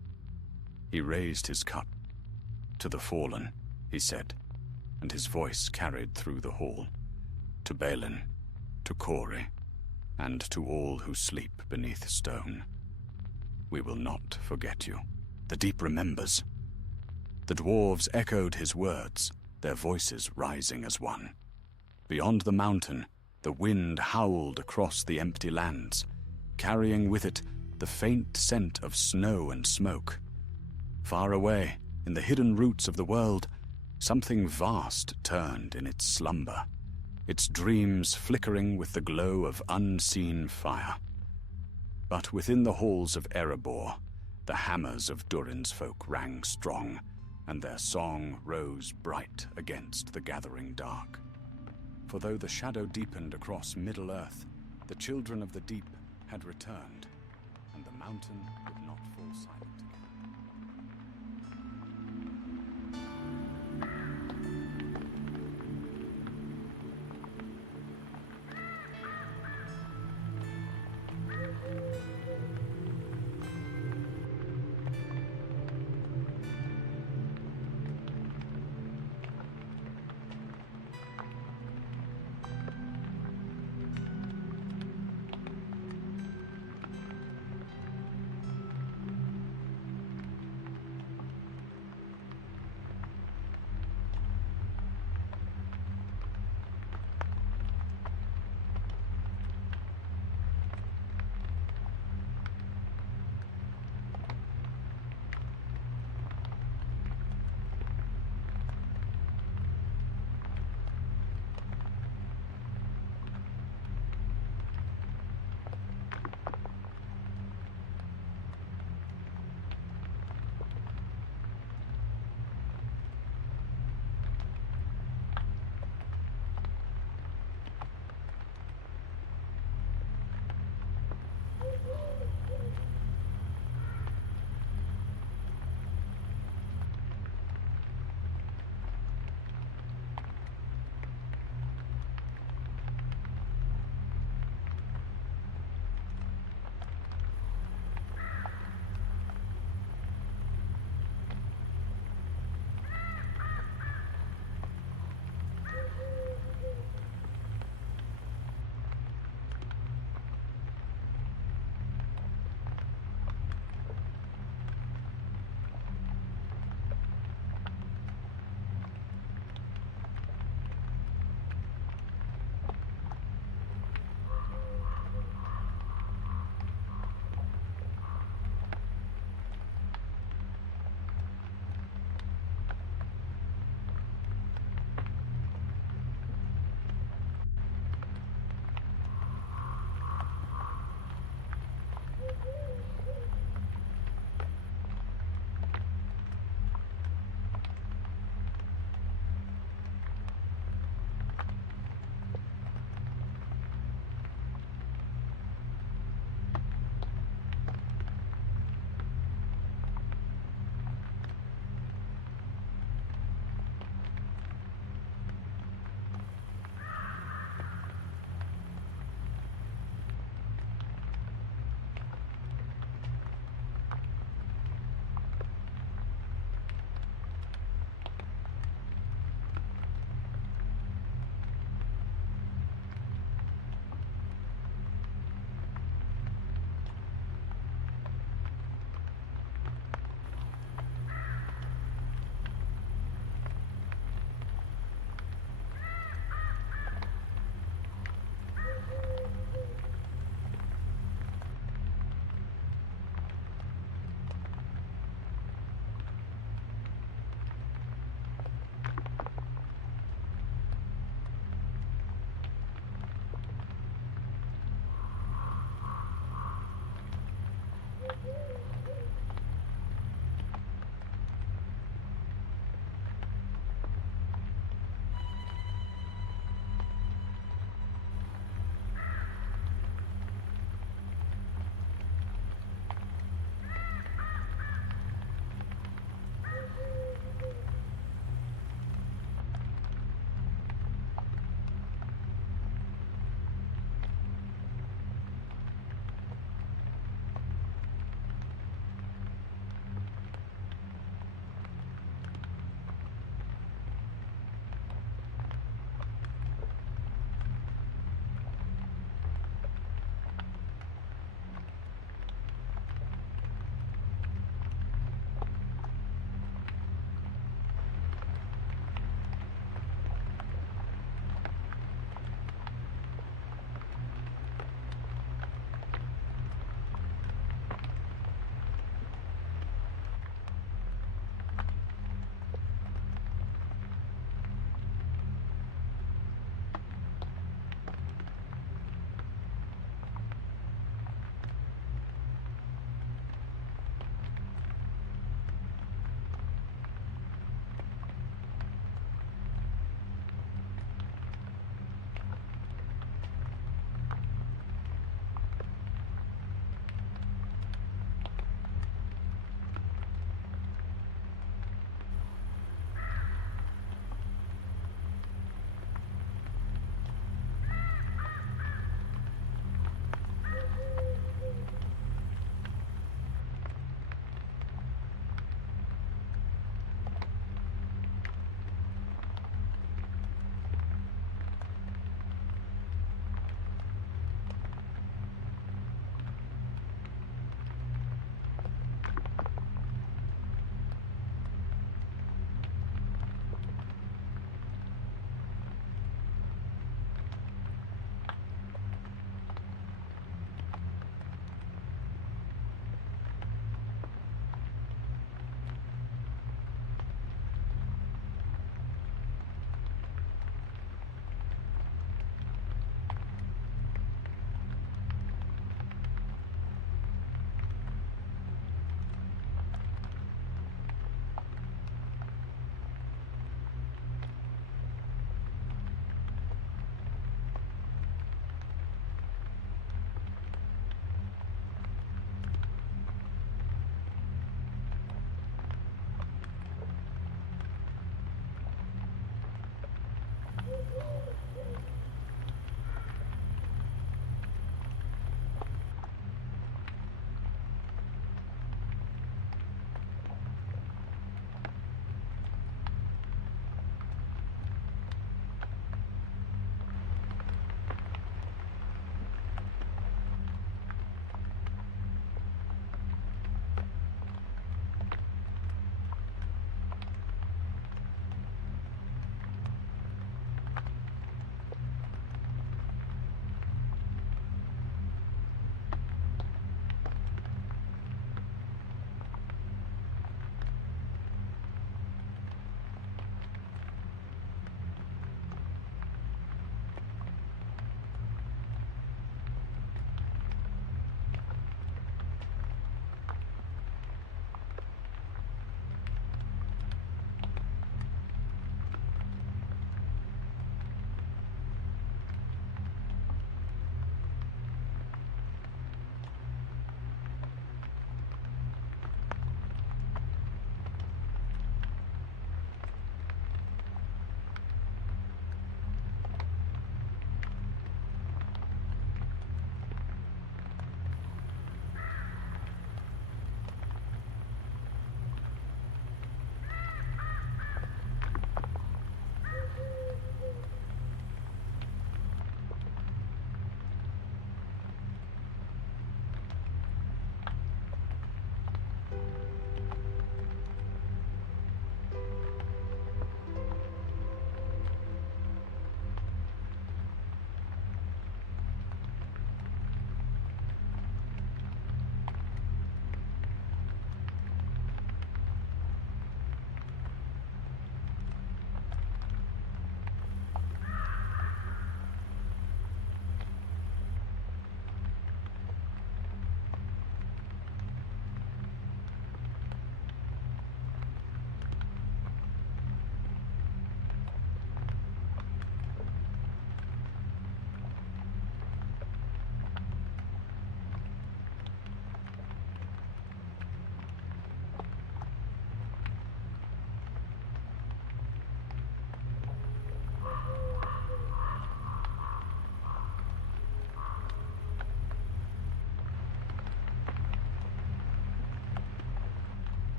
He raised his cup. To the fallen, he said, and his voice carried through the hall. To Balin, to Cori, and to all who sleep beneath stone. We will not forget you. The deep remembers. The dwarves echoed his words, their voices rising as one. Beyond the mountain, the wind howled across the empty lands, carrying with it the faint scent of snow and smoke. Far away, in the hidden roots of the world, something vast turned in its slumber, its dreams flickering with the glow of unseen fire. But within the halls of Erebor, the hammers of Durin's folk rang strong, and their song rose bright against the gathering dark. For though the shadow deepened across Middle-earth, the children of the deep had returned, and the mountain would not fall silent again.